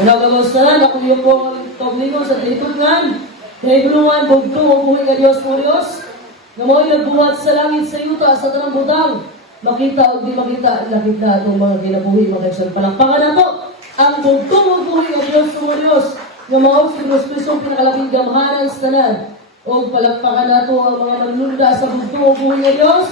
Nagagustuhan, ako yung po toblingon sa titugan. Nahibulungan, bugto, upuhin ka Diyos po Diyos. Na mo'y nagbuhat sa langit sa yuta, sa tanang butang. Makita o di makita, lakit na itong mga kinabuhi, mga kaisyon. Palakpakan na to. Ang bugto, upuhin ka Diyos po Diyos. Na maog si Diyos Kristo, pinakalaking gamhanan sa tanan. O palakpakan na to ang mga manlunda sa bugto, upuhin ka Diyos.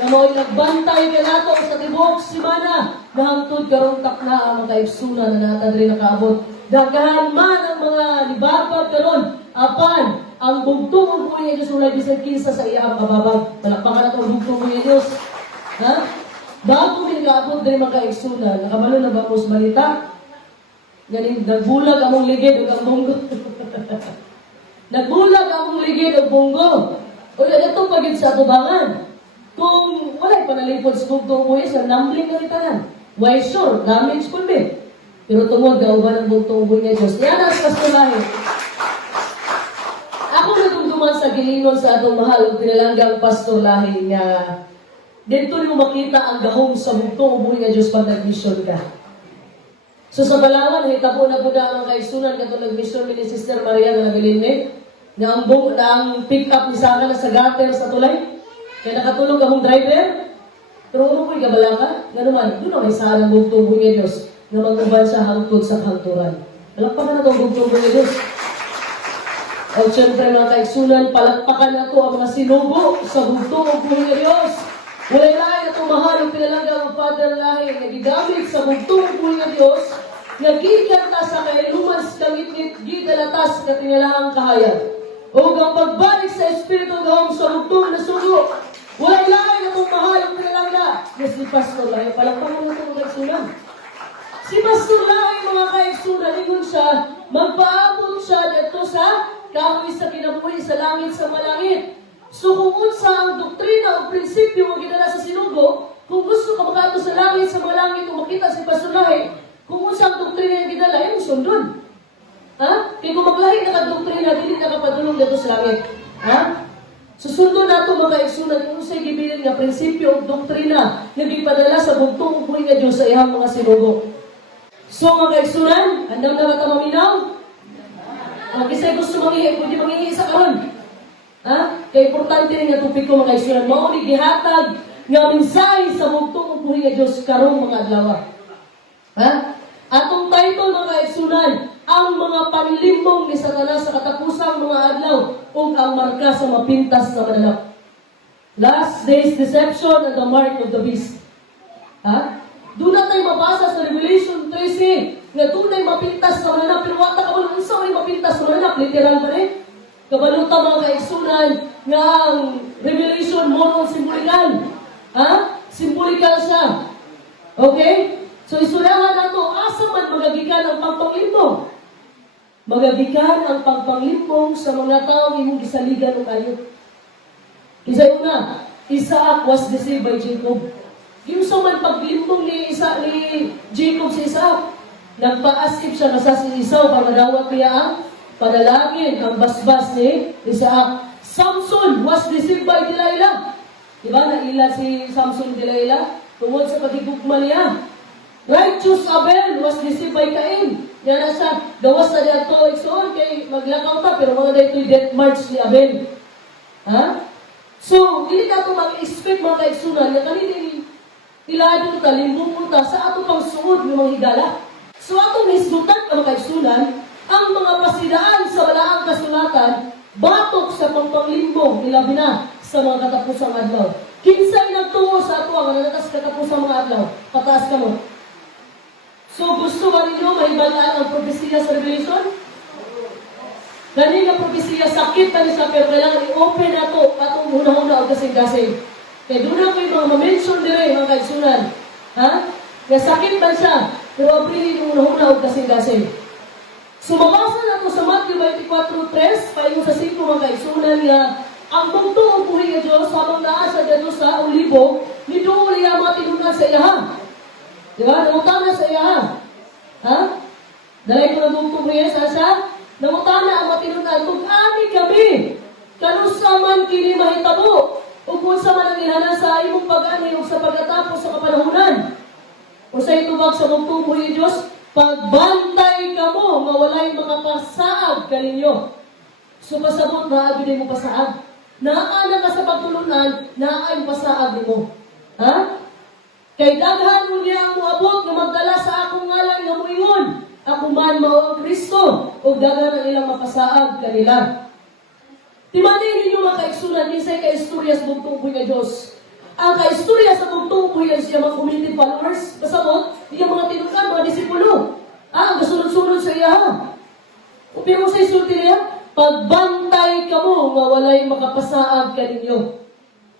Na mo'y nagbantay ka na to sa tibok simana. Nahangtod karong takna ang mga kaibsuna na natadri nakaabot. Dagahan man ang mga libabag karon apan ang bugtong ang buhay Diyos ulay bisag kinsa sa iyang kababag. Palakpakan na ito ang bugtong buhay Diyos. Ha? Bago minaabot din mga kaibsuna, nakabalo na ba mo sa balita? Galing, nagbulag among ligid o ang bunggo. Nagbulag among ligid o bunggo. O yan, itong pagid sa atubangan. Kung wala'y panalipod sa bugtong buhay, sa numbling na ritanan. Why sure, damage kung din. Pero tungod na uban ang bugtong buhay niya Diyos. Yan ang pastulahe. Ako natungtuman sa gilingon sa atong mahal o pinalanggang pastulahe nga dito mo makita ang gahong sa bugtong buhay niya Diyos pag nag-mission ka. So sa Balawan, hitabo na po na ang kaisunan kato nag-mission ni Sister Maria na nabilin na ang pick-up ni Saka na sa gutter sa tulay. Kaya nakatulog akong driver. Pero ano ko'y gabala ka? Nga naman, doon na may saan ang bugtong buhay Diyos na mag-uban sa hangtod sa kanturan. Palakpakan na ito ang bugtong buhay Diyos. O siyempre mga kaigsunan, palakpakan na ito ang mga sinubo sa bugtong buhay Diyos. Walay lahi na itong mahal ang pinalanggang ang Father lahi na gigamit sa bugtong buhay Diyos na giganta sa kailuman sa langit-ngit gidalatas sa katingalahang kahayag. O ang pagbalik sa Espiritu gawang sa bugtong na sugo. Walang lahi na itong mahal ang pinalangga. Yes, si Pastor Lahi. Palakpakan mo itong kaigsunan. Si Pastor Lahi, mga kaigsunan, ingon siya, magpaabot siya dito sa kahoy sa kinabuhi sa langit sa malangit. So kung unsa ang doktrina o prinsipyo mo ginala sa sinugo, kung gusto ka makato sa langit sa malangit o makita si Pastor Lahi, kung unsa ang doktrina yung ginala, ay mo sundon. Ha? Kaya kung maglahi na ka-doktrina, hindi na kapadulong dito sa langit. Ha? Susundo na ito mga kaigsunan kung sa'y gibilin nga prinsipyo o doktrina na gipadala sa bugtong buhay nga Diyos sa iyang mga sinugo. So mga kaigsunan, andam na ba ito maminaw? O kisa'y gusto mangihi, pwede mangihi sa karon. Ha? Kaya importante rin nga tupik ko mga kaigsunan. Mauni gihatag nga minsay sa bugtong buhay nga Diyos karong mga adlaw. Ha? Atong title mga kaigsunan, ang mga panlimbong ni Satanas sa katapusang mga adlaw o ang marka sa mapintas na mananap. Last day's deception and the mark of the beast. Ha? Doon na tayo mabasa sa Revelation 13 na doon na mapintas na mananap. Pero wata ka ba nung isa ay mapintas na mananap? Literal ba rin? Kabaluta mga kaigsunan nga ang Revelation mono simbolikal. Ha? Simbolikal siya. Okay? So isulahan na ito, asa man magagikan ang pagpanglimbong. Magagikan ang pagpanglimbong sa mga taong imong gisaligan ng ayot. Isa una, Isaac was deceived by Jacob. Yung sa man paglimbong ni Jacob sa Isaac, nagpaasip siya na sa si Esau para madawat niya ang panalangin, ang basbas ni Isaac. Samson was deceived by Delilah. Diba, naila si Samson Delilah tungod sa pagigugma niya. Righteous Abel was deceived by Cain. Yan na siya, gawas na niya ito, iksoon, kay maglakaw ta, pero mga dahito death march ni Abel. Ha? So, hindi ka ito mag-expect mga kaigsunan, na kanini iladong ta, limbong ta, sa ato pang suod ng mga higala. So, ato misdutan mga kaigsunan, ang mga pasidaan sa walaang kasulatan, batok sa pangpanglimbong, nilabi na sa mga katapusang adlaw. Kinsay nagtungo sa ato, ang nanatas katapusang mga adlaw, pataas ka mo. So, gusto ba ninyo mahibalaan ang propesiya sa Revelation? Gani nga propesiya, sakit na niya, pero kailangan i-open na ito atong huna-huna o kasing-kasing. Kaya doon na kayo mga ma-mention dire, mga kaigsunan. Ha? Kaya sakit ba siya, pero apili yung huna-huna o kasing-kasing. So, mabasa na ito sa Matthew 24:3, payo sa 5 mga kaigsunan nga, ang bugtong ang buhay ng Diyos, habang naasa dito sa olibo, nidoon niya mga tinunan sa iyahan. Diba? Namutana sa iya. Ha? Dalay ko na bugtong niya sa asa. Namutana ang matinunan. Kung ani kami, kanusaman kini mahitabo. O kung sa man ang ilanan sa imong pag-ani o sa pagkatapos sa kapanahunan. O sa itubag sa bugtong buhay Diyos, pagbantay ka mo, nga walay makapasaag kaninyo. So pasabot, maabi din mo pasaag. Naaan ka sa pagtulunan, naaan pasaag mo. Ha? Kay daghan mo niya ang muabot nga magdala sa akong ngalan nga moingon. Ako man mao ang Kristo, o daghan ang ilang mapasaag kanila. Timanin ninyo mga kaigsunan, kinsay kaistorya sa bugtong nga Diyos. Ang kaistorya sa bugtong nga siya mga community followers, kasabot, yung mga tinukan, mga disipulo. Ang kasunod-sunod sa iya. Pero sa isulti niya, pagbantay ka mo, nga walay makapasaag kaninyo.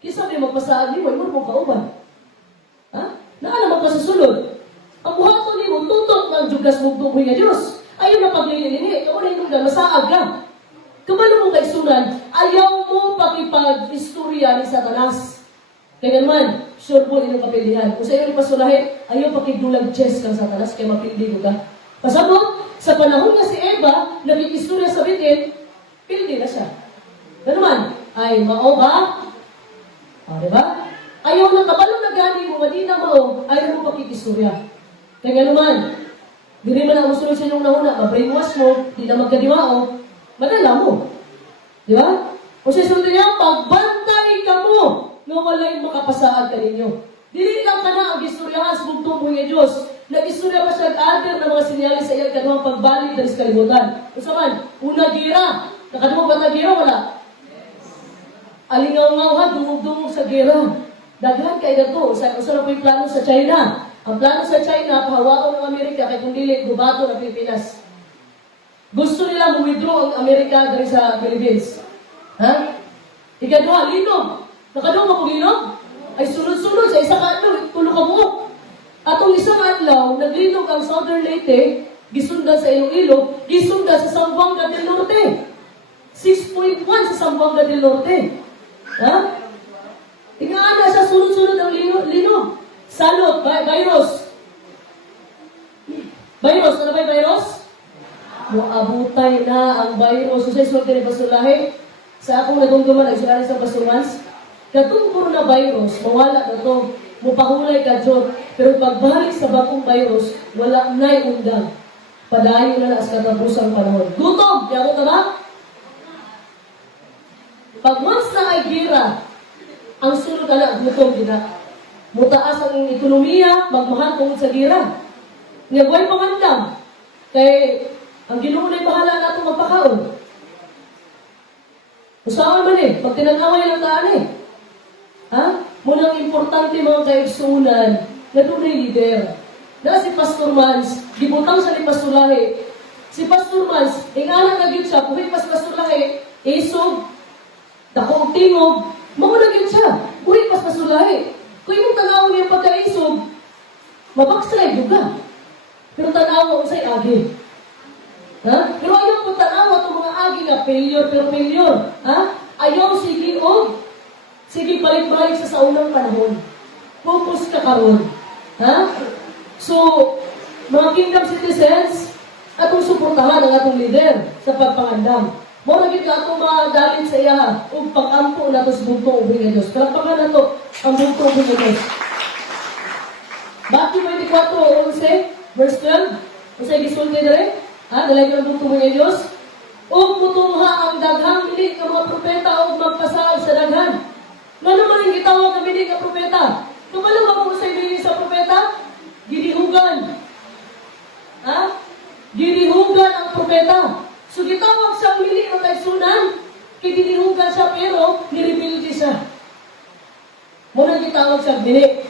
Kisa may magpasaag ni mo, mong kauban. Ha? Naala magpasusunod. Ang buhaton ni mo, tutok ng jugas bugtong nga Diyos. Ayaw na paglilini, ikaw na yung masaag ka. Kabalo mo kaigsunan, ayaw mo pakipag-istorya ni Satanas. Kaya naman, sure po inyong kapilihan. Kung sa iyo ipasulahin, ayaw pakigulag chess kang Satanas, kaya mapildi ko ka. Pasabot, sa panahon nga si Eva, nakikistorya sa bitin, pildi na siya. Ganoon, ay mao ba? Diba? Ayaw na kabalo na gani mo, madina mao, ayaw mo pakikistorya. Kaya naman, hindi man ang musunod sa inyong nahuna, ma-brainwash mo, di na magkadiwao, madala mo. Di ba? O sa isunod niya, pagbantay ka mo, nga walay makapasaad ka ninyo. Dili lang ka na ang istoryahan sa bugtong mo nga Diyos. Nag-istorya pa siya ang ng mga sinyalis sa iyang kanuang pagbalik dari sa kalimutan. O saman, una gira. Nakadumog ba na gira? Wala. Alingaw-ngaw ha, dumog-dumog sa gira. Daghan kayo na to. Usa na po yung plano sa China. Ang plano sa China, pahawaon ng Amerika, kay kung dili, bubato ng Pilipinas. Gusto nila withdraw ang Amerika dari sa Philippines. Ha? Ikaduha, linog. Nakadong mo linog? Ay sunod-sunod sa isang adlaw, tulo ka buok. Atong isang adlaw, naglinog ang Southern Leyte, gisundan sa Iloilo, gisundan sa Zamboanga del Norte. 6.1 sa Zamboanga del Norte. Ha? Tingnan na sa sunod-sunod ang linog. Salot, virus. Virus, ano ba yung virus? Muabutay na ang virus. So, sa isulti ni Basulahe, sa akong nagungguman, nagsulari sa Basulans, katong coronavirus, mawala na to, mupahulay ka dyan, pero pagbalik sa bakong virus, wala na'y undang. Padayo na sa katapusang panahon. Gutom! Kaya mo ba? Pag once na ay gira, ang sunod na gutom gina. Mutaas ang ekonomiya, magmahal tungkol sa gira. Nga buhay pangandam. Kay ang Ginoo na'y bahala na itong magpakaon. Usawan man pag tinag-away lang taan Ha? Munang importante mga kaigsunan na tunay leader. Na si Pastor Mans, gibutang sa ni Pastor Lahi. Si Pastor Mans, ingana na gyud siya, kuhi pas Pastor Lahi, isog, dakong tingog, mao na gyud siya. Kuhi pas Pastor Lahi. Kuhi mong tanawon niya pagka-isog, mabakslay duga. Pero tanaw mo say agi. Ha? Pero ayaw po tanaw itong mga agi na failure, pero failure. Ha? Ayaw sige o. Sige, balik-balik sa unang panahon. Focus ka karon. Ha? So, mga kingdom citizens, atong suportahan ang atong leader sa pagpangandam. Mora gid atong madalit sa iya ug pag-ampo nato sa bugtong ubing nga Dios. Palakpakan nato ang bugtong ubing nga Dios. Matthew 24:11, verse 12. Unsay gisulti dire? Ha, dalay ka ng bugtong ubing nga Dios. Ug mutuha ang daghang bilik nga mga propeta ug magpasaag sa daghan. Ngano man ang gitawag nga bilik nga propeta? Kabalo ba mo sa bilik sa propeta? Gidihugan. Ha? Gidihugan ang propeta. So gitawag sa bilik ng kaigsunan, kay gidihugan siya pero nirebildi siya. Muna gitawag sa bilik.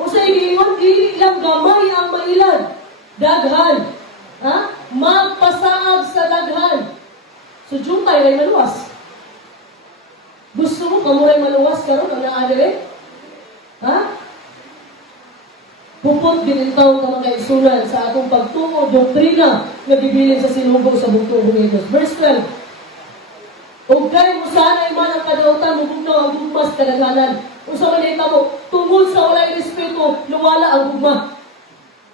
O sa igiingon, dili lang gamay ang mailad. Daghan. Ha? Magpasaag sa daghan. So, juntay rin maluwas. Gusto mo kamuray maluwas karon ang naadere? Ha? Pupot binintaw ka mga kaigsunan sa atong pagtungo, doktrina na bibilin sa sinubog sa bugtong ng Diyos. Verse 12. Ug kay mo sanay man ang kadautan, mubugnaw ang gugmas kadaghanan. Usa man ita mo, tungod sa walay respeto, luwala ang gugma.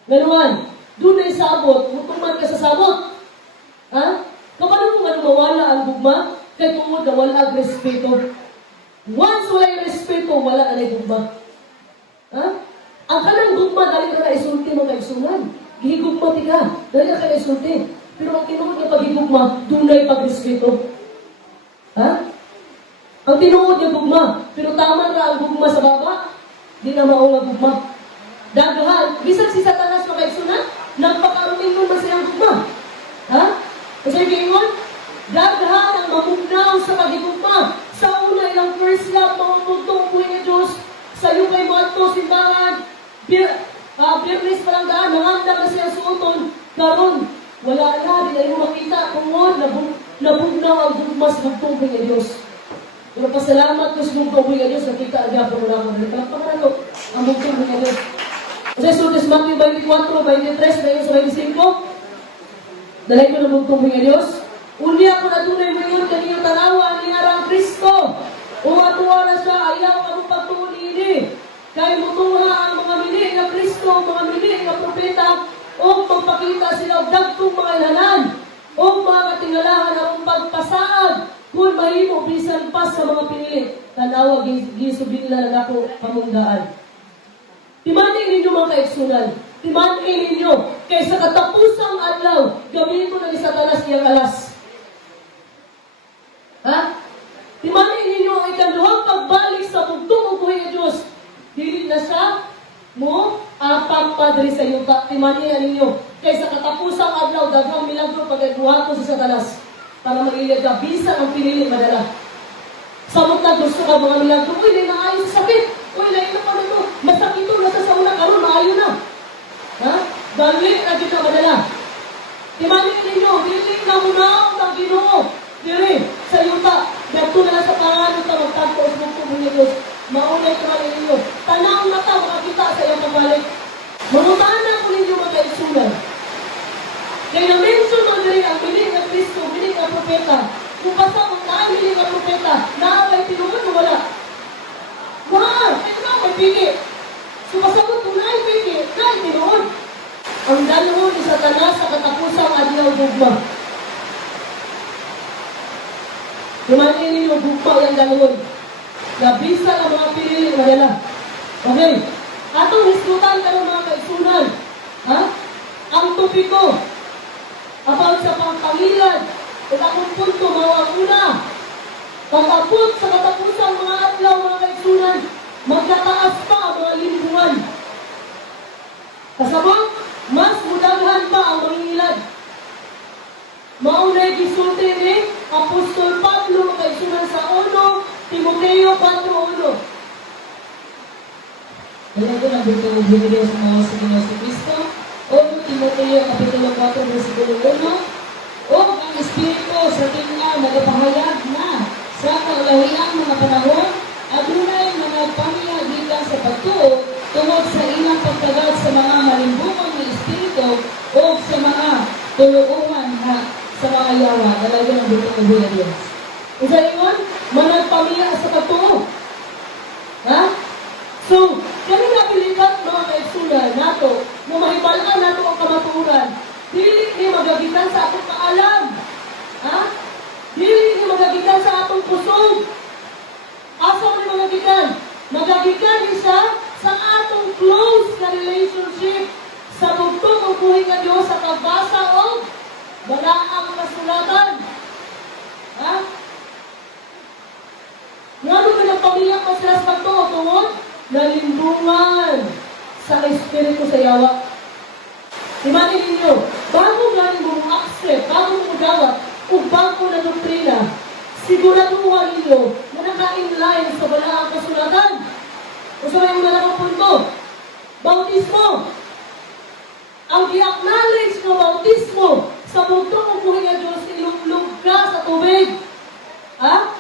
Ganuan, dunay sabot, mutuman ka sa sabot. Ha? Kapano mo nga mawala ang gugma, kay tungod na wala ang respeto. Once walay respeto, wala na gugma. Ha? Ang kanang gugma, dali ka na isulti mo kaigsunan. gihigugma ti ka. Dahil ka naisulti. Pero ang tinuod niya paghigugma, dunay pagrespeto. Ha? Ang tinuod niya gugma, pero tama na ang gugma sa baba, di na maunga gugma. Daghan, bisan si Satanas makaigsunan, nagpakarumingon man siyang gugma. Ha? Kasi kaingon, daghan ang mamugnaw sa pagigugma. Sa una ilang first love, mga tugtong po ni Diyos, sa iyo kay Mato, simbahan, Birnis parang daan, nanganda na siyang suoton, karon wala na, di na yung makita, tungod, nabugnaw ang gugma sa tugtong po ni Diyos. Pero pasalamat ko sa tugtong po ni Diyos, nakita ang diapon na ako. Palakpakan na ang tugtong po ni Diyos. Kasi Sudes Matthew 24, 23, dayon sa 25, dalay ko na tugtong po ni Diyos. Uli ako na tunay mo yun, kaniyang tanawa, ni Arang Kristo. Uwa-tuwa na siya, ayaw ang pagtuon ini. Kaya mutuha ang mga mili na Kristo, mga mili na propeta, o magpakita sila og dagtong mga ilanan, o mga katingalahan ang pagpasaad, kung mahimo bisan pa sa mga pinili. Tanawa, gisubin na ako pamunggaan. Timanin ninyo mga kaigsunan. Timanin ninyo, kaysa katapusang adlaw, gamitin na ni Satanas iyang alas. Ha? Timanin ninyo ang ikaduhang pagbalik sa bugtong ko ng Diyos. Dili na siya mo apang padre sa yuta. Timanin ninyo. Kaysa katapusang adlaw, daghang milagro pagkaguha ko sa Satanas. Para mag-ilig ka, bisan ang pinili madala. Samot na gusto ka mga milagro. Uy, may naayon sa sakit. Uy, lain na pa na ito. Masakit ito, nasa sa una karon, maayon na. Ha? Balik na dito madala. Timanin ninyo, dili na muna ang Ginoo. Dili, sa yuta, dito na lang sa pangalan ka magtagpo sa bukto mo ni Diyos. Maunay ka rin ninyo. Tanaw na ta, makakita sa iyong pagbalik. Manutaan na ko ninyo mga kaisunan. Kaya na-mention mo rin ang biling ng Kristo, biling ng propeta. Kung basta kung taan biling ng propeta, naabay tinungan mo wala. Mahal, ito na may pigi. So basta kung tunay pigi, na tinungan. Ang dalawang ni Satanas sa katapusang adlaw gugma. Kumanin ninyo gugma yung dalawang. Nabisa ang mga pinili madala. Okay. Atong hisgutan ka ng mga kaisunan. Ha? Ang topiko about sa pangpangilan. At akong punto, mga una. Pagkapot sa katapusang mga adlaw, mga kaisunan, magkataas pa ang mga lingkungan. Kasama, mas mudaghan pa ang mangingilad. Maunay gisulti ni Apostol Pablo, mga kaisunan sa 1 Timoteo 4:1. Dala ko ng dito ang binigay sa mga sa Panginoon si Kristo. O Timoteo Kapitulo 4, versikulo 1. O ang Espiritu sa tingna nagapahayag na sa kaulahiang mga panahon, adunay mga pamiyagitan sa pagtuo tungod sa ilang pagkagat sa mga malimbukang ng Espiritu o sa mga tuluungan na sa mga yawa. Dala ko ng dito ang binigay Diyos. Isa yun, managpamilya sa pagtuo. Ha? So, kanina pilikat mga kaisunan nato, na mahibalaan nato ang kamaturan, dili ni magagitan sa atong kaalam. Ha? Dili ni magagitan sa atong pusong. Asa ni magagitan? Magagitan isa sa atong close na relationship sa bugtong ang buhay nga Diyos sa pagbasa o balaang kasulatan. Ha? Nga nung pinagpamilyak ko sila sa pagtuo tungod, nalimbungan sa Espiritu sa yawa. Imanin ninyo, bago galing mong accept, bago mong gawat, kung bago na doktrina, siguraduhan ninyo na naka-inline sa balaang kasulatan. O sa may dalawang punto, bautismo. Ang i-acknowledge ng bautismo sa bugtong ng buhay ng Diyos, iluglog ka sa tubig. Ha?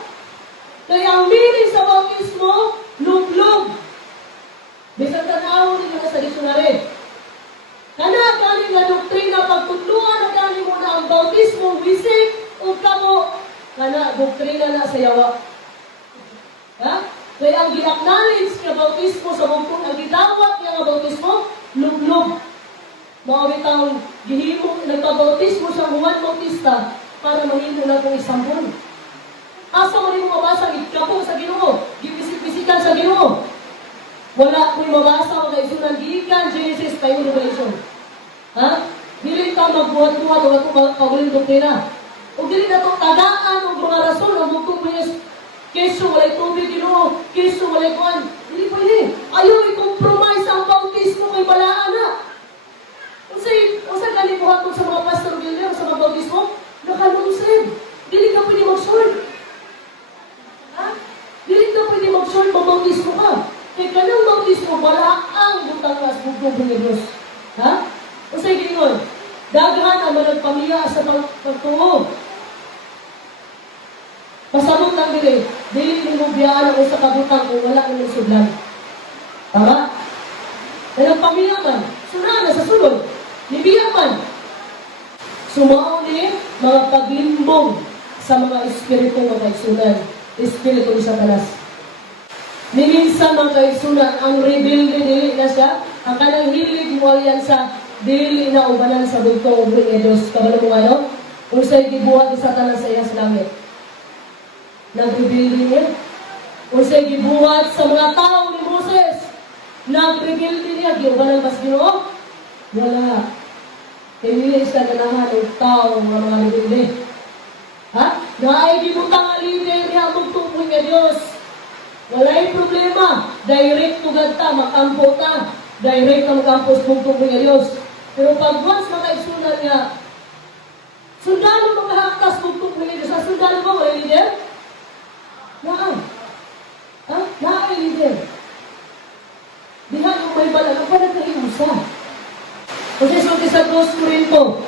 Kaya ang meaning sa bautismo, luglog. Bisan tanaw ninyo na sa dictionary. Kana galing nga doktrina, pagtutluan na galing mo na ang bautismo, wisik, o kamo, kana doktrina na sa yawa. Ha? Kaya ang gi-acknowledge nga bautismo sa bugtong, ang gitawat nga nga bautismo, luglog. Mga bitang gihimo, nagpabautismo sa Juan Bautista para mahimo na itong isang buwan. Asa mo rin mabasa, ikapo sa Ginoo, gibisik-bisikan sa Ginoo. Wala ko'y mabasa o kaisunan gikan, Genesis tayo Revelation. Ha? Dili ka magbuhat-buhat o ato kauling doktrina. O dili na to tagaan o mga rason ang bugtong Panginoon. Keso walay tubig Ginoo, keso walay kuan. Dili pwede. Ayaw i-compromise ang bautismo kay balaan na. Unsay gani buhaton sa mga pastor gilder sa mga bautismo? Nakalungsod. Dili ka pwede mag-short. Ha? Dili ka pwede mag-short mag-bautismo ka. Kaya kanang bautismo, balaang butang nas bugtong Panginoon. Ha? Unsay gingon? Daghan ang managpamilya sa pagtuo. Pasabot lang dili. Dili mo biyaan ang sa kabutang kung wala kang sudlan. Tama? Managpamilya man. Sunod na sa sulod. Nibiyan man. Sumao ni mga paglimbong sa mga espiritu ng kaigsunan. Espiritu ni Satanas. Minsan mga kaigsunan, ang rebelde dili na siya. Ang kanang hilig mo yan sa dili na ubanan sa bugtong ubring ni Diyos. Kabalo mo ano? Kung sa'y gibuhat ni Satanas sa iya sa langit. Nagrebelde niya. Kung sa'y gibuhat sa mga tao ni Moses. Nagrebelde niya. Giubanan ba sa Ginoo? Wala. Kaya nila siya ganahan ng tao mga rebelde. Ha? Naay gibutang ang lider niya ang bugtong ubring ni Diyos. Walay problema. Direct tugad ta, makampo ta. Direct ka mag-campus bugtong ubring ni Diyos. Pero pag once makaigsunan niya, sundalo makahaktas bugtong ubring ni Diyos. Sa sundalo ba walay lider? Naan. Ha? Naan lider. Dihan yung may balang. Ang panagkahiusa. Kasi sulti sa 2 Corinto,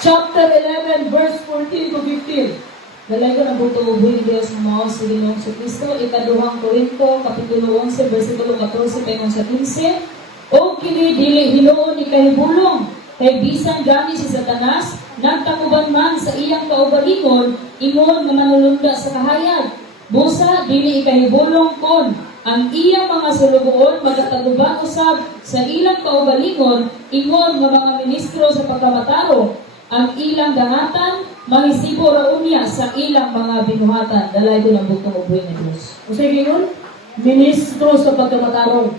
chapter 11, verse 14 to 15. Dalay ko ng bugtong ubring ni Diyos mo sa Ginoong Kristo, ikaduhang Korinto, kapitulo 11, versikulo 14, pengon sa 15. O kini dili hinuon ni kahibulong, kay bisan gani si Satanas, nagtakuban man sa iyang kaugalingon, ingon nga manulunda sa kahayag. Busa dili ikahibulong kon ang iyang mga sulugoon magataguban usab sa ilang kaugalingon, ingon nga mga ministro sa pagkamataro. Ang ilang dangatan, mahisibo ra unya sa ilang mga binuhatan. Dalay ko ng bugtong ubring ni Diyos. O sige yun, ministro sa pagkamatarong.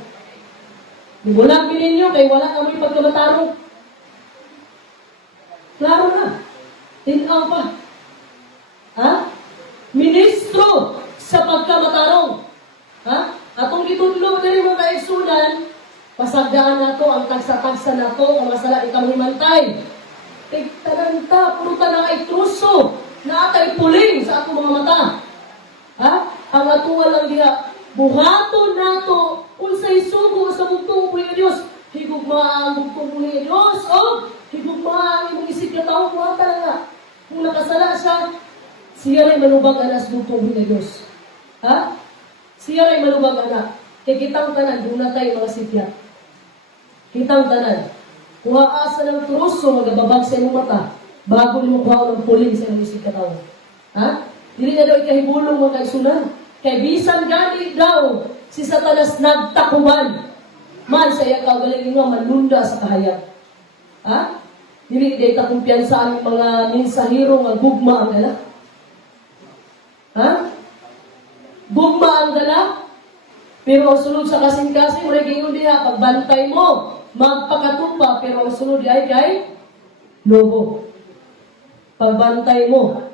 Bulag ninyo kay wala kami pagkamatarong. Klaro na. Tinaw pa. Ha? Ministro sa pagkamatarong. Ha? Atong gitudlo na rin mga kaigsunan, pasagdaan na to, ang tagsa-tagsa na to, ang masala itang himantay. Tigtananta, puro ta na ay truso, na atay puling sa atong mga mata. Ha? Ang atunga lang diha, buhaton nato, unsay sugo sa bugtong ubring ni Diyos. Higugma ang bugtong ubring ni Diyos, o higugma ang imong isip na tao, buhata lang nga. Kung nakasala siya, siya rin malubag anak sa bugtong ubring ni Diyos. Ha? Siya rin malubag anak. Kaya kitang tanan, doon na tayo mga sitya. Kitang tanan. Kung aasa ng truso, magababag sa inyong mata, bago mo kuha ng puling sa inyong isip katao. Ha? Dili na daw ikahibulong mga kaigsunan. Kay bisan gani daw, si Satanas nagtakuban. Man sa iya kaugalingon nga manlunda sa kahayag. Ha? Dili dayta kumpiyansa ang mga mensahero nga gugma ang dala. Ha? Gugma ang dala. Pero ang sulod sa kasing-kasing, wala gingon diha, pagbantay mo, magpakatupa, pero ang sulod ay kay lobo. Pagbantay mo.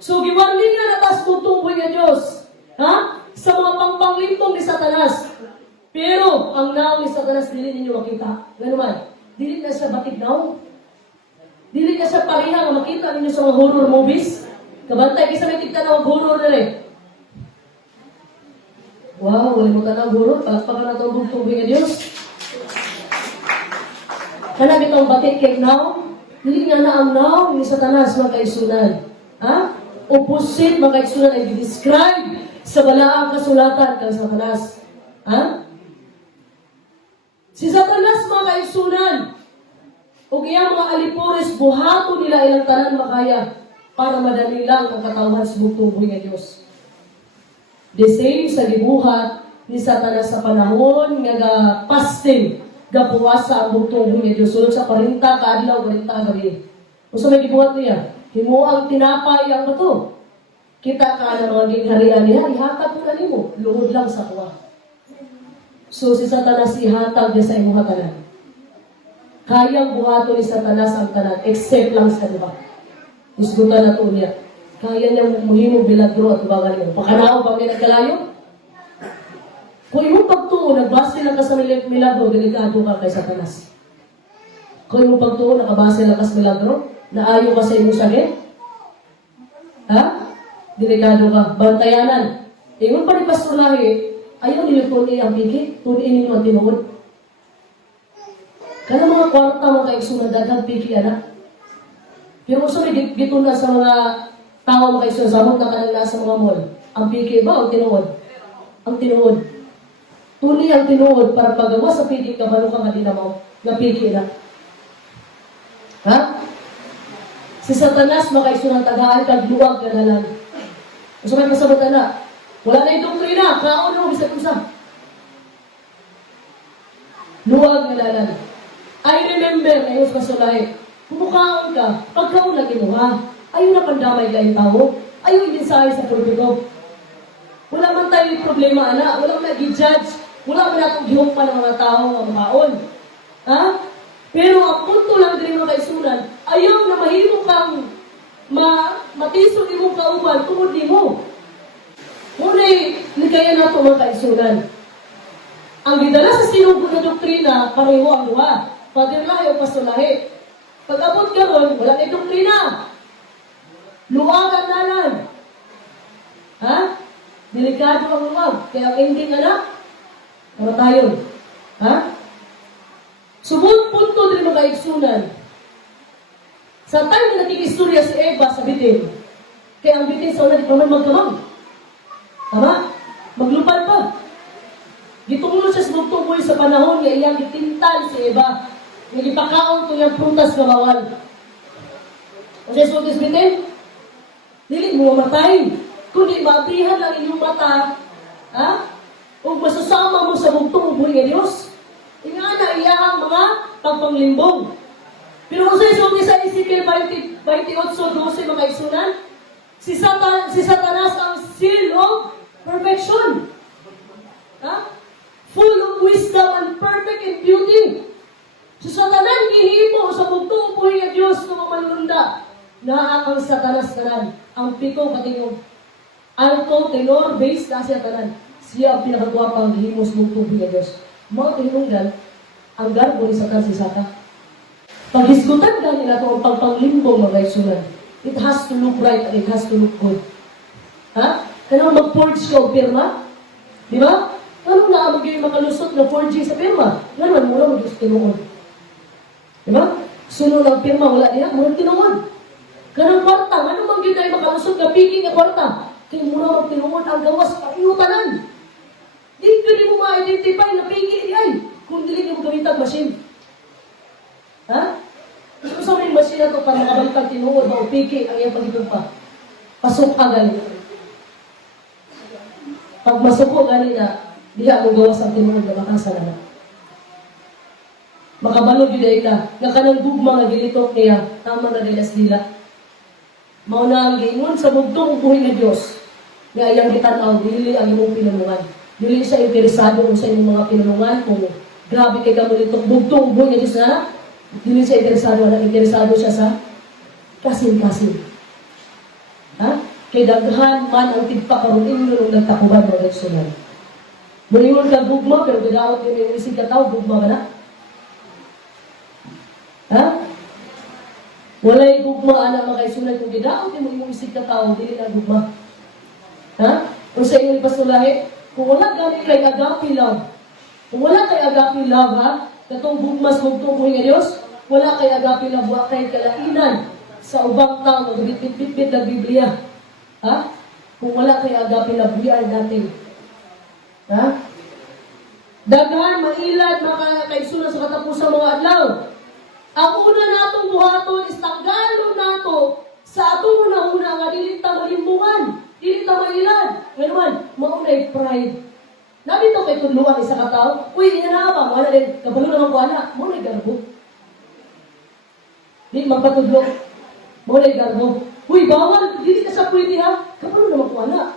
So, giwarning na natas bugtong ubring ni Diyos. Ha? Sa mga pangpanglintong ni Satanas. Pero, ang naong ni Satanas, dili ninyo makita. Gano'n man, dili na siya batik naong. Dili na siya parihang makita ninyo sa mga horror movies. Kabantay, kisa may tigta na horror na rin. Wow, wala mo ka na horror. Palakpakan na ito bugtong ubring ni Diyos. Kanang itong batik kay naong. Dili nga na ang naong ni Satanas magkaisunan. Ha? Opposite magkaisunan ay describe sa balaang kasulatan kang Satanas. Ha? Si Satanas mga kaigsunan, o kaya mga alipores, buhato nila ilang tanan makaya para madali lang ang katawan sa bugtong ubring ni Diyos. The same sa gibuhat ni Satanas sa panahon nga fasting, gapuwasa ang bugtong ubring ni Diyos. Sulod sa 40 kaadlaw, 40 gabi. O sa may gibuhat niya, himuang tinapay ang bato. Kita ka na mga gigharian niya, ihatag ko na nimo, luhod lang sa kuwa. So si Satanas ihatag niya sa imong hatalan. Kayang buhato ni Satanas ang tanan, except lang sa diba? Isgutan na to niya. Kaya niya muhimo bilagro at bagal niya. Pakanao pa may nagkalayo? Kung yung pagtuo, nagbase lang ka sa milagro, delikado ka kay Satanas. Kung yung pagtuo, nakabase lang ka sa milagro, naayo ka sa imong sakit, ha? Delikado ka. Bantayanan. Ingon pa ni Pastor Lahi, ayaw niyo tuni ang piki, tuni ninyo ang tinuod. Kaya mga kwarta mo kayo sunadaghang piki, anak. Pero sa may gituna sa mga tao mo kayo sunasabot na kanila sa mga mall, ang piki ba o tinuod? Ang tinuod. Tuni ang tinuod para pagawa sa piki, kabalo ka nga dinamaw, na piki na. Ha? Si Satanas makaisunang tagaan, kagluwag ka na lang. So may masabot na, wala na yung doktrina, kaon mo, bisag usap. Luwag na lang. I remember, ngayon sa Pasulahe, kumukaon ka, pagkaon na kinuha, ayaw na pandamay lang yung tao, ayaw yung mensahe sa pulpito. Wala man tayong problema, anak, wala man nag-judge, wala man natong gihukpan ng mga tao ang makaon. Ha? Pero ang punto lang din mga kaisunan, ayaw na mahimo kang matisog imong kauban tungod nimo. Ngunit, kaya na ito mga kaisunan. Ang gidala sa sinugo na doktrina, pareho ang duha. Father Lahi o Pastor Lahi. Pag-abot ka ron, wala na doktrina. Luwagan na lang. Ha? Delikado ang luwag. Kaya ang ending anak, kamatayon. Ha? Subot punto din mga kaisunan. Sa time na nagkikistorya si Eva sa bitin, kaya ang bitin sa una, di pa man magkamang. Tama? Maglupad pa. Gitunglo siya sa bugtong sa panahon niya iyang gitintal si Eva. Nga gipakaon to yung prutas na bawal. Ang siya sultis bitin, dili mo mamatay. Kundi maabrihan lang inyong mata, ha? O masasama mo sa bugtong buhay ng Diyos. Ingana iyang mga pagpanglimbong. Pero kung sa isulti sa Ezekiel 28:12 mga isunan, si Satanas ang seal of perfection. Ha? Full of wisdom and perfect in beauty. Si Satanas gihimo sa bugtong buhay ng Diyos na mamanlunda. Naakang Satanas tanan. Ang pito katingog. Alto, tenor, bass, na siya tanan. Siya ang pinakagwapang gihimo sa bugtong buhay ng Diyos. Mga tinunggan, ang garbo ni Satan si Sata. Paghisgutan ka nila ito ang pagpanglimbong mga isunan. It has to look right and it has to look good. Ha? Kailangan mag-forge ka o pirma? Di ba? Anong naamagay makalusot na forging sa pirma? Ngayon, mula mag-use tinuod. Di ba? Sunod ang pirma, wala niya, mula tinuod. Kanang kwarta, anong magiging tayo makalusot na picking na kwarta? Kaya mula mag-tinuod ang gawas, pag-iutanan. Di ka di mo ma-identify na picking ay kung dili mo gamitan machine. Ha? Kung sa rin machine na ito para makabalitan tinuod ba o picking ang iyang pag-itong pa. Pasok ka galing. Pag masuko gani na, diha mo gawas ang tinuod na makasa na. Makabalog yun ka, nga kanang gugma nga gilitok niya, tama na nilas dila. Mauna ang giingon sa bugtong buhay ng Diyos, nga iyang kitanaw, dili ang imong pinulungan. Dili siya interesado sa inyong mga pinulungan, kung grabe kay kamo nitong bugtong buhay ng Diyos na, dili siya interesado siya sa kasin-kasin. Ha? Kay daghan man ang tigpa karon inyo nung nagtakuban mo reksunan. Mulingon ka gugma, pero gadaot yun yung isig ka tao, gugma ka na. Ha? Walay gugma ana makaisunan kung gadaot yun yung isig ka tao, dili na gugma. Ha? Kung sa inyong pasulahe, kung wala gani kay agape love, kung wala kay agape love, ha? Katong gugmas bugtong buhay ng Diyos, wala kay agape love, wala kay kalainan sa ubang tao, magbitbit na Biblia. Ha? Kung wala kay agape love, we are nothing. Ha? Daghan, mailad, mga kaisunan sa katapusang mga adlaw. Ang una natong buhaton is tanggalo nato sa atong una-una nga dili ta malimbungan, dili ta mailad. Ngayon, maunay pride. Nabi to kay tudluan isa ka tawo, uy, inanawa, wala din, kabalo naman ko anak, maunay garbo. Di magpatudlo, maunay garbo. Uy, bawal, dili ka sa pwede ha, kabalo naman ko anak.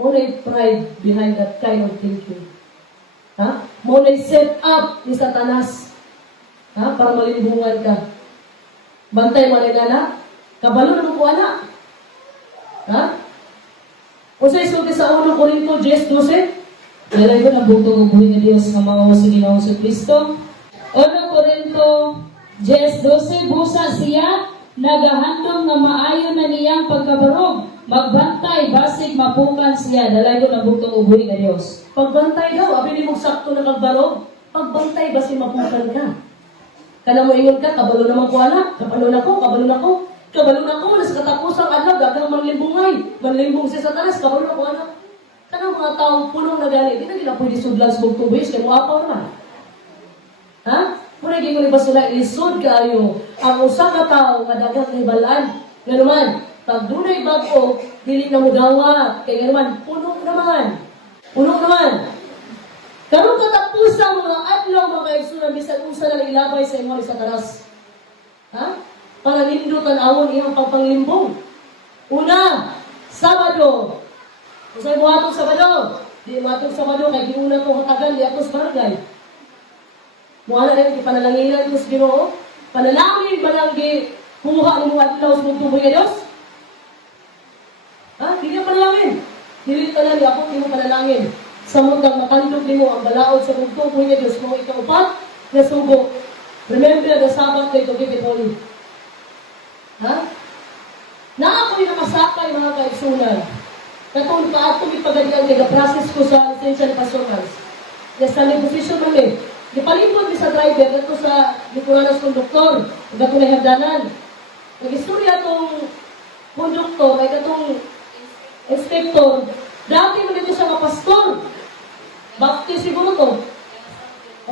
Maunay pride behind that kind of thinking. Ha? Maunay set up ni Satanas. Ha? Para malimbungan ka. Bantay mo rin, anak. Kabalo na mo ko, anak. Ha? O sa isulti sa 1 Corinto 10:12, Dalay ko na bugtong ubuhin nga Dios nga mao sa Ginoong si Kristo. 1 Corinto 10:12, busa siya nagahandom nga maayo na niyang pagkabarog, magbantay basig mapukan siya. Dalay ko na bugtong ubuhin nga Dios. pagbantay daw, abi ni mong sakto na kagbarog. Pagbantay ba si mapukan ka? Kana mo ingon ka, kabalo naman ko, anak. Kabalo na ko, kabalo na ko. Kabalo na ko, nasa katapusang adlaw, dagang manlimbungay. Manlimbung si Satanas, kabalo na ko, anak. Kanang mga taong punong na gani, di na nila pwede sudlan sa bugtubis, kaya mo apaw naman. Ha? Muna gingon ni Basula, ilisod kayo. Ang usa ka tao, kadagang hibalaan. Nga naman, pag dunay bago, dili na mo gawa. Kaya nga naman, puno naman. Puno naman. Karong katapusang mga adlaw, mga kaigsunan, bisan usa na ilabay sa imo ni Satanas. Ha? Para nindutan awon iyang pagpanglimbong. Una, Sabado. Usay mo atong Sabado. Di mo atong Sabado, kay giuna ko hatagan, di atos barangay. Muana na yung panalanginan ko sa Ginoo. Panalangin ba lang kumuha ng mga adlaw sa tuboy nga Diyos? Ha? Hindi na panalangin. Dili ka na ni ako, hindi mo panalangin. Sa mundang matandog ni mo ang balaod sa tuboy nga Diyos mo ikaupat na sugo. Remember the Sabbath day to keep it holy. Ha? Naa ko yung nakasakay mga kaigsunan. Katong paatong ipagadian kaya process ko sa essential pastoral. Yes, sa position namin. Gipalibot ni sa driver, gato sa likuran ng konduktor, gato na hagdanan. Nag-istorya itong konduktor, ay gatong inspector. Dati mo dito sa mga pastor. Baptist siguro to.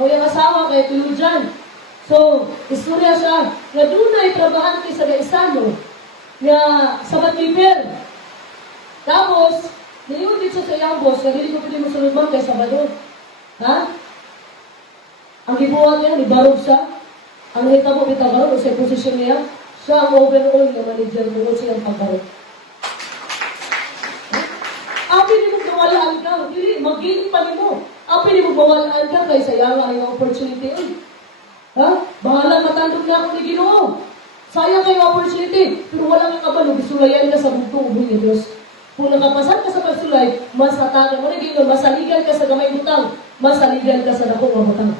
O yung asawa kay Tulujan. So, istorya siya, nga doon na itrabahan kay sa Gaisano, nga sabat keeper. Tapos, niliwan dito sa iyang boss, nga dili ko pwede mo sunod man kay Sabado. Ha? Ang gibuhat niya, nibarog siya. Ang hitabo bitabarog, sa posisyon niya, siya ang overall na manager mo siyang pagbarog. Api ni mo gawalaan ka, dili, magiling pa ni mo. Api ni mo gawalaan ka, kay sayang ang opportunity. Ha? Bahala matandog na ako ni Ginoo. Sayang kayo opportunity, pero wala kang kabalo, bisulayan ka sa bugtong uboy ni Diyos. Kung nakapasan ka sa pagsulay, mas hatagan mo na ginoo, masaligan ka sa gamay butang, masaligan ka sa dakong butang.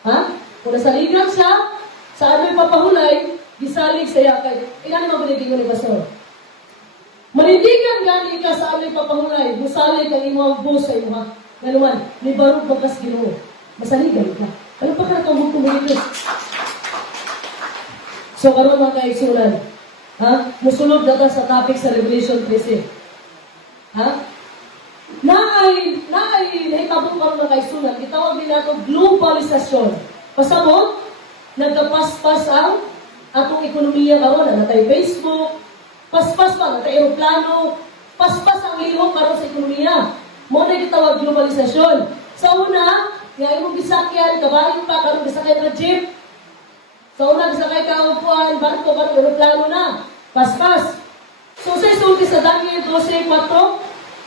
Ha? Kung nasaligan siya, sa ano'y papahulay, gisalig siya kay, inani mabulitin ni Pastor. Manindigan gani ka sa ano'y papahulay, musalig ang imong boss sa imo, ha? Naluman, may barog bagas Ginoo. Masaligan ka. Ano pa ka nakabugtong mo dito? So, karoon mga kaigsunan, ha? Musulod na ta sa topic sa Revelation 13. Ha? Naitabong karoon mga kaigsunan, itawag din nato globalisasyon. Pasabot, nagkapaspas ang atong ekonomiya karoon, natay Facebook, paspas pa, natay aeroplano, paspas ang lihok karoon sa ekonomiya. Mo na gitawag globalisasyon. Sa una, nga imong gisakyan, kabayo pa, karoon gisakyan na jeep. Sa una, gisakay ka upuan, barko, karoon aeroplano na. Paspas. So, sa isulti sa Daniel 12:4,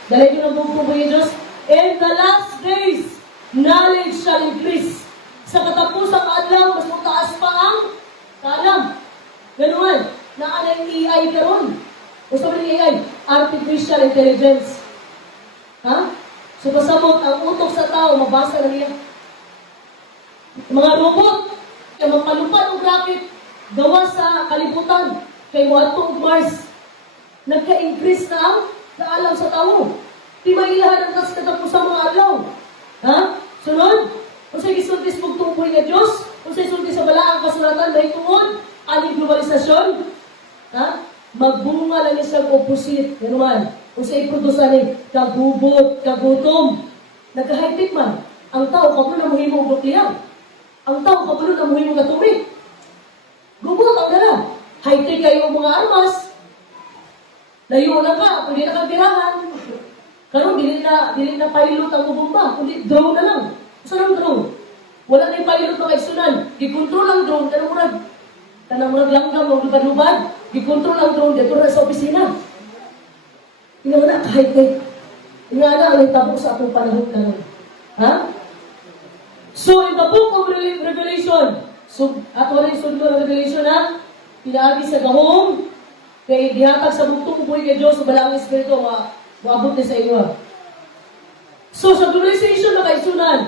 dalay ko ng bukong ng Diyos, in the last days, knowledge shall increase. Sa katapusang adlaw, mas mataas pa ang kalam. Ganuman, naalay AI karon. O sabi ng AI, artificial intelligence. Ha? So pasabot, ang utok sa tao, mabasa na niya. Mga robot, kaya magpalupad o rocket, gawa sa kalibutan, kay Wato of Mars, nagka-increase na ang kaalam sa tao. Di mailahan ang katapusang mga adlaw. Ha? Sunod, kung sa gisultis pagtukoy nga Diyos, kung sa gisultis sa balaang kasulatan, dahil tungod, aling globalisasyon, ha? Magbunga lang niya sa opposite. Yan naman. Kung sa iprodusan ni kagubot, kagutom, nagka-high-tech man. Ang tao, kapulo na muhimong nuklear. Ang tao, kapulo na muhimong atomic. Gubot ang gana. High-tech kayo mga armas. Layo na ka, kung di na kagirahan. Karon dili na pilot ang bumba, kundi drone na lang. Saan ang drone? Wala na yung pilot na kaigsunan. Gikontrol ang drone, kanang murag langgam o lubad-lubad. Gikontrol ang drone, dito na sa opisina. Ina na, kahit ina na, ang tabok sa atong panahon na nun. Ha? So, in the book of Revelation, So, ato rin sundlo ng revelation na pinaagi sa gahom, kay gihatag sa bugtong buhay kay Diyos, balang Espiritu, maabot ni sa inyo. So, sa globalization na kaisunan,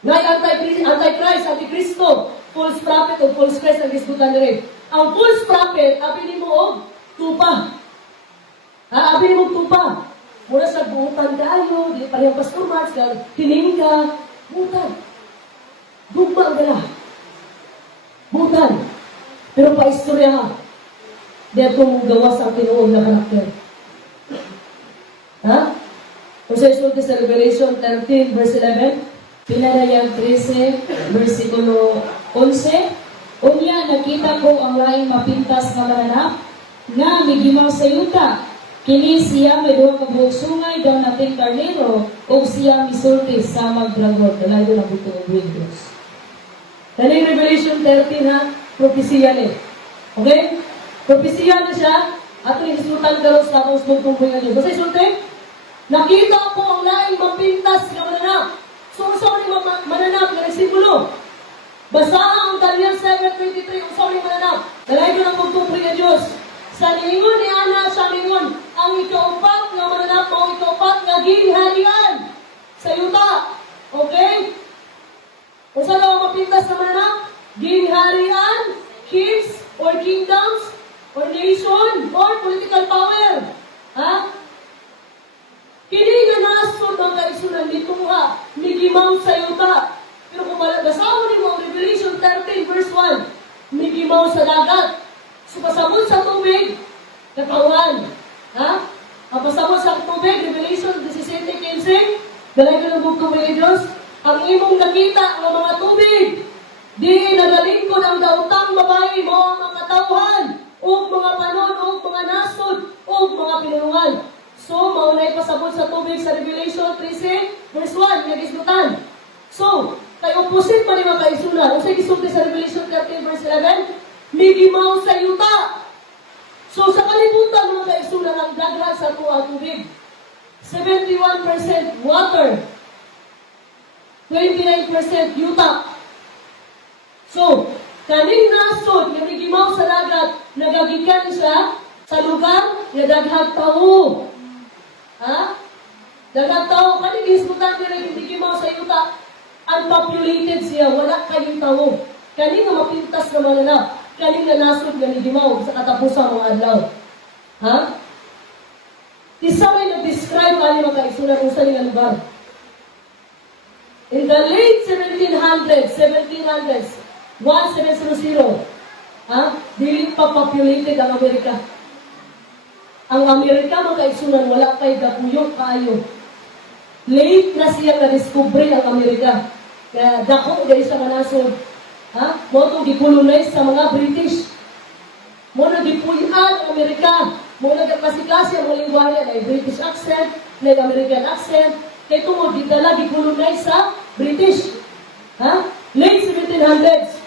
ngay antichrist, antikristo, false prophet o false Christ ang isbutan rin. Ang false prophet, abinin mo og tupa. Abinin mo tupa. Muna sa buutan kayo, di parehang Pastor Marks, tining ka, buutan. Gugma ang gala. Buutan. Pero pa-istorya ha. Dito mong gawas ang tinuod na karakter. Ha? Kung sa isulti sa Revelation 13, verse 11, Pinadayag 13, versikulo 11, Unya nakita ko ang laing mapintas nga mananap, nga migimaw sa yuta. Kini siya may duha ka buok sungay daw nating karnero, o siya misulti sa magdragon. Dalayo na buto ng Windows. Kaning Revelation 13 ha, propesya ni. Okay? Propesya na siya, ato yung isutan karon sa atong tungtungkoy nga Diyos. Basta isulti, nakita ko ang laing mapintas nga mananap. So, sorry mananap nga nagsimulo. Basta ang Daniel 7:23, ang sorry mananap. Dalayo ng tungtungkoy nga Diyos. Sa niingon ni Ana, sa niingon, ang ikaupat nga mananap, ang ikaupat nga ginharian sa yuta. Okay? Kung saan ang mapintas na mananap? Ginharian, kings, or kingdoms, or nation, or political power. Ha? Kini nga nasod ang kaisunan dito nga, migimaw sa yuta. Pero kung basahan mo ang Revelation 13 verse 1, migimaw sa dagat. So, pasabot sa tubig, katawan. Ha? Ang pasabot sa tubig, Revelation 17:15, dalay ko ng bugtong ng Diyos, ang imong nakita ng mga tubig, di nagalingkod ang dautang babae mo ang mga katawhan, o mga panon, o mga nasod, o mga pinulungan. So, maunay pasabot sa tubig sa Revelation 13, verse 1, nagisgutan. So, kay opposite pa rin mga kaisunan. Kung sa gisulti sa Revelation 13, verse 11, migimaw sa yuta. So, sa kalibutan mga kaisunan ang daghan sa tuwa tubig. 71% water. 29% yuta. So, kaning nasod nga migimaw sa dagat, nagagikan siya sa lugar nga daghang tao. Ha? Daghang tao, kaning hismutan nga migimaw sa yuta, unpopulated siya, wala kayong tao. Kaning nga mapintas na mananap, kaning nga nasod nga migimaw sa katapusan mga adlaw. Ha? Isa may nag-describe ani mga kaisunan kung saan nga lugar. In the late 1700s, 1700, dili pa populated ang Amerika. Ang Amerika, mga kaisunan, wala kay gapuyong kaayo. Late na siya na-discover ang Amerika. Kaya dako dahil sa manasod. Mo itong gikolonize sa mga British. Mo nagipuyan ang Amerika. Mo nagkaklase-klase ang lingwahe na British accent, na American accent. Kaya ito mo, gidala, gikolonize sa British. Late 1700s.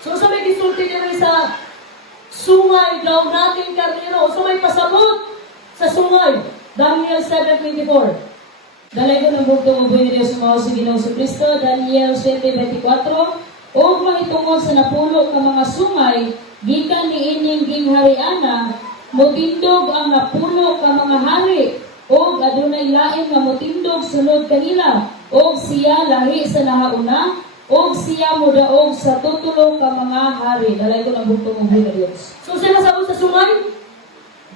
So, sa may gisulti nila sa sungay daw nating karnero. So, may pasabot sa sungay. Daniel 7:24. Dalay ko ng bugtong uboy ni Diyos mga sa Ginoong Kristo, Daniel 7:24. O mahitungod sa napulo ka mga sungay, gikan ni ining ginghariana, motindog ang napulo ka mga hari, o adunay lain nga motindog sunod kanila, o siya lahi sa nahauna, o siya mudaog sa tutulo ka mga hari. Dalay ko ng bugtong uboy ni Diyos. So, sila sabot sa sungay?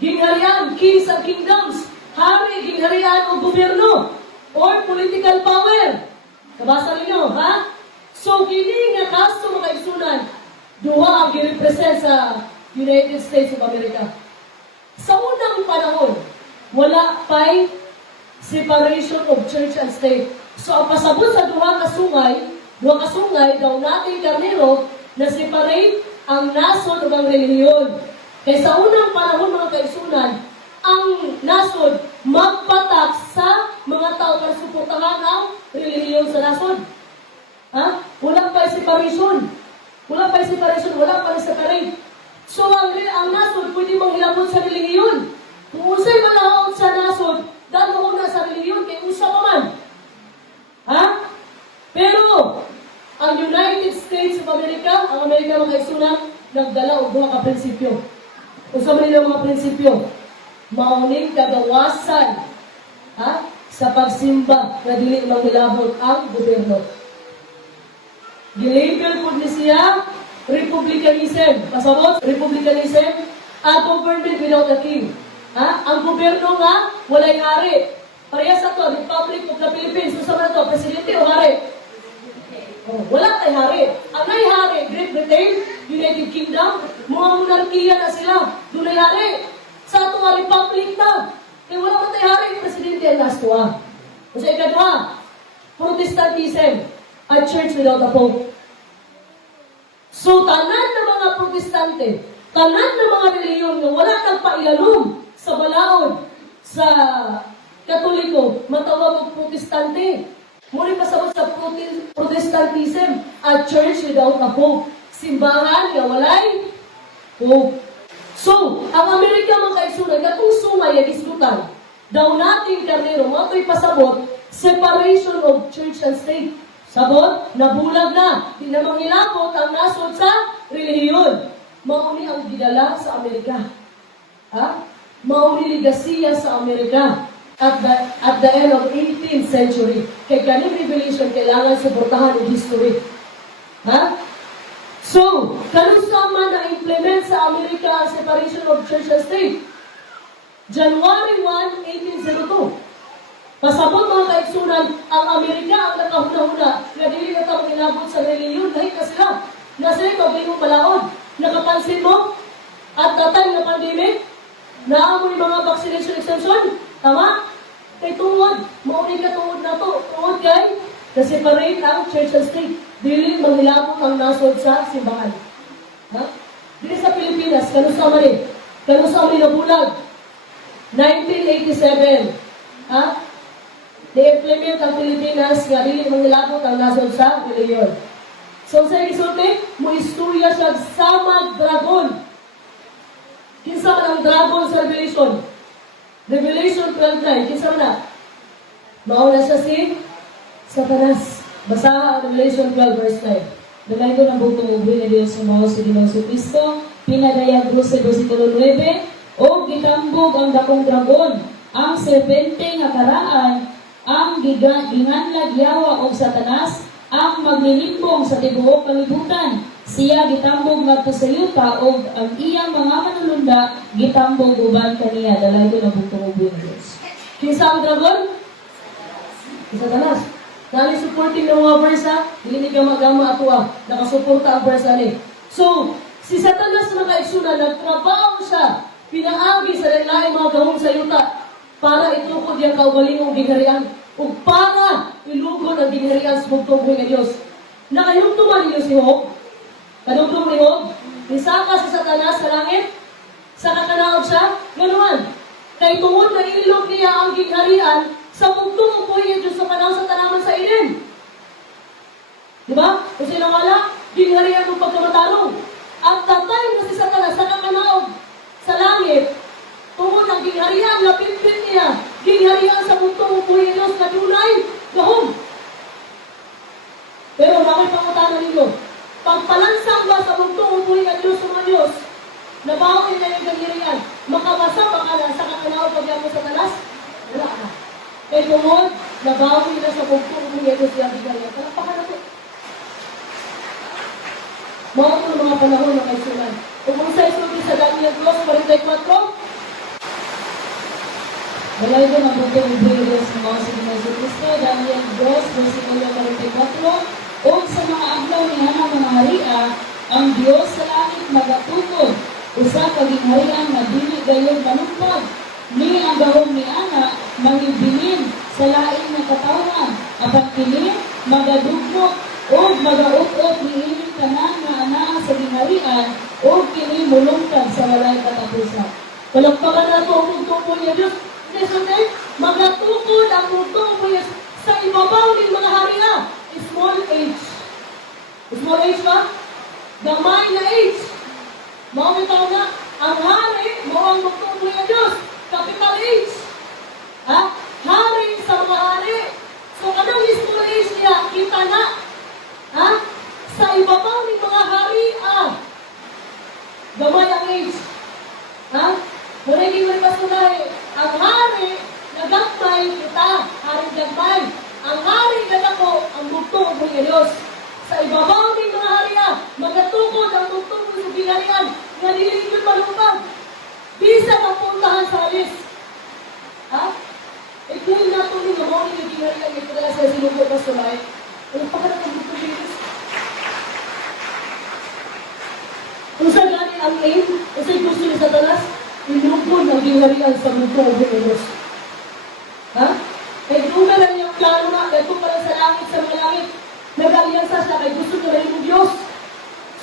Gingharian, kings and kingdoms. Hari, gingharian o gobyerno. Or political power. Kabasa ninyo, ha? So, kini nga kaso mga kaisunan, duha ang girepresent sa United States of America. Sa unang panahon, wala pa'y separation of church and state. So, ang pasabot sa duha ka sungay, daw nating karnero, na separate ang nasod o ang relihiyon. Kaya sa unang panahon mga kaisunan, ang nasod magpatak sa mga tao para suportahan ang relihiyon sa nasod. Wala pa separation. Wala pa separate. So, ang nasod pwede mong hilabot sa relihiyon. Kung usay malahot sa nasod, danoon na sa relihiyon, kay usa pa man. Pero, ang United States of Amerika mga kaigsunan, nagdala og duha ka prinsipyo. Usa man nila mga prinsipyo, mauning kagawasan sa pagsimba na dili manghilabot ang gobyerno. Gilabel po ni siya republicanism. Pasabot, republicanism, a government without a king. Ang gobyerno nga, walay hari. Parehas sa to, Republic of the Philippines. Gusto na to, presidente o hari? Wala tayo hari. Ang may hari, Great Britain, United Kingdom, mga monarkiya na sila. Doon ay hari. Sa ato nga republic na. Kaya wala man tayo hari, presidente ang last tuwa. O sa ikadwa, Protestantism, a church without a pope. So, tanan na mga protestante, tanan na mga reliyon na wala nagpailalom sa balaod, sa Katoliko, matawag ang protestante. Muli pasabot sa Protestantism, a church without a pope. Simbahan nga walay pope. So, ang Amerika mga kaigsunan, katong sumay ang isgutan, daw nating karnero, mato'y pasabot, separation of church and state. Sabot, nabulag na. Di na manghilabot ang nasod sa relihiyon. Mauni ang gidala sa Amerika. Mauni ligasiya sa Amerika. At the end of 18th century. Kay kaning revelation, kailangan suportahan ng history. So, kanusa man na-implement sa Amerika ang separation of church and state? January 1, 1802. Pasabot mga kaigsunan, ang Amerika ang nakahuna-huna na dili na tao inabot sa reliyon dahil na sila. Na sila magiging malaod. Nakapansin mo? At the time na pandemic, naamoy mga vaccination exemption. Tama? Kay tungod. Mauni ka tungod na to. Tungod kay na-separate ang church and state. Dili manghilabot ang nasod sa simbahan. Dili sa Pilipinas, kanusa man eh. Kanusa man nabulag. 1987. Na-implement ang Pilipinas nga dili manghilabot ang nasod sa reliyon. So sa isulti, mo istorya siya samag dragon. Kinsa man ang dragon sa Revelation? Revelation 12:9. Kinsa man na? Mauna siya si Satanas. Basa ang Revelation 12 verse 9. Dalay ko ng butong ubi na Diyos sa mga si Ginoong Kristo, pinadayag ko sa versikulo 9, o gitambog ang dakong dragon, ang serpente nga karaan, ang ginganlag yawa o Satanas, ang maglilimbong sa tibuok kalibutan. Siya gitambog ngadto sa yuta o ang iyang mga manulunda gitambog uban kaniya. Dalay ko ng butong ubi na Diyos. Kinsa ang dragon? Si Satanas. Nali supporting ng mga versa, hindi ka magama ato nakasuporta ang versa ni. So, si Satanas mga kaigsunan, nagtrabaho siya, pinaagi sa lain mga gahong sa yuta, para itukod yung kaugalingong gingharian, o para ilugod ang gingharian sa bugtong ng Diyos. Nakayumtuman niyo si Job, kadugtong ni Job, nisaka si Satanas sa langit, sa kakanaog siya, ganuhan. Kay tungod na ilog niya ang gingharian, sa bugtong po yung Diyos sa panahon sa tanaman sa Eden. Diba? Kung sila wala, gingharian ng pagkamatarong. At the time na si Satanas sa kakanaog sa langit, tungod ang gingharian, lapit-pit niya, gingharian sa bugtong po yung Diyos na dunay, gahom. Pero bakit pangutanan ninyo? Pagpalansang ba sa bugtong po yung Diyos sa mga Diyos, nabawin na yung gingharian, makabasa pa ka na sa kakanaog pag mo sa Satanas? Wala ka. Kaya tungod, nabawi na sa bugtong umiyado siya bigyan. Talapakan na po. Mga po ng mga panahon na kaisulan. Kung sa isulti sa Daniel 2:44, Dalay ko ng butong ubi na Diyos sa mga si Ginoong Kristo, Daniel 2, versikulo 44, o sa mga aglaw ni Hana mga haria, ang Diyos sa langit magatukod, usa kagingharian na dili gayon manumpag, ni ang gahom ni Ana, mangibilin sa lain na katawan, apat kini, magadugmok, o magaut-ot ni ining tanan nga anaa sa gingharian, o kini mulungkad sa walay katapusan. palagpakan na ito ang bugtong po niya Diyos. Nesunay, magatukod ang bugtong po niya sa ibabaw ng mga haria. Small h. Small h ba? Gamay na h. Mawag tao na, ang hari, mawag bugtong po niya Diyos. Capital H. Hari sa mga hari. So, anong small h niya? Kita na. Sa ibabaw ng mga hari, Gamay ang age. Ha? Muna hindi mo ipasunahin. Ang hari, nagagmay kita. Hari gagmay. Ang hari nagako, ang bugtong mo Diyos. Sa ibabaw ng mga hariya, magatukod ang bugtong mo sa binarian, nga nilingkod malupag. Bisa mapuntahan sa halis. Ha? Kung nato ni mga ni binarian, ito na sa sinubok na sulay, ano pa ka na bugtong Diyos? Kung sa gani ang aim, kung sa gusto ni Satanas, inubod ang binarian sa bugtong mo Diyos. Ha? Kaya doon na lang yung plano na, kaya doon pa lang sa langit, sa mga langit, nag-alyansa siya, kaya gusto na rin mong Diyos.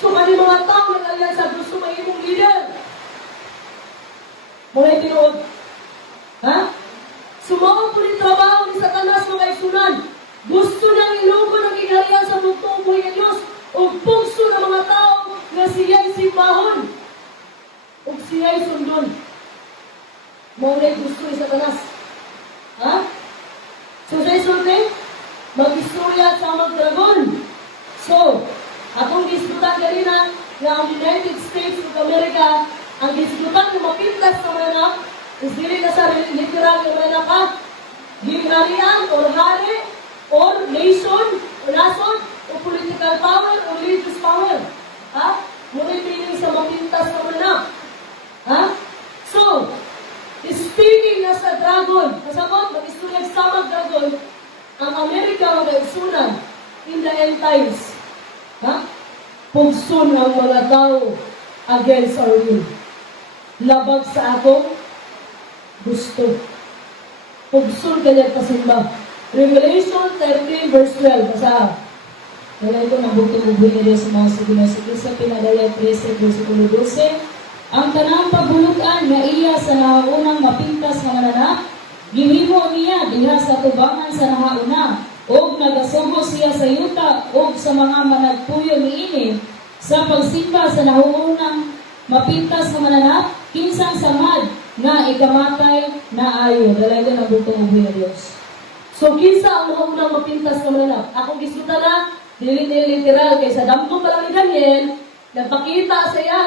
So, kani mga tao nag-alyansa, gusto may imong leader. Mga itinuod. Ha? Sumawang po rin trabaho ni Satanas mga isunan. Gusto nang ilungkod ang kinariyan sa bugtong buhay ng Diyos o pugso ng mga tao na siya'y simbahon o siya'y sundon. Mga gusto ni Satanas. Ha? So, sa isulti, mag-istorya sa mag-dragon. So, atong disputan kanina na ang United States of America, ang disputan na mapintas sa mananap, is dili na sa literal na mananap ha, ginarian or hari, or nation, o nason, o political power, o religious power. Ha? Muna piling sa mapintas sa mananap. Ha? So, speaking na sa dragon, kasabot, mag-istorya sa mag-dragon, ang Amerika mag-isunan in the end times. Ha? Pugsun ang mga tao against our will. Labag sa atong gusto. Pugsun kanya kasimba. Revelation 13 verse 12. Basa. Kaya ito nabugtong ubuhin na Diyos sa mga siginasigil sa pinadaya 13 versikulo 12. Ang tanang pabulukan na iya sa nahaunang mapintas nga mananap, gihimo niya diha sa tubangan sa nahauna, og nagasugo siya sa yuta, og sa mga managpuyo niini, sa pagsimba sa nahaunang mapintas nga mananap, kinsang samad, nga ikamatay na ayo. Dalay ko nabutong ubuhin na Diyos. So, kinsa ang nahaunang mapintas nga mananap? Akong gisuta na, dili literal, kay sa damgo pa lang ni Daniel, nagpakita sa iya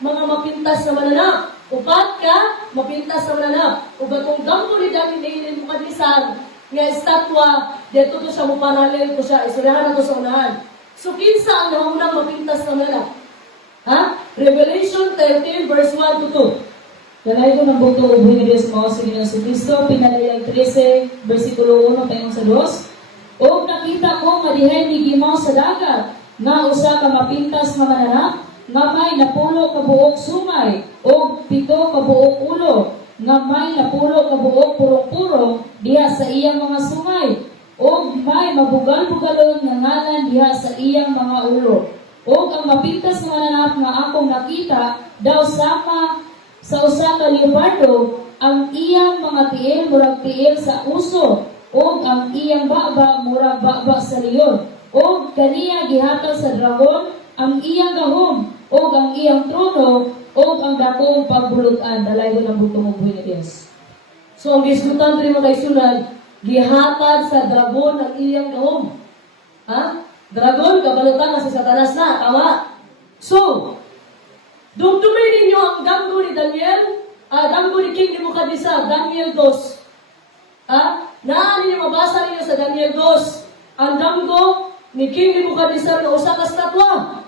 mga mapintas na mananap. Upat ka, mapintas na mananap. O batong damgo ni Daniel mo kadlisan, nga estatwa, dito to siya muparalel ko siya, isurahan na to sa unahan. So, kinsa ang naunang mapintas na mananap? Ha? Revelation 13 verse 1 to 2. Dalay ko ng bugto ubuhin ni Diyos mga sa Ginoong Kristo, pinalayag 13, versikulo 1, tayon sa 2. O nakita ko nga dihay ni Gimaw sa dagat, nga usa ka mapintas nga mananap, nga may napulo ka buok sumay, o 7 ka buok ulo, nga may napulo ka buok purong-purong diha sa iyang mga sumay, o may mabugal-bugalon nga ngalan diha sa iyang mga ulo. O ang mapintas nga mananap nga akong nakita, daw sama sa usa ka leopardo, ang iyang mga tiil murag tiil sa uso, o ang iyang baba murag baba sa leon. O kaniya gihatag sa dragon ang iyang gahom, o ang iyang trono, o ang dakong pagbulutan. Dalay ko ng butong ubuhin ni Diyos. So, ang gisgutan rin mga isunod, gihatag sa dragon ang iyang gahom. Ha? Dragon, kabalutan na si Satanas na. Tama? So, dumdumin ninyo ang damgo ni Daniel, damgo ni King Nebuchadnezzar, Daniel 2. Naan ninyo, mabasa ninyo sa Daniel 2, ang damgo ni King Nebuchadnezzar na usa ka statwa.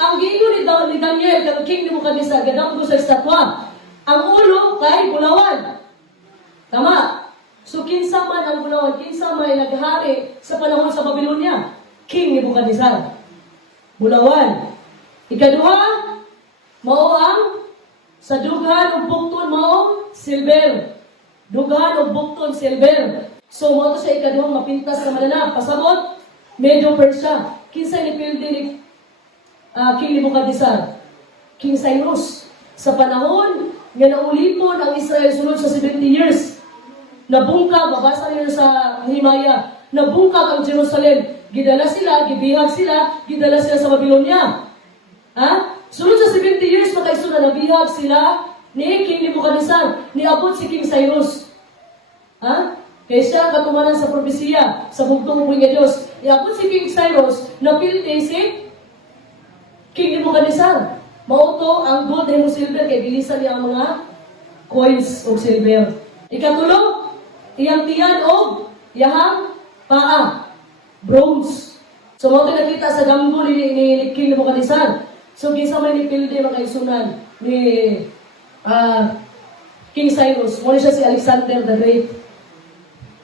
Ang giingon ni Daniel kang King Nebuchadnezzar, gadamgo sa statwa. Ang ulo kay bulawan. Tama? So, kinsa man ang bulawan, kinsa man ay naghari sa panahon sa Babylonia? King Nebuchadnezzar. Bulawan. Ikaduha, mao ang sa dughan o bukton mao silver. Dughan o bukton silver. So, mo to sa ikaduhang mapintas na mananap. Pasabot, Medo Persia. Kinsa ni pildi ni King Nebuchadnezzar? King Cyrus. Sa panahon nga naulipon ang Israel sunod sa 70 years. Nabungkag, babasa niyo sa Nehemiah, nabungkag ang Jerusalem. Gidala sila, gibihag sila, gidala sila sa Babylonia. Sunod sa 70 years, makaisuna, nabihag sila ni King Nebuchadnezzar, niabot si King Cyrus. Kaya siya katumanan sa propesiya, sa bugtong ubuhin ng Diyos. Niabot si King Cyrus, napilti si King Nebuchadnezzar. Mauto ang gold mo silver kay bilisan niya ang mga coins o silver. Ikatulo, iyang tiyan o iyang paa, bronze. So mo nakita sa damgo ni King Nebuchadnezzar. So kinsa may nipilde makaisunan ni King Cyrus. Mo siya si Alexander the Great.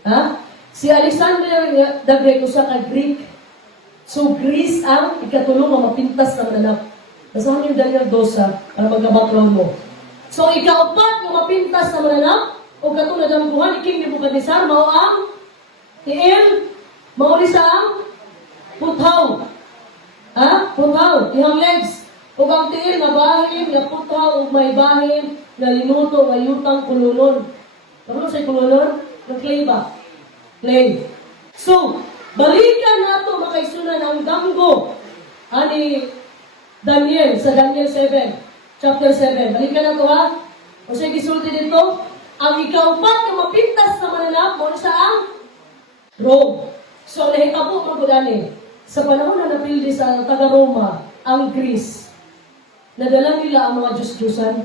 Ha? Si Alexander the Great usa ka Greek. So Greece ang ikatulong nga mapintas ng anak. Basahan niyo Daniel 12 para magka-background mo. So ikaupat nga mapintas ng anak o katulad ng buhan ni King Nebuchadnezzar mao ang tiil, mao ni sa ang puthaw. Ha? Puthaw, ihang legs. Ug ang tiil nga bahin, nga puthaw ug may bahin nga linuto nga yutang kulunon. Ano sa kulunon? Ng clay ba? Clay. So, balikan nato makaisunan ang damgo ani Daniel sa Daniel 7, chapter 7. Balikan nato ha. O siya gisulti dito, ang ikaupat nga mapintas na mananap mo sa ang Rome. So, nahitabo mo ko dani. Sa panahon na napildi sa taga-Roma, ang Greece, nadala nila ang mga Diyos-Diyosan.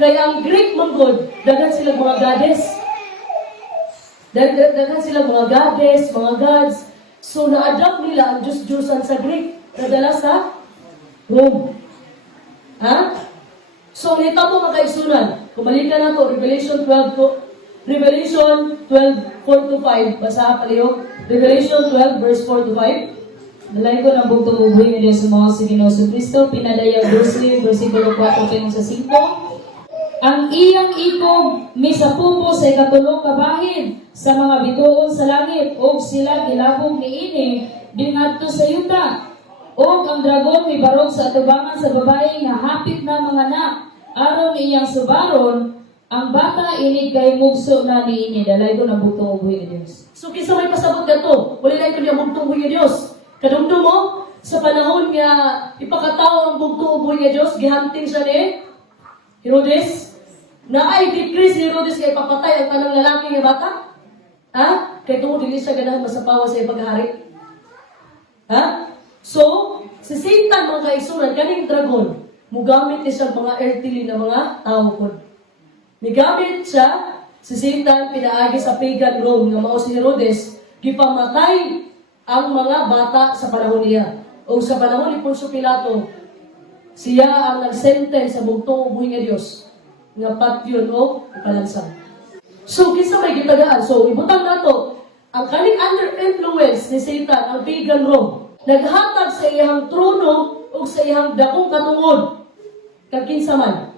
Kaya ang Greek manggod, dagan sila mga goddess. Dagan sila mga goddess, mga gods. So, na-adapt nila ang Diyos-Diyosan sa Greek, nadala sa Rome. Ha? So, nito po makaisunan. Kumalikan na to, Revelation 12:4-5. Basa palihog. Revelation 12, verse 4-5. Nalay ko ng bugtong ubuhay nga Diyos sa mga si Ginoong Kristo, pinadayaw 12, versikulo 4 pinong sa 5. Ang iyang ikog misapupo sa ikatulong kabahin sa mga bituon sa langit, o sila gilabong niini bingadto sa yuta. O ang dragon may barog sa atubangan sa babae nga hapit na mga anak, aron iyang subaron, ang bata inig kay mugso na niini. Dalay ko ng bugtong ubuhay nga Diyos. So, kisa may pasabot na to, wala na ito niya bugtong uboy nga Diyos. Kadumdum mo, sa panahon nga ipakatao ang bugtong uboy nga Diyos, gihanting siya ni Herodes, na ay decrease ni Herodes kay papatay ang tanang lalaki nga bata. Ha? Kaya tungkol hindi siya ganahan masapawa sa paghari. Ha? So, si Satan mga kaisunan, kaning dragon, mugamit niya siya mga earthly na mga tao po. Migamit siya, si Satan, pinaagi sa pagan Rome, nga mao si Herodes, gipamatay ang mga bata sa panahon niya. O sa panahon ni Poncio Pilato, siya ang nag-sentence sa bugtong ubuhay nga Diyos, nga patyon o ipalansang. So, kinsa may gitagaan. So, ibutang nato, ang kaning under influence ni Satan, ang pagan Rome, naghatag sa iyang trono o sa iyang dakong katungod. Kakinsaman.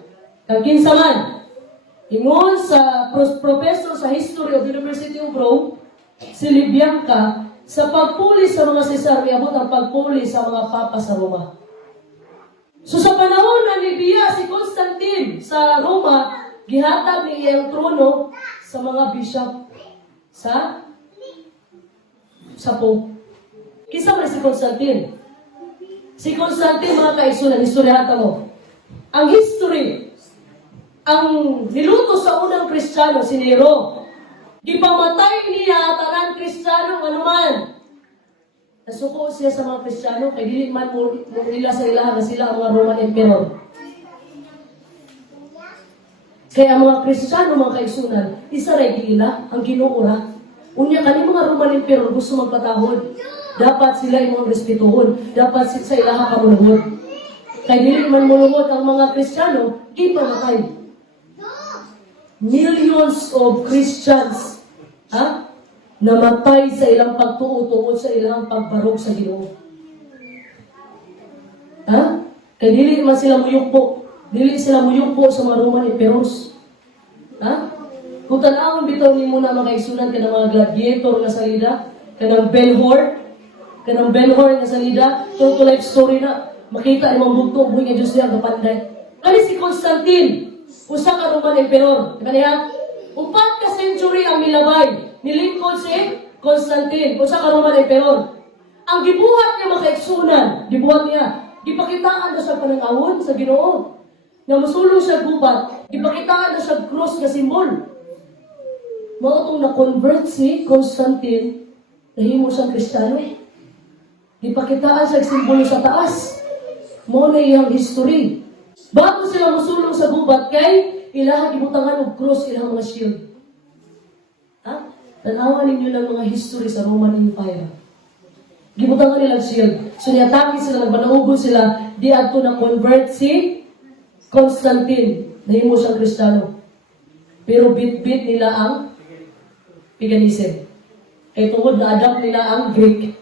Ingon sa professor sa history of University of Rome, si Libianca, sa pagpuli sa mga Cesar, iabot ang pagpuli sa mga papa sa Roma. So sa panahon na Libya si Constantine sa Roma, gihatag ni iyang trono sa mga bishop sa Pope. Kisa man si Constantine? Si Constantine, mga kaisunan, historyata mo. Ang history, ang niluto sa unang Kristiyano, si Nero. Gipamatay niya tanan Kristiyano anuman. Nasuko siya sa mga Kristiyano, kay dili man mo nila sa ilaha na sila ang mga Roman Emperor. Kaya ang mga Kristiyano, mga kaisunan, isa rin gila, ang Ginoo. Unya kani mga Roman Emperor gusto magpatahod. Dapat sila imong respetuhon. Dapat sa ilaha kamuluhod. Kaya dili man mulungod ang mga Kristiyano, gipamatay. Millions of Christians namatay sa ilang pagtuo tungod sa ilang pagbarog sa Ginoo. Kaya dili man sila muyukpo. Dili sila muyukpo sa mga Roman Emperors. Kung tanawon bitaw ni muna mga kaisunan ka ng mga gladiator nga salida, ka ng Ben-Hur nga salida, true to life story na, makita ni mga bugto, buhay nga Diyos niya, kapanday. Kani si Constantine, usa ka Roman Emperor. Diba niya? 4 ka century ang milabay. Nilingkod si Constantine, usa ka Roman Emperor. Ang gibuhat niya mga kaisunan, gipakitaan na sa panangawon sa Ginoo. Nga masulong siya gubat, gipakitaan na sa cross nga simbol. Mga itong na-convert si Constantine, nahimo siyang Kristiyano. Gipakitaan sa simbolo sa taas. Mo na iyang history. Bago sila musulong sa gubat kay ilaha gibutangan og cross ilang mga shield. Ha? Tanawa ninyo ng mga history sa Roman Empire. Gibutangan nilang shield. So niatake sila, nagbanaugon sila, di adto na convert si Constantine. Nahimo siyang Kristiyano. Pero bit-bit nila ang paganism. Kaya tungkol na-adapt nila ang Greek.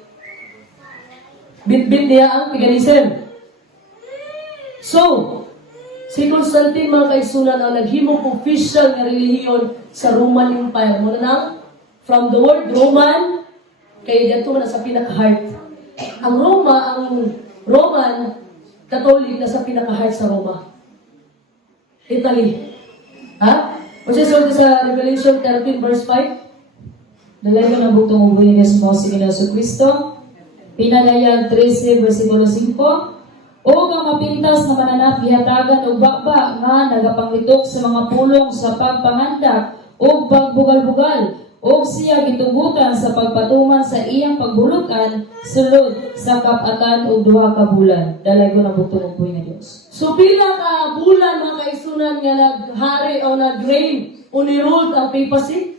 Bit-bit niya ang paganism. So, si Constantine mga kaigsunan ang naghimong official na relihiyon sa Roman Empire. Muna na, from the word Roman, kaya dito na sa pinaka-heart. Ang Roman Catholic na sa pinaka-heart sa Roma. Italy. Ha? O siya sa Revelation 13 verse 5? Dalay ko na butong ubuhin niya sa mga sige sa Kristo. Pinagayag 13, versikulo 5. O nga mapintas na mananap gihatagan og bakba nga nagapanglitok sa mga pulong sa pagpangandak o pagbugal-bugal o siya gitugutan sa pagpatuman sa iyang pagbulukan sulod sa kapatan o duha ka bulan. Dalay ko na butong ubuhin niya Diyos. So pila ka bulan mga kaisunan nga naghari o nag-reign o ni-ruled ang papacy?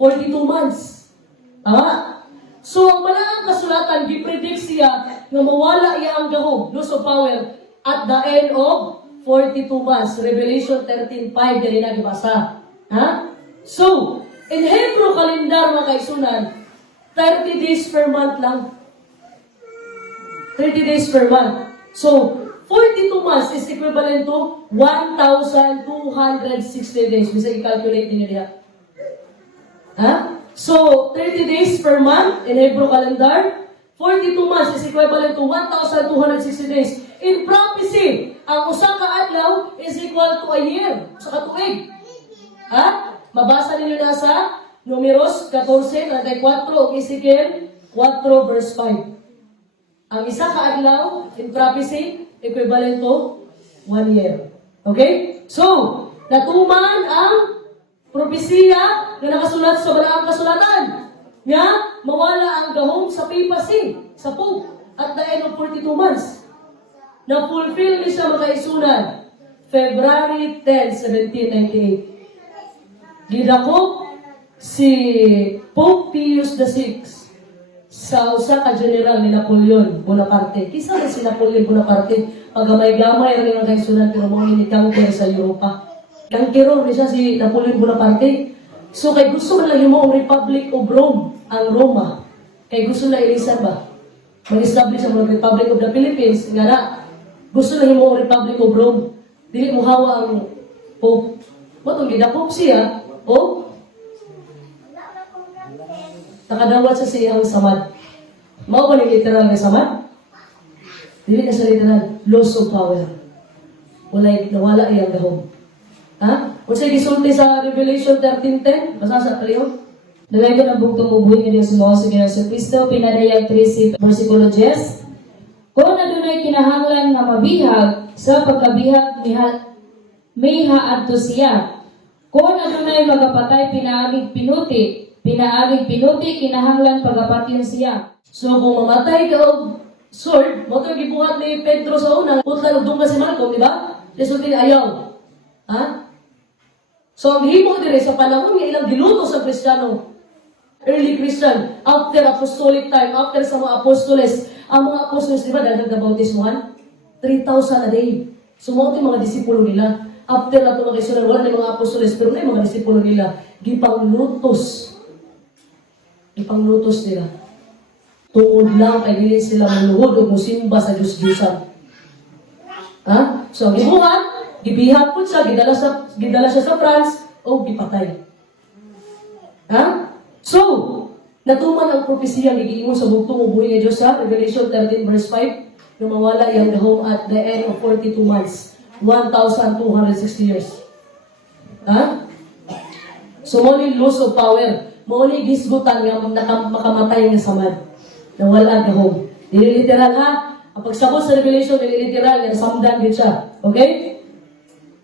42 months. Tama? So ang malaang kasulatan, gipredict siya nga mawala iya ang gahom, loss of power, at the end of 42 months. Revelation 13:5 diri na gibasa. Ha? So, in Hebrew calendar mga kaisunan, 30 days per month lang. 30 days per month. So, 42 months is equivalent to 1,260 days. Bisa i-calculate din niya. Ha? So, 30 days per month in Hebrew calendar, 42 months is equivalent to 1,260 days. In prophecy, ang usa ka adlaw is equal to a year. Sa katuig. Ha? Mabasa ninyo na sa Numeros 14:34 o Ezekiel 4 verse 5. Ang isa ka adlaw in prophecy equivalent to 1 year. Okay? So, natuman ang propesiya na nakasulat sa balaang kasulatan. Nga, mawala ang gahom sa papacy, sa Pope, at the end of 42 months. Na-fulfill ni siya makaisunan, February 10, 1798. Gidakop si Pope Pius VI sa usa ka general ni Napoleon Bonaparte. Kisa na si Napoleon Bonaparte, pagamay-gamay rin ang kaisunan, pero mga inikangker sa Europa. Kangkero ni siya si Napoleon Bonaparte. So, kay gusto man lang yung Republic of Rome, ang Roma. Kay gusto na ilisan ba? Mag-establish ang Republic of the Philippines. Nga na, gusto na yung Republic of Rome. Dili mo hawa ang Pope. Matong gidapop siya, o? Nakadawat sa siyang samad. Mao ba ni literal na samad? Dili na sa literal, loss of power. Nawala iyang gahom. Ha? Kung siya gisulti sa Revelation 13:10, basa sa kaliho. Dalay ko na bugtong ubuhin niya sa mga sige sa Kristo. Pinadayag 13, versikulo 10. Kung adunay kinahanglan nga mabihag, sa pagkabihag may haadto siya. Kung adunay magapatay pinaagig pinuti, kinahanglan pagapatyon siya. So, kung mamatay ka og sword, mo ito gibuhat ni Pedro sa una, putla ng dunga si Marco, di ba? Resulti ayaw. Ha? So, ang himo din sa panahon nga ilang giluto sa Kristiyano, early Christian, after apostolic time, after sa mga apostoles, ang mga apostoles, di ba, dahil nagka-bautismuhan? 3,000 a day. So, mga mga disipulo nila. After na ito mga kaisunan, wala na mga apostoles, pero na yung mga disipulo nila, gipanglutos. Gipanglutos nila. Tungod lang, kay dili sila manuhod o musimba sa Diyos-Diyosan. Ha? So, ang ibuhat, gibihag po siya, gidala siya sa France, o gipatay. Ha? So, natuman ang propesiyang gigiingon sa bugtong ubuhin ni Diyos sa Revelation 13 verse 5, na mawala iyang gahom at the end of 42 months, 1,260 years. Ha? So, muli loss of power, muli gisgutan nga makamatay nga samad, na wala gahom. Dili literal ha? Ang pagsabot sa Revelation, dili literal, nga samdan din siya. Okay?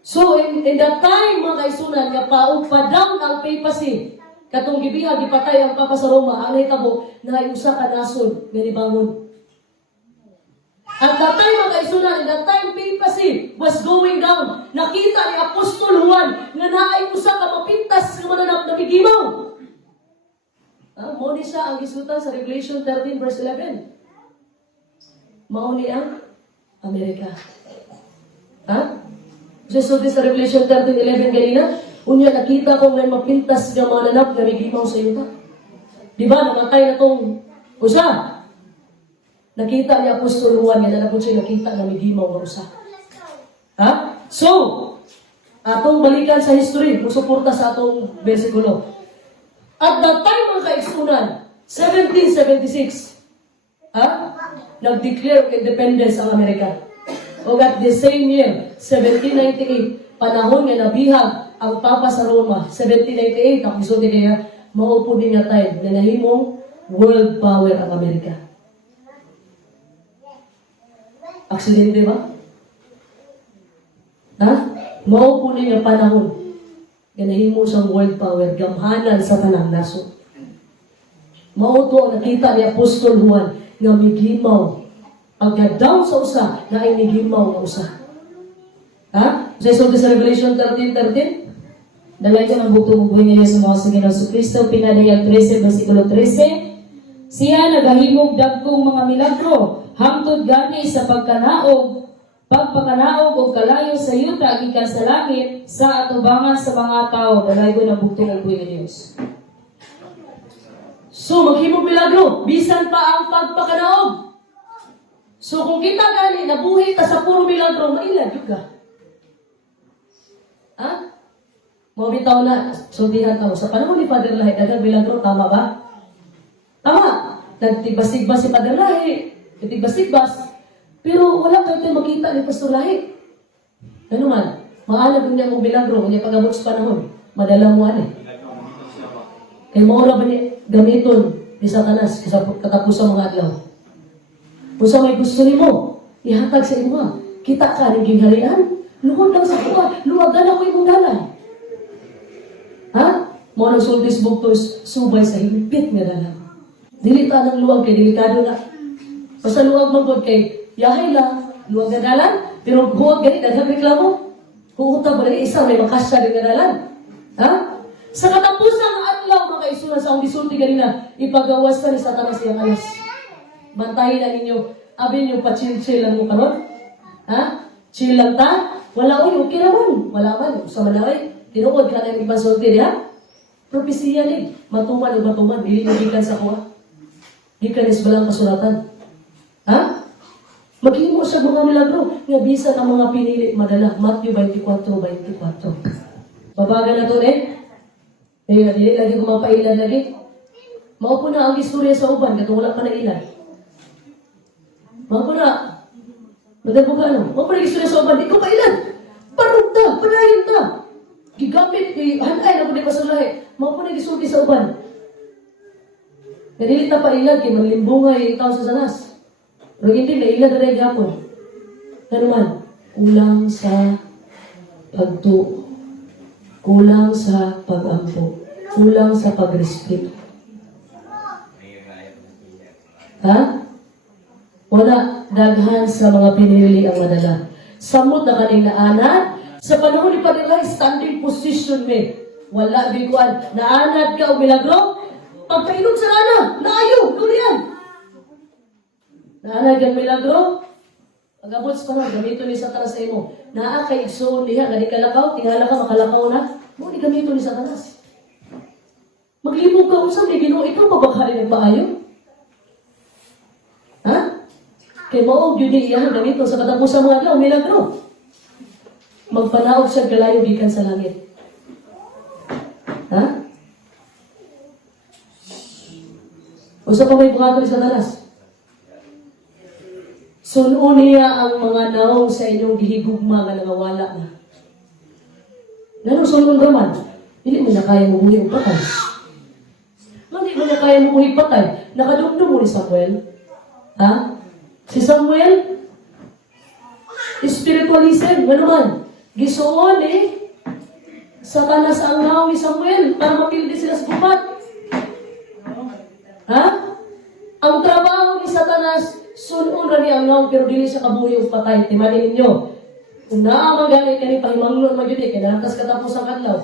So, in that time, mga kaisunan, nga paugpa-down ang papacy, katong gibihag, gipatay ang Papa sa Roma, ang nahitabo, na usa ka nasod, nga nibangon. At that time, mga kaisunan, that time papacy was going down. Nakita ni Apostol Juan nga naay usa ka mapintas nga mananap na migimaw. Mao ni siya ang gisutan sa Revelation 13 verse 11. Mao ni ang Amerika. So sa Revelation 13:11 kanina, unya nakita ko nga mapintas nga mananap nga migimaw sa yuta. Di ba namatay na tong usa? Nakita ni Apostol Juan nga na siya nakita nga migimaw nga usa. So, atong balikan sa history, musuporta sa atong bersikulo. At that time, mga kaigsunan, 1776, nag-declare independence ang Amerika. O at the same year, 1798, panahon nga nabihag ang Papa sa Roma. 1798, ang isulti kaya, maupo din nga time na nahimong world power ang Amerika. Aksidente ba? Maupo din nga panahon nga nahimo siyang world power, gamhanan sa tanang naso. Mauto ang nakita ni Apostol Juan nga migimaw pagka-down sa usa na ay migimaw nga usa. So sa Revelation 13:13, Dalay ka ng bugtong-bugay ngayon sa mga sa Ginoo sa Kristo, pinadayag 13, versikulo 13. Siya nagahimog dagkong mga milagro, hangtod gani sa pagpakanaog o kalayo sa yuta, gikan sa langit, sa atubangan sa mga tao. Dalay ko ng bugtong-bugay ng Diyos. So maghimog milagro, bisan pa ang pagpakanaog. So kung kita gani, nabuhi ka sa puro milagro, mailad yun ka. Mabitaw na, sultihan ka mo. Sa panahon ni Father Lahi, dagang milagro, tama ba? Tama. Nagtigbas-tigbas si Father Lahi. Nagtigbas-tigbas. Pero wala kayo makita ni Pastor Lahi. Ano man, maalag niya mong milagro, kanya pag-abot sa panahon, madala mo ano. Kaya maura ba niya gamiton ni Satanas sa katapusang mga adlaw? Kung sa may gusto ni mo, ihatag sa imo. Kita ka ng gingharian, luhod lang sa kuha, luwagan ako imong dalan. Mga nagsultis bugtos, subay sa higpit nga dalan. Dilita ng luwag kay delikado na. Basta luwag magod kay yahay lang, luwag nga dalan, pero huwag ganit, daghang reklamo. Huhuta ba rin isa, may makasya din nga dalan. Sa katapusang adlaw, mga kaisunan sa akong gisulti ganina, ipagawas ka ni Satanas yung ayos. Bantayin na ninyo, abin nyo pa chill-chill lang mo karon. Chill lang ta? Wala oy, okay naman. Wala man, sa manaway. Tinuod ka na yung ibang sulti niya. Propesiya ni, matuman o matuman, hindi gikan sa kuha. Gikan is balang kasulatan. Maghimo siya mga milagro, nga bisa ng mga pinili, madala, Matthew 24:24. Babaga na to dili lagi ko mapailan lagi. Maupo na ang istorya sa uban, katong wala pa na ilan. Maupo na. Madal mo ka ano? Maupo na ang istorya sa uban, di ko pailan. Parog ta, padayon ta. Gigamit, hanay na po di pasulahe. Maupo na gisulti sa uban. Nadilita pa ilan, kaya manlimbungay ikaw sa sanas. Pero hindi na ilan na rin hapon. Ano man? Kulang sa pagtuo. Kulang sa pag-ampo. Kulang sa pag-respeto. Wala daghan sa mga pinili ang madala. Samot na kaning naanad. Sa panahon ni Padilay, standing position me. Wala biguan. Naanad ka o milagro? Pagkailog sa rana, naayo, dulian. Naanad kang milagro? Pag-abot sa panahon, gamito ni Satanas sa imo. Naa kay igsoon niya, nga di kalakaw, tingala ka, makalakaw na. Mo ni gamito ni Satanas. Maglibog ka usap, may Ginoo, ikaw mabakari ng maayo. Kay maog yun iyahan gamito sa katapusang mga adlaw, milagro. Magpanaog siya galayo gikan sa langit. Usa pa may buhaton ni Satanas. Suno niya ang mga naong sa inyong gihigugma nga nangawala na. Ganun sunon raman, hindi mo na kaya mumuhi ang patay. Hindi mo na kaya mumuhi patay. Nakadugdog mo ni Samuel. Si Samuel, spiritualism, ano man, gisuon Satanas ang naong ni Samuel para mapildi sila sa gubat. Ang trabaho ni Satanas Satanas, sunon ra ni ang naon pero dili sa kabuhi ug patay. Timanin ninyo. Kung naamang gani kani pahimangnon magyud kay nalantas katapos ang adlaw.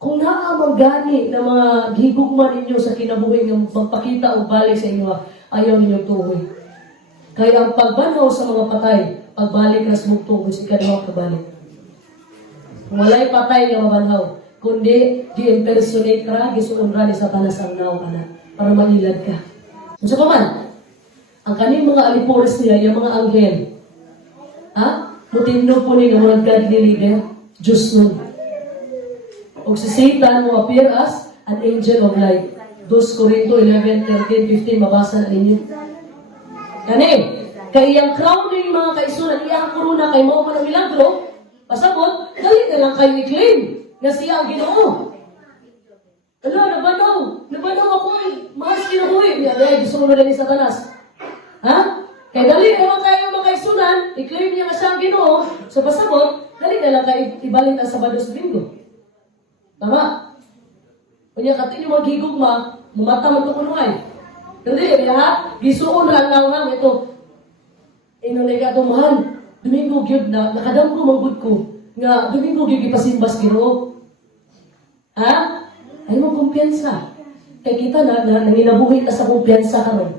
Kung naamang gani na mga gihigugma ninyo sa kinabuhi nga magpakita og balik sa inyo, ayaw ninyo tuhoy. Kaya ang pagbanhaw sa mga patay, pagbalik na sa mugtong si kanilang kabalik. Walay patay nga mabanhaw, kundi gi-impersonate ka, gisuon ra ni Satanas ang naw kana para malilad ka. Unsa pa man? Ang kaning mga alipores niya, yung mga anghel, mutindog po ni nga mga godly leader, Diyos nun. O si Satan mo appear as an angel of light. 2 Corinto 11:13-15, mabasa na ninyo. Kani, kay ang crowning mga kaisunan, iyang kuruna kay mo man ang milagro, pasabot, dali na lang kayo i-claim na siya ang Ginoo. Ala, nabanaw ako mahas kinuhuwi. Ay, gusto mo na rin ni Satanas. Kaya dali na lang kayo mga kaisunan, i-claim niya nga siya ang Ginoo, so pasabot, dali na lang kayo ibalik ang Sabado sa Linggo. Tama? Kanya katin yung maghigugma, mumata man ito kunuhay. Dali, gisuon lang lang ito. Inunay ka tumahan, Domingo gyud na, nakadam ko manggod ko, nga Domingo gyud ipasimbas Ginoo. Ay mo kumpiyansa. Kaya kita nanginabuhi ka sa kumpiyansa karon.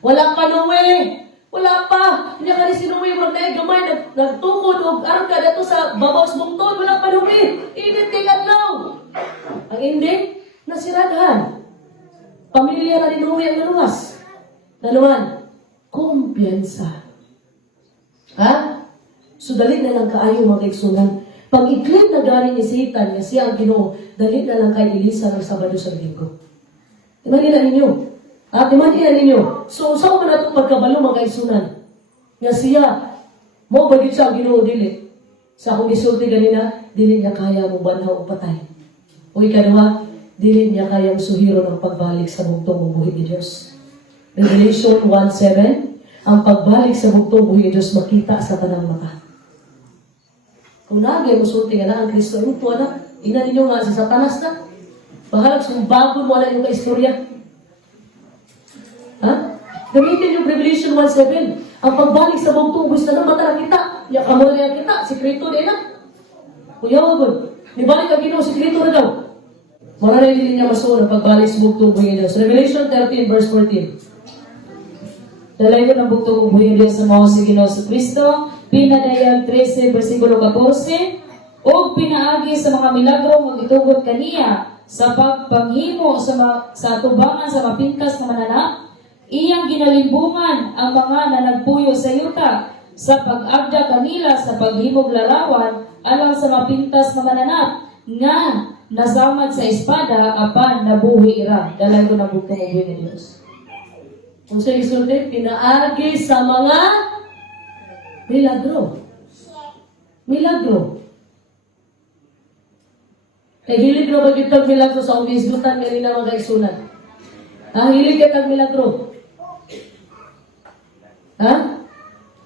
Wala pa Noe! Wala pa! Hindi ka ni si Noe, wala tayo gamay, nagtukod, o araw ka dito sa babaw sa bungtod, wala pa Noe! Init kay Kadlaw! Ang hindi, nasiradahan. Pamilya na ni Noe ang naluwas. Naluman, kumpiyansa. So dali na lang kaayo mga kaigsunan. Pag i-claim na gani ni Satan, niya siya ang Ginoo, dali na lang kay Elisa ng Sabado sa Linggo. Timanin na ninyo. Timanin na ninyo. So, saan mo na itong pagkabalo mga kaigsunan? Nga siya, mo ba siya ang Ginoo dili? Sa akong isulti ganina, dili niya kaya mo banhaw o patay. O ikalawa, dili niya kaya suhiro ng pagbalik sa bugtong o buhi ni Diyos. Revelation 1:7, ang pagbalik sa bugtong buhi ni Diyos makita sa tanang mata. Kung nagay mo sulti nga na ang Kristo, yung tuwa na, ina ninyo nga si Satanas na. Bahalag sa bago mo na yung kaistorya. Gamitin yung Revelation 1:7. Ang pagbalik sa bugtong gusto na mata na kita. Ya kamula na kita, sikreto din na. Kuya wagod, nibalik ka Ginoo, sikreto na daw. Maraming din niya masuon ang pagbalik sa bugtong buhay niya. So Revelation 13:14. Dalay ko ng bugtong buhay Diyos sa mga si Ginoo sa Kristo, pinadayag 13, versikulo 14, o pinaagi sa mga milagro magitugot kaniya sa pagpanghimo sa atubangan sa mapintas na mananap, iyang ginalimbungan ang mga nanagpuyo sa yuta sa pag-agda kanila sa paghimog larawan alang sa mapintas na mananap nga nasamad sa espada apan nabuhi ira. Dalay ko ng bugtong buhay ni Diyos. Kung sa isulti, pinaagi sa mga milagro. Milagro. Kay hilig na magigitag milagro sa umisgutan nga rin na mga kaisunan. Hilig ka milagro.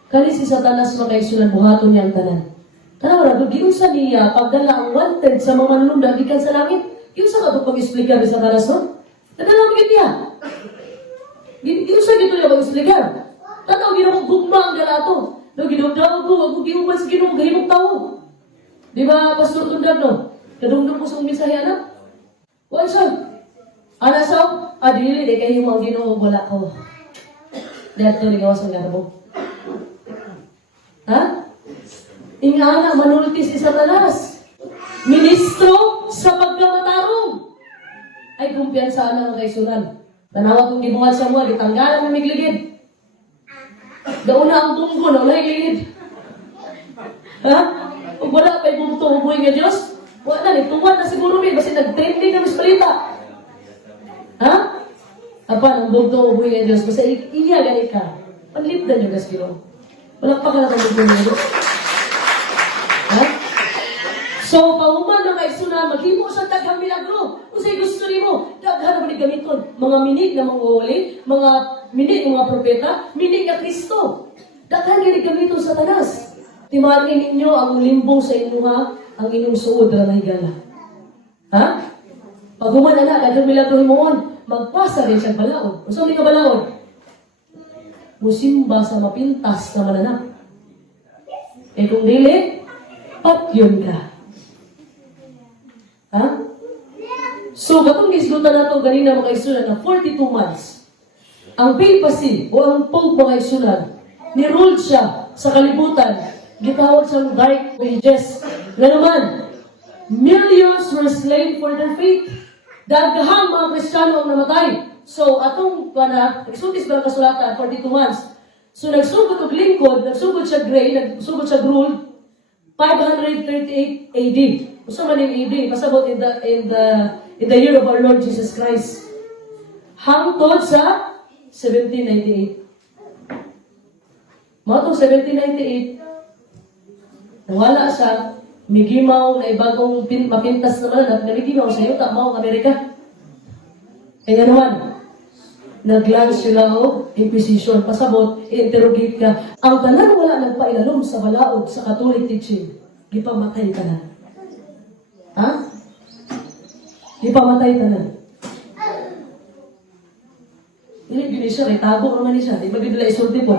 Kani si Satanas mga kaisunan, buhaton niya ang tanan. Tanaw na, ginusa niya pagdala ang wanted sa mga manununda, gikan sa langit. Ginusa ka ito pag-explicar ni Satanas, no? Nadalamit niya. Ginusa gito niya pag-explicar. Tanaw, ginagugma ang dalato. No, ginagdaw ko, wag ko giuman sa Ginoo, gahimong tao. Di ba, Pastor Tundag, no? Kadungdong ko sa umisahe, anak? Wala siya. Ana sa, dili, di kayo mo ang Ginoo, wala ko. Dito, di gawas ang garbo. Ingana, manulti si Satanas. Ministro sa pagkamatarong. Ay, kumpiyansa na mga kaisunan. Tanawa kong gibuhat sa mga, ditanggalan na migligid. Dauna ang tungko na wala ligid. Kung wala pa yung buhay nga Diyos, wala na, tuwan na siguro rin, kasi nag-trending na mas balita. Apa, ang buhay nga Diyos, kasi iya gani ka. Panlipdan yung gaskiro. Wala pa ka na buhay nga Diyos. So, pauman na kaisuna, maghimo sa taghang milagro. Kung sa'yo gusto rin mo, daghan na gamiton. Mga minig na mga wali, mga minig mga propeta, minig na Kristo. Daghan na gamiton sa Satanas. Timarin ninyo ang limbong sa inyo ang inyong suod na higala. Pag humana na, daghang milagro himoon, magpasa rin siyang balaod. Kung saan ka balaod? musimba sa mapintas na mananap. Eh kung dili, patyon ka. Ha? So, katong gisgutan na ito ganina mga isunan na 42 months. Ang papacy o ang Pope mga isunan, ni-rule siya sa kalibutan. Gitawag siyang Dark Ages. Na naman, millions were slain for their faith. Daghang mga Kristiyano ang namatay. So, atong nagsutis ba ang kasulatan, 42 months. So, nagsugod og lingkod, nagsugod siya gray, nagsugod siya rule, 538 AD. Gusto man yung AD, pasabot in the year of our Lord Jesus Christ. Hangtod sa 1798. Mga itong 1798, nawala sa migimaw na ibagong mapintas naman at namigimaw sa yuta, maong Amerika. Kaya naman, nag-launch sila o inquisition, pasabot, i-interrogate ka. Ang tanan wala nagpailalom sa balaod sa Catholic teaching, gipamatay ka na. Ha? Gipamatay ka na. Hindi siya, may tago naman siya. Di ba gila isulti po?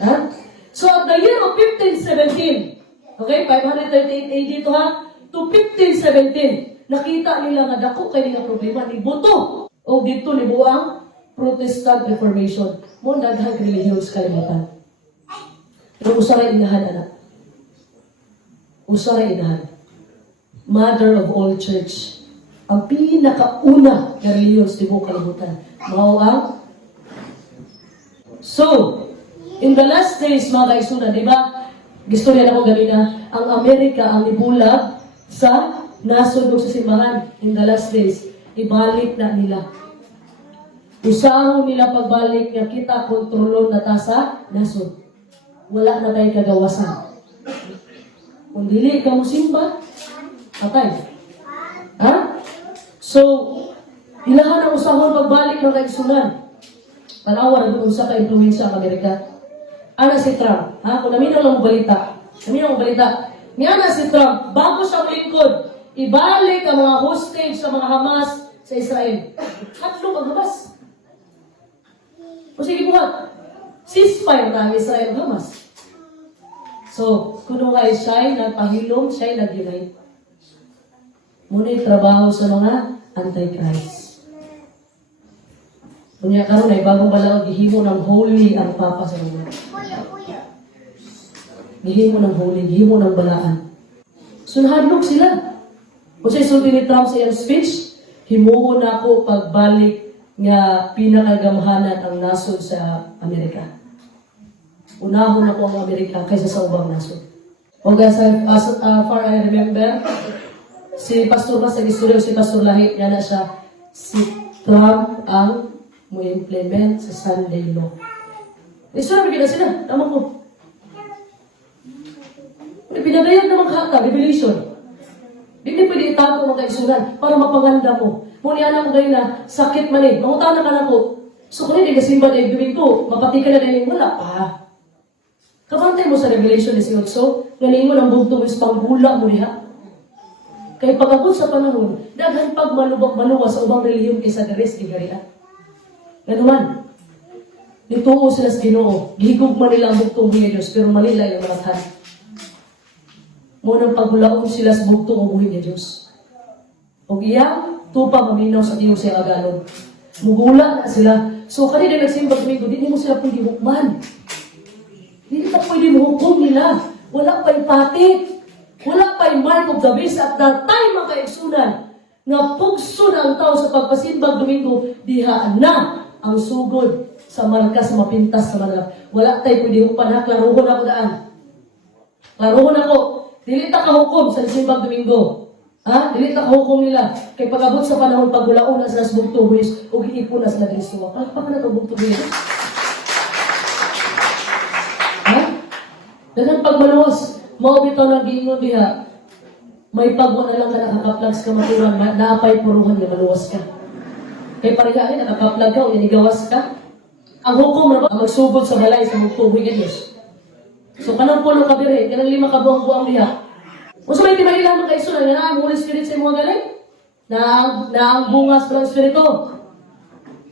Ha? So, at the year of 1517, okay, 538 AD to ha, to 1517, nakita nila nga dako kay nga problema ni buto o dito ni buang Protestant Reformation. Mo daghang religious kalimutan. Pero usara inahan anak. Usara inahan. Mother of all church. Ang pinakauna na religious di mo kalimutan. Mao ang So, in the last days, mga kaisunan, di ba? Gistorya na ko ganina, ang Amerika ang ibulag sa nasod o sa simbahan. In the last days, ibalik na nila. Usahon nila pagbalik nga kita kontrolon na ta sa nasod. Wala na tayo kagawasan. Kung dili ka mo simba, patay. Ha? So, ilahan ang usahon pagbalik ng kaisunan. Panawar doon sa ka-influensya ng Amerika. Ana si Trump, ha? Kung naminaw lang mo balita. Niya na si Trump, bago siya lingkod, ibalik ang mga hostage sa mga Hamas sa Israel. Hatlo ang Hamas. O sige buhat, ceasefire na ang Israel at Hamas. So, kung nga siya'y nagpahilom, siya'y nag-unite. Muna'y trabaho sa mga Antichrist. Kunya karon ay bagong balaod gihimo ng holy ang papa sa mga. Gihimo ng holy, gihimo ng balaan. So nahadlok sila. Kung sa isulti ni Trump sa iyang speech, himuon na ako pagbalik nga pinakagamhanan ang nasod sa Amerika. Unahon ako ang Amerika kaysa sa ubang nasod. O as far I remember, si Pastor ba sa istorya si Pastor Lahi, yan na siya, si Trump ang mo implement sa Sunday law. Sabi kita sila, tama ko. Pinagayan naman kata, revelation. Hindi pwede itago mga kaisunan para mapanganda mo. Muni anak ko ganyan na, sakit man eh. Mangutana ka na ko. So kung hindi kasimba na ibigito, mapatikan na ganyan, wala pa. Kabantay mo sa revelation 18, ganin mo ng bugtong is panggula mo niya. Kaya pagkakot sa panahon, daghan pag maluwa sa ubang relihiyon kaysa garis, gigarian. Ganuman, nituo sila sa Ginoo, gihigugma nila ang bugtong buhay Diyos, pero malila yung maratan. Munang paghulaon sila sa bugtong o buhay ni Diyos. O iya, tupa maminaw sa Diyos sa agalon. Mugula na sila. So, kanina nagsimbag tumigo, hindi mo sila pwede hukman. Hindi ka pwede hukom nila. Wala pa'y pati. Wala pa'y mark of the beast at that time mga kaigsunan nga pugso na ang tao sa pagpasimbag Domingo, diha na ang sugod sa marka sa mapintas sa manap. Wala tayo pwede hupan ha. Klaruhon ako daan. Klaruhon ako. Dili ta kahukom sa simbag Domingo. Ha? Dili ta kahukom nila. Kay pag-abot sa panahon pagulaon na sila sa bugtong buhis o giipon na sila Kristo. Palakpakan na itong bugtong buhis. Ha? Dagan pagmaluwas, maubitaw na giingon diha. May pagwa na lang ka nakakaplag sa kamaturan, naapay puruhan niya, maluwas ka. Kay parehain, nakakaplag ka o inigawas ka. Ang hukom na ba, magsugod sa balay sa magtuboy ka Diyos. So, kanang pulo ka bire, kanang 5 ka buang-buang diha. Kung sa may timahilan ng kaisunan, na ang Holy Spirit sa mga galing, na ang bungas ng Espiritu.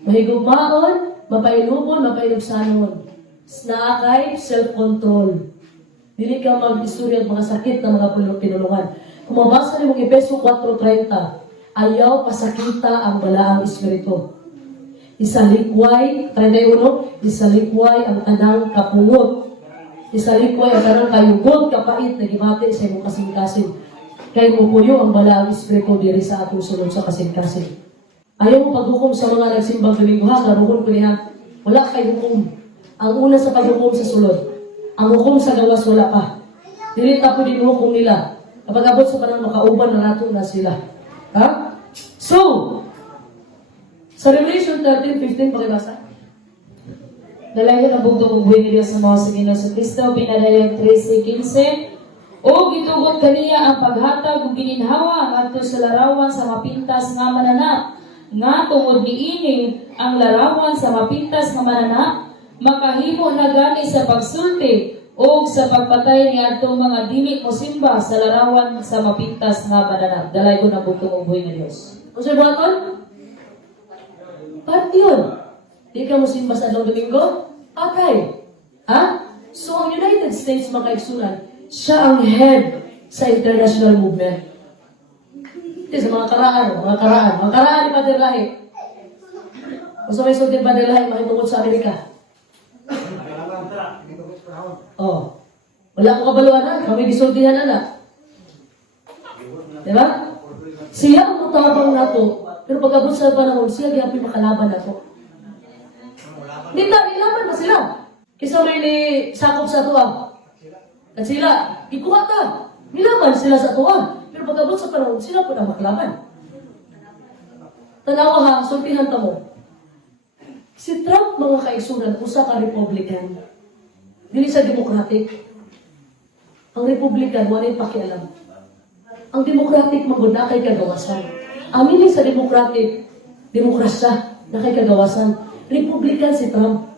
Mahigugmaon, mapailubon, mapailugsanon. naa kay self-control. Dili ka mag-istorya mga sakit na mga pinulungan. Kung mabasa ni mong Efeso 4:30, ayaw pasakita ang balaang espiritu. Isalikway, 31, isalikway ang tanang kapungot. Isalikway ang tanang kayugot, kapait na gibati sa imong kasing-kasing. Kay mupuyo ang balaang espiritu diri sa atong sunod sa kasing-kasing. Ayaw mo paghukom sa mga nagsimbang Domingo ha, karuhon ko niya. Wala kay hukom. Ang una sa paghukom sa sulod. Ang hukom sa gawas wala pa. Dili ta pwede hukom nila. Kapag abot sa panahon makauban na nato na sila. Ha? So, sa Revelation 13:15 pakibasa. Dalayan ang bugtong ng buhay ni Diyos sa mga sa Ginoo sa Kristo, pinadayag 13:15. O gitugot kaniya ang paghatag ug gininhawa ngadto sa larawan sa mapintas nga mananap. Nga tungod niini ang larawan sa mapintas nga mananap, makahimo na gani sa pagsulti o sa pagpatay ni adtong mga dili mosimba sa larawan sa mapintas nga mananap. Dalay ko na bugtong ng buhay ni Diyos. Unsay buhaton? Pat yun. Di ka mosimba sa Adlaw Domingo? Patay. Ha? So, ang United States, mga kaigsunan, siya ang head sa international movement. Ito sa mga karaan ni Padre Lahi. Kung sa may sulti Padre Lahi, makitungkol sa Amerika. Oh. Wala ko kabaluan kami gisultihan na. Diba? Siya ang mutabang nato, pero pag-abot sa panahon, siya gihapon makalaban nato. Hindi ta, nilaban ba sila? Kisa may ni sakop sa tuwa. At sila, ikuha ta. Nilaban sila sa tuwa. Pero pag-abot sa panahon, sila po na makalaban. Tanawa ha, sultihan ta mo. Si Trump, mga kaigsunan, usa ka Republican. Dili sa Democratic. Ang Republican, wala yung pakialam. Ang Democratic, magod na kay kagawasan. Aminin sa Democratic, demokrasya, na kay kagawasan. Republican si Trump.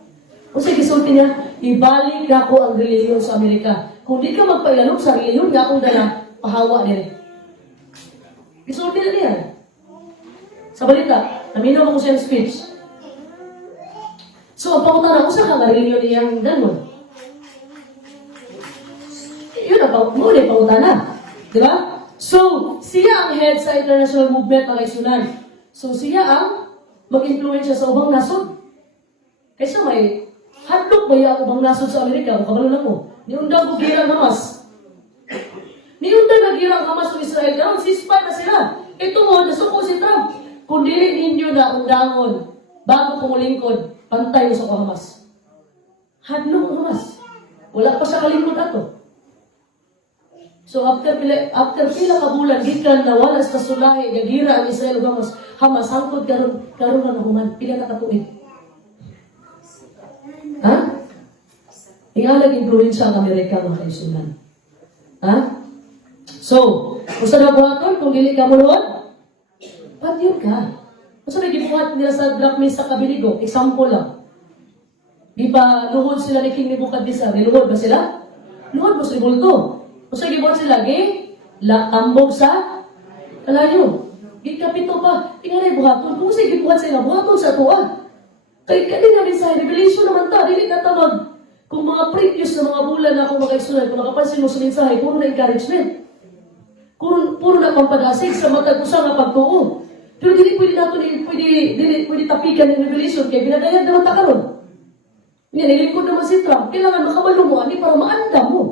O sige, sulti niya, ibalik na ko ang reliyon sa Amerika. Kung di ka magpailalog sa reliyon, nga akong dala, pahawa niya. Isulti na niya. Sa balita, naminaw ako siyang speech. So, ang pangutan ako sa kang reliyon niyang ganon. Yun ang pangutan na. Diba? So, siya ang head sa international movement ng kaisunan. So, siya ang mag-influensya sa ubang nasod. Kaysa may hadlok ba yung ubang nasod sa Amerika? Kung kabalo na mo. Niundang ko gira ang Hamas. Niundang na gira ang Hamas ng Israel. Karoon, ceasefire na sila. Ito mo, nasuko si Trump. Kung dili ninyo na undangon, bago pumulingkod, pantay mo sa Hamas. Hadlok ang Hamas. Wala pa sa kalingkod ato. So after pila ka bulan, gikan na wala sa sulahi, gagira ang Israel ug Hamas hangtod karon na human pila ka katuig. Ha? Ingalag influensya ang Amerika mga kaisunan. Ha? So, kung sa nabuhaton, kung dili ka mulod, patyon ka. Kung sa nagibuhat nila sa Black Mesa Kabiligo, example lang. Di ba luhod sila ni King Nebuchadnezzar? Niluhod ba sila? Luhod mo sa bulto. Kung sa gibuhat sila, tambog sa kalayo. Gikapito pa. Tinganay buhaton. Kung sa gibuhat sila, buhaton sa tuwa. Kaya nga mensahe, revelation naman ta, dili ka tamag. Kung mga previous na mga bulan na akong makaisunod, kung makapansin mo sa mensahe, puro na encouragement. Puro na pampadasig sa matag usa nga pagtuo. Pero dili pwede nato pwede tapikan ng revelation kaya binadayag naman ta karon. Yan, nilingkod naman si Trump, kailangan makabalo mo ani para maanda mo.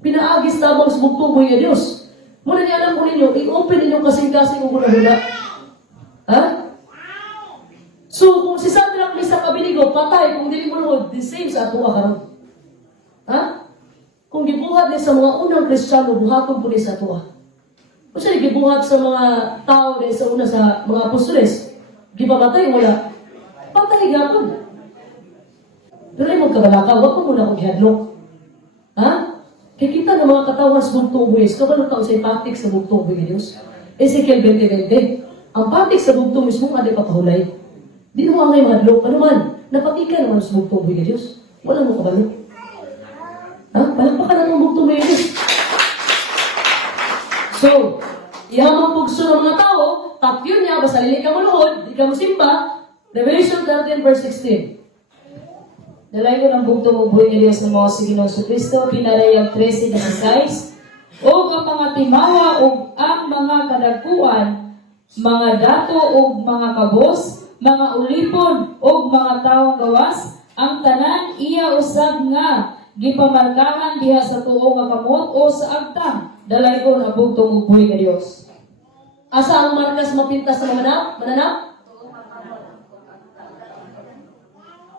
Pinaagis tabang sa bugtong mo ya Diyos. Muna niya alam ko ninyo, i-open ninyo kasing-kasing ang hula-hula. Ha? So, kung si Sandra Misa Kabiligo, patay, kung dili mo luhod, the same sa atuwa karon. Ha? Kung gibuhat niya sa mga unang Kristiyano, buhaton po niya sa atuwa. Kung siya gibuhat sa mga tao niya sa una sa mga apostoles, gipamatay, wala. Patay gapon. Pero ay magkabalaka, huwag ko muna kong gihadlok. Ha? Kaya kita ng mga katawan sa bugtong buwis, kabalo taon sa ipatik sa bugtong buwis. Ezekiel 20:20. Ang patik sa bugtong mismo nga di papahulay. Di mo angay mahadlok. Ano man, napatikan naman sa bugtong buwis Diyos. Wala mo kabalo. Ha? Palakpakan na ng bugtong buwis. So, ihamang pugso ng mga tao, tapyon niya, basta lili ka maluhod, di ka mo simba, Revelation 13:16. Dalay ko ng bugtong ubuhay nga Diyos ng mga sa Ginoong Kristo, pinarayang 13:16, o ang mga timawa o ang mga kadagkuan, mga dato o mga kabos, mga ulipon o mga tawang gawas, ang tanan iya usab nga gipamarkahan diha sa tuo nga kamot o sa agtang. Dalay ko ng bugtong ubuhay nga Diyos. Asa ang markas mapintas sa mananap?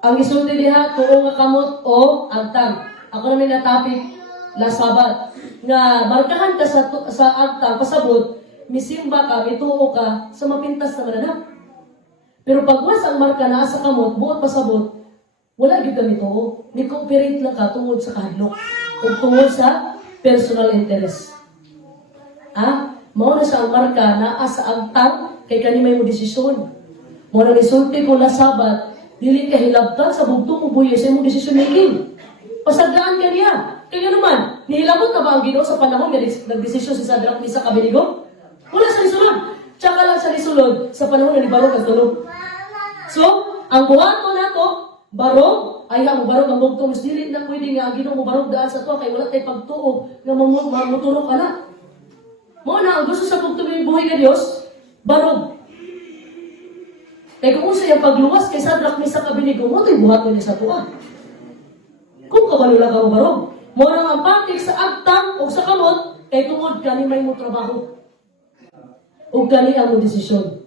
Ang isulti diha tuo nga kamot o agtang. Ako namin na topic last Sabat nga markahan ka sa agtang pasabot misimba ka mituo ka sa mapintas na mananap. Pero pagwas ang marka naa sa kamot buot pasabot wala gyud ka mituo. Ni cooperate lang ka tungod sa kahadlok o tungod sa personal interest. Mao na siya ang marka naa sa agtang kay kanimay mo desisyon. Mao na resulti ko last Sabat dili ka hilabtan sa bugtong ubuya sa imong decision making. Pasagdaan ka niya. Kaya naman, nihilabot na ba ang Ginoo sa panahon nga nagdesisyon si Sadrach, Mesach, Abednego? Wala sa lisulod. Tsaka lang sa lisulod sa panahon nga ni Barog ang tulog. So, ang buhat mo na to, Barog, ay ang Barog ang bugtong dili na pwede nga ang Ginoo mo Barog daan sa to kay wala tay pagtuo nga mamutulog ka na. Mo na ang gusto sa bugtong ng buhay nga Dios, Barog. Kaya kung usa yung pagluwas kay Sadrach, Mesach, Abednego, mo ito'y buhaton niya sa tuwa. Kung kabalula ka mo Barog, mo nang ang patik sa agtang o sa kamot, kay tungod ka ni may mo trabaho. O gani ang mo desisyon.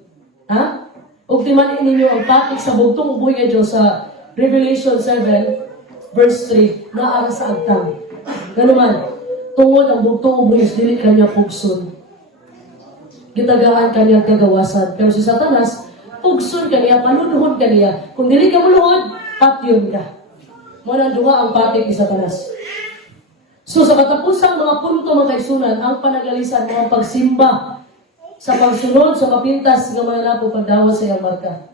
O timanin ninyo ang patik sa bugtong ubuhay nga Diyos sa Revelation 7, verse 3, na ara sa agtang. Ganuman, tungod ang bugtong ubuhay, dili kanya pugson. Gitagaan kanya kagawasan. Pero si Satanas, pugson ka niya, panunuhod ka niya. Kung dili ka muluhod, patyon ka. Muna duha ang patik ni Satanas. So sa katapusang mga punto mga kaisunan, ang panagalisan, mga pagsimba, sa pagsunod, sa mapintas, nga mga napo pagdawat sa iyang marka.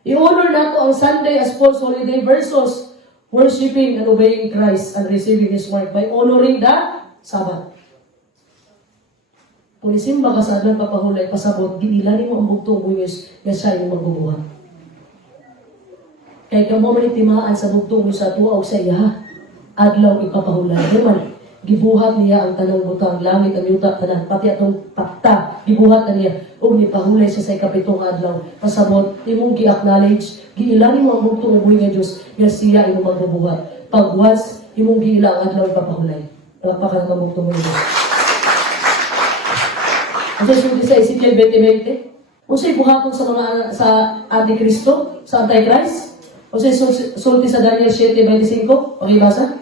I-honor nato ang Sunday as Paul's holiday versus worshiping and obeying Christ and receiving His word by honoring the Sabbath. Kung isimba ka sa adlang papahulay, pasabot, giilani mo ang bugtong buyos nga siya yung magbubuhat. Kaya ka mo manitimaan sa bugtong buyos sa tuwa o sa iya, adlaw ipapahulay. Naman, gibuhat niya ang tanong butang, langit ang yuta, tanan, pati atong takta, gibuhat na niya, o nipahulay siya sa ikapitong adlaw. Pasabot, imong gi-acknowledge, giilani mo ang bugtong buyos nga Diyos, nga siya imong magbubuhat. Pagwas, imong giila ang adlaw ipapahulay. Palakpakan ang bugtong buyos Diyos. Ang susunod sa Ezekiel 20:20, o sa'y buhaton sa mga sa Antikristo, sa Antichrist, o sa'y sulti sa Daniel 7:25, pakibasa.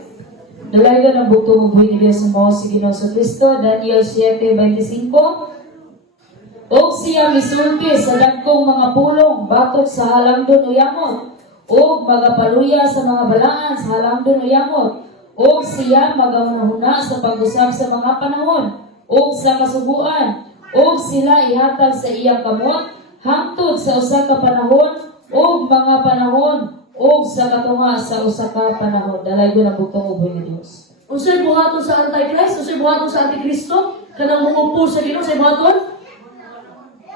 Dalay ka ng bugtong ubuhay nga Diyos ng mga sa Ginoong Kristo, Daniel 7:25, o siya misulti sa dagkong mga pulong, batok sa halangdon o yamot, o magapaluya sa mga balaan sa halangdon o yamot, o siya magamahuna sa pag-usap sa mga panahon, o sa kasubuan, o sila ihatag sa iyang kamot, hangtod sa usa ka panahon, o mga panahon, o sa katunga sa usa ka panahon. Dalay ko na bugtong ubuhay nga Diyos. Unsay buhaton sa Antichrist, unsay buhaton sa Antikristo, kanang mumupo sa Ginoo sa buhaton?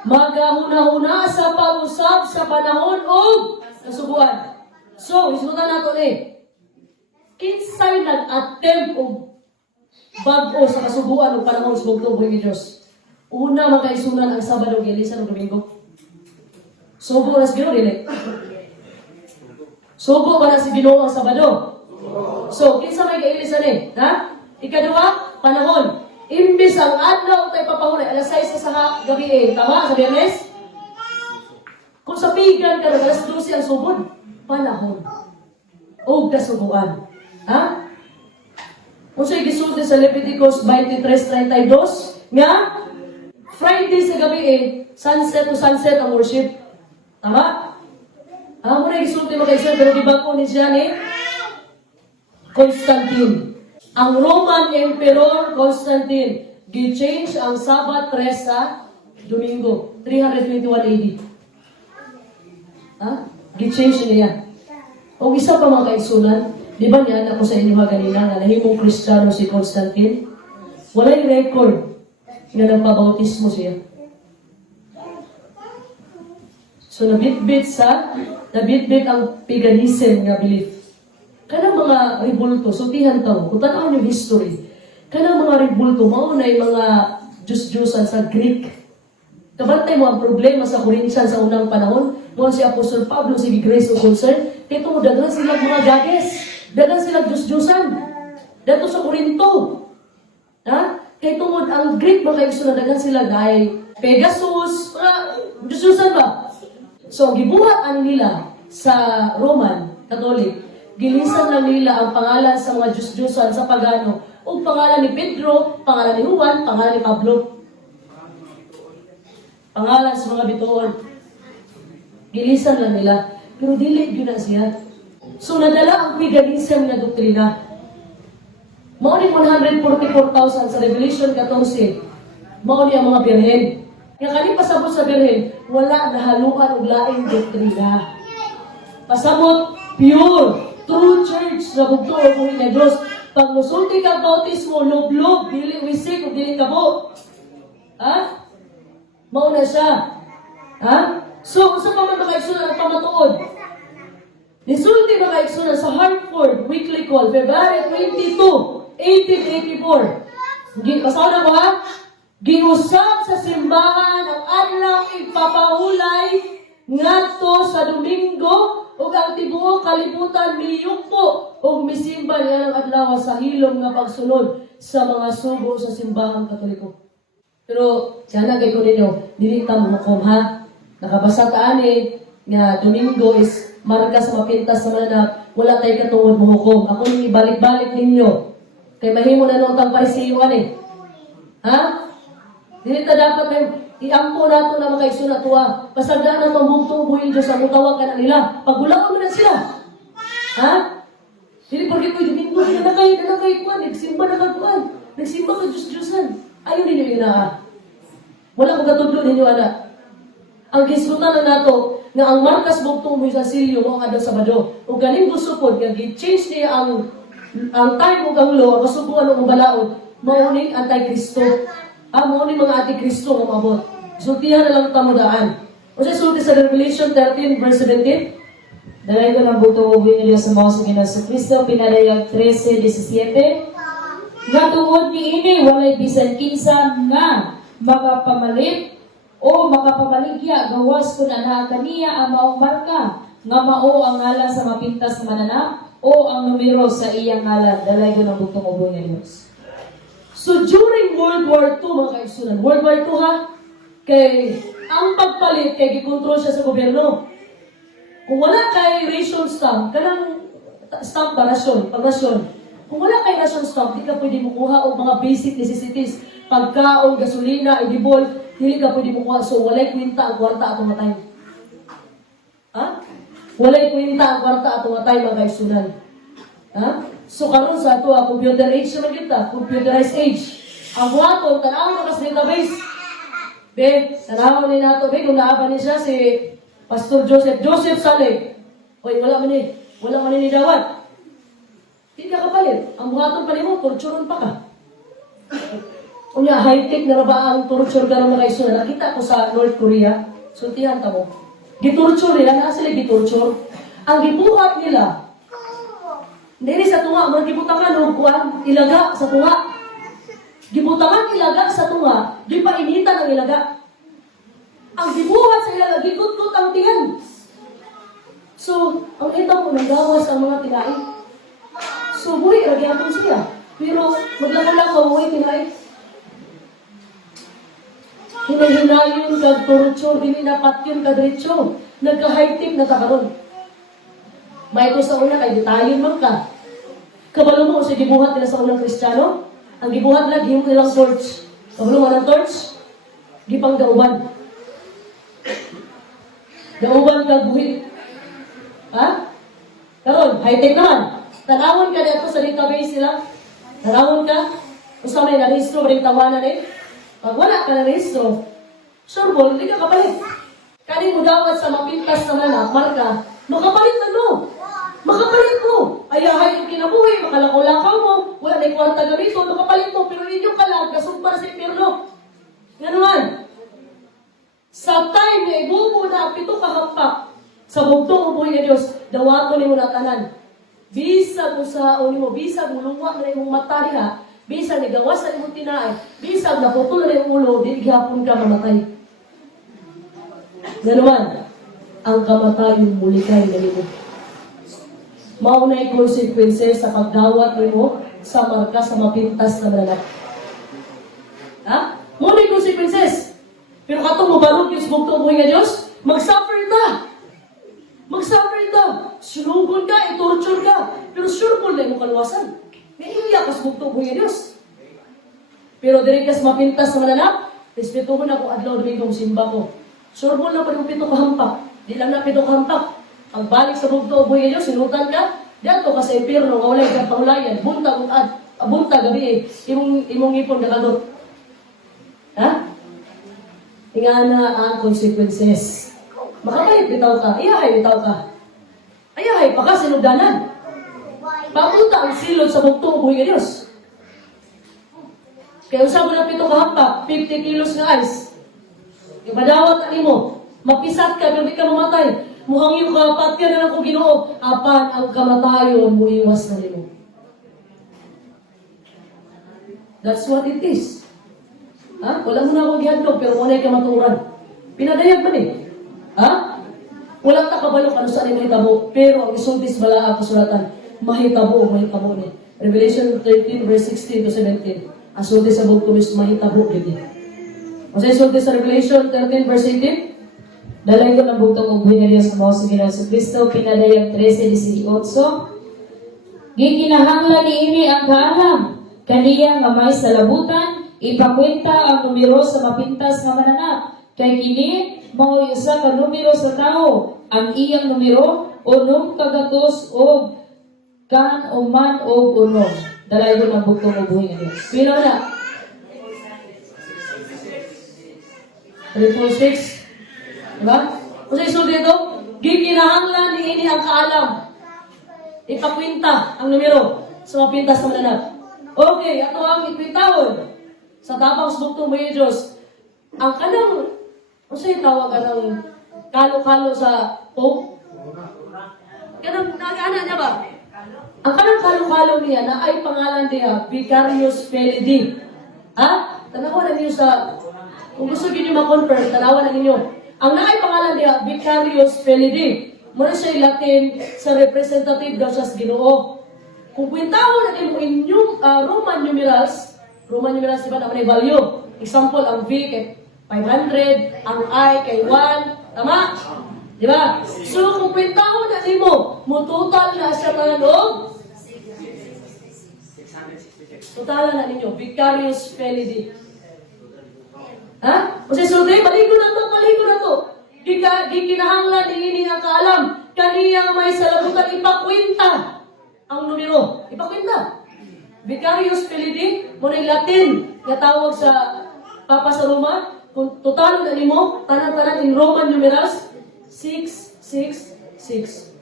Magahuna-huna sa pag-usap sa panahon o kasubuan. So, isutan nato kinsay nag-attempt og bag-o sa kasubuan o panahon sa bugtong ubuhay nga Diyos? Una, makaisunan ang Sabado, Gilisan, o Domingo. Sugo na si Ginoo, dili? Sugo ba na si Ginoo ang Sabado? So, kinsa may kailisan Ikaduha, panahon. Imbis ang adlaw tayo papahulay, alas 6 sa gabi tama, sa Biyernes? Kung sa pigan ka, alas 12 ang sugod, panahon. O kasubuan. Kung sa'yo gisulti sa Leviticus 23:32, nga, Friday sa gabi sunset to sunset ang worship. Tama? Mo na gisulti mo kayo pero gibako ni siya ni Constantine. Ang Roman Emperor Constantine gi-change ang Sabat rest sa Domingo, 321 AD. Gi-change niya. O isa pa mga kaisunan, di ba niyan ako sa inyo kanina na nahimong Kristiyano si Constantine? Walay record nga nagpabautismo siya. So nabitbit ang paganism nga belief. Kanang mga rebulto, sultihan tawo, kung tanaw yung history, kanang mga rebulto, maunay mga Diyos-Diyosan sa Greek. Kabantay mo ang problema sa Corinthians sa unang panahon, mo si Apostol Pablo, si Grace o Concern, kaya daghan sila mga goddess, daghan sila Diyos-Diyosan. Dato sa Corinto. Ha? Kaya tungod ang Greek mga kaigsunan, daghan sila gay Pegasus, Diyos-Diyosan ba? So, gibuhat ani nila sa Roman, Catholic, gilisan lang nila ang pangalan sa mga Diyos-Diyosan sa pagano, o pangalan ni Pedro, pangalan ni Juan, pangalan ni Pablo. Pangalan sa mga bituon. Gilisan lang nila. Pero dili yun na siya. So, nadala ang paganism na doktrina. Mauni 144,000 sa Revelation 14. Mauni ang mga birhen. Kaya kani pasabot sa birhen, wala nahaluan og laing doktrina. Pasabot, pure, true church na bugto o buhay na Diyos. Pag musulti ka bautismo, lob-lob, dili wisik o dili kabo. Ha? Mauna siya. Ha? So, usa pa man makaigsunan ang pamatuod. Nisulti makaigsunan sa Hartford Weekly Call, February 22, 1884. Basaw na ba? Giusap sa simbahan ang adlaw ipapahulay ngadto sa Domingo ug ang tibuok kalibutan miyugto ug misimba niya ang adlaw sa hilom nga pagsunod sa mga sugo sa simbahang Katoliko. Pero sana kay ko ninyo, dili ta muhukom ha. Nakabasa ta ani nga Domingo is marka sa mapintas sa mananap, wala tay katungod muhukom. Ako ni ibalik-balik ninyo. Kay mahimo na nung tang parisiyuan eh. Ha? Dili ta dapat may iampo nato na makaigsuon tuwa. Pasagdaan na mabugtong buhin Diyos ang mutawag ka na nila. Pagulaon mo na sila. Ha? Dili porke ko Domingo na kay kuan, nagsimba na kaguan. Nagsimba ka Diyos-Diyosan. Ayaw ninyo yun na. Wala kong katudlo ninyo, anak. Ang kisrutan na nato, nga ang markas bugtong mo sa silyo mo ang adang Sabado. O galing gusto po, nga gi-change niya ang time o ang law, ang kasubuan o ang balaod, mauning anti-Kristo. Mauning mga anti-Kristo ang mabot. Sultihan na lang tamudaan. O sa sulti sa Revelation 13, verse 17, Dalay ko ng bugtong ubuhin niyo sa mga sa Ginoong Kristo, pinadayag 13:17. Nga tungod ni ini, walay bisan kinsa nga makapamalit o makapabaligya gawas kung ana kaniya ang maong marka nga mao ang ngalan sa mapintas na mananap o ang numero sa iyang ngalan. Dalay ko ng bugtong ubuhin niyo. So during World War II, mga kaigsunan, World War II ha, kay ang pagpalit, kay gikontrol siya sa gobyerno. Kung wala kay ration stamp, kanang stamp ba, rasyon, pag-rasyon. Kung wala kay ration stamp, di ka pwede mukuha o mga basic necessities. Pagkaon, gasolina, edibol, hindi ka pwede mukuha. So, walay kwinta ang kwarta at matay. Ha? Walay kwinta ang kwarta at matay, mga kaigsunan. Ha? So, karon sa ito, computer age naman kita, computerized age. Ang buhaton, tanaw na sa database. Be, tanaw ni nato, be, kung naaban niya siya, si Pastor Joseph Saleh. Oy, wala man ni dawat. Hindi ka kapalit. Ang buhaton pa mo, torturon pa ka. Unya, high-tech na ba ang torture ka ng mga iso na nakita ko sa North Korea? Sultihan ka mo. Gitorture nila, na sila gitorture. Ang gibuhat nila, hindi sa tunga, mga gibutangan o kuwan, ilaga sa tunga. Gibutangan ilaga sa tunga, di pa initan ang ilaga. Ang gibuhat sa ilaga, gikut-kut ang tiyan. So, ang ito mo, nagawas ang mga tinain. So, buhay, ragyapon siya. Pero, maglakaw-lakaw, buhay, tinain. Hinahinayon kag torture, dili dapat yun kadretso. Nagka-high-tech na kakaroon. May ito sa una, kay detayin man ka. Kabalo mo sa gibuhat nila sa unang Kristiyano, ang gibuhat nila, gihimo nilang torch. Kabalo mo ng torch, gipang gauban. Gauban kag buhi. Ha? Karon, high-tech naman. Tanawon ka dito sa database sila. Tanawon ka, kung sa may narehistro, rin tawanan eh. Pag wala ka na rehistro, sureball, hindi ka kapalit. Kani mo dawat sa mapintas sa manap, marka, makapalit na no. Makapalit mo. Ayahay yung kinabuhi, makalakaw-lakaw mo, wala na yung kwarta gamito, makapalit mo, pero inyong kalag, kasumpa sa impirno. Ganuan. Sa time na ibubo na ang 7 kahapon, Sa bugtong uboy nga Dios, dawaton nimo na tanan. Bisag mo sa nimo, bisag mo luwa na imong mata diha, bisag ni gawas sa imong tinaay, bisag naputol na imong ulo, di gihapon ka mamatay. Ganuman, ang kamatayon mulikay na nimo. Mao na consequences sa pagdawat nimo sa marka sa mapintas na mananap. Ha? Mao na consequences. Pero katong mobarog yung bugtong uboy nga Dios, mag-suffer ka. Mag-suffer ka. Sunugon ka, i-torture ka. Pero sure po na yung kaluwasan. May iya ka sa bugtong uboy nga Dios. Pero diri kas mapintas na mananap, respetuhon ako adlaw Domingo simba ko. Sure po na pa yung pito kahampak. Di lang na pito kahampak. Ang balik sa bugtong uboy nga Dios, sinutan ka, diyan ka sa impirno, nga walay kang pahulayan, bunta gabi imong ipon nakagot. Ha? Ingana ang consequences. Makapait bitaw ka, iyahay bitaw ka. Ayahay pa ka sinugdanan. Papunta ang silod sa bugtong uboy nga Dios. Kaya usab mo na pito kahampak, 50 kilos nga ice. Ipadawat ani mo, mapisat ka pero di ka mamatay. Muhangyo ka, patya na lang ko Ginoo. Apan ang kamatayon mo iwas na nimo. That's what it is. Ha? Wala mo na akong gihandog, pero muna kamaturan. Pinadayag man eh. Ha? Walang takabalo ano saan yung mahitabo, pero ang isultis bala ang kasulatan, mahitabo ni. Revelation 13 verse 16 to 17. Ang sultis sa bugtong is mahitabo gini. O sa isultis sa Revelation 13 verse 18, Dalay ko ng bugtong uboy nga Dios sa mga sa Ginoo sa Kristo, pinadayag 13:18. Gikinahanglan niini ang kaalam, kaniya nga may salabutan, ipakwenta ang numero sa mapintas nga mananap. Kay kini mao'y usa ka numero sa tao, ang iyang numero unom kagatos og kan o man og unom. Dalay ko ng bugtong uboy nga Dios. pila na? 346. Diba? Kung sa iso dito, gikinahanglan ni ini ang kaalam. Ipakwinta ang numero sa mapintas na mananap. Okay, ato ang ikwintahon sa tapang subugtong mo yung Diyos. Ang kanang, kung sa'yo tawag kanang kalo-kalo sa Pope? Kanang, nagana niya ba? Ang kanang kalo-kalo niya na ay pangalan niya, Vicarius Felidi. Ha? Tanawan na ninyo sa, kung gusto niyo ma-confirm, tanawan na ninyo. Ang naay pangalan niya, Vicarius Felidi. Muna siya Latin sa representative daw siya sa Ginoo. Kung kwentahon natin mo inyong Roman numerals diba naman ay value. Example, ang V kay 500, ang I kay 1, tama? Diba? So, kung kwentahon natin mo total na siya tanog, totalan na ninyo, Vicarius Felidi. Ha? Kasi sulti, maligo na to. Gikinahanglan ini ang kaalam. Kaniya may salabutan, ipakwinta ang numero. Ipakwinta. Vicarius Felidi, muna Latin, nga tawag sa Papa sa Roma. Kung total na nimo, tanan-tanan in Roman numerals, 666.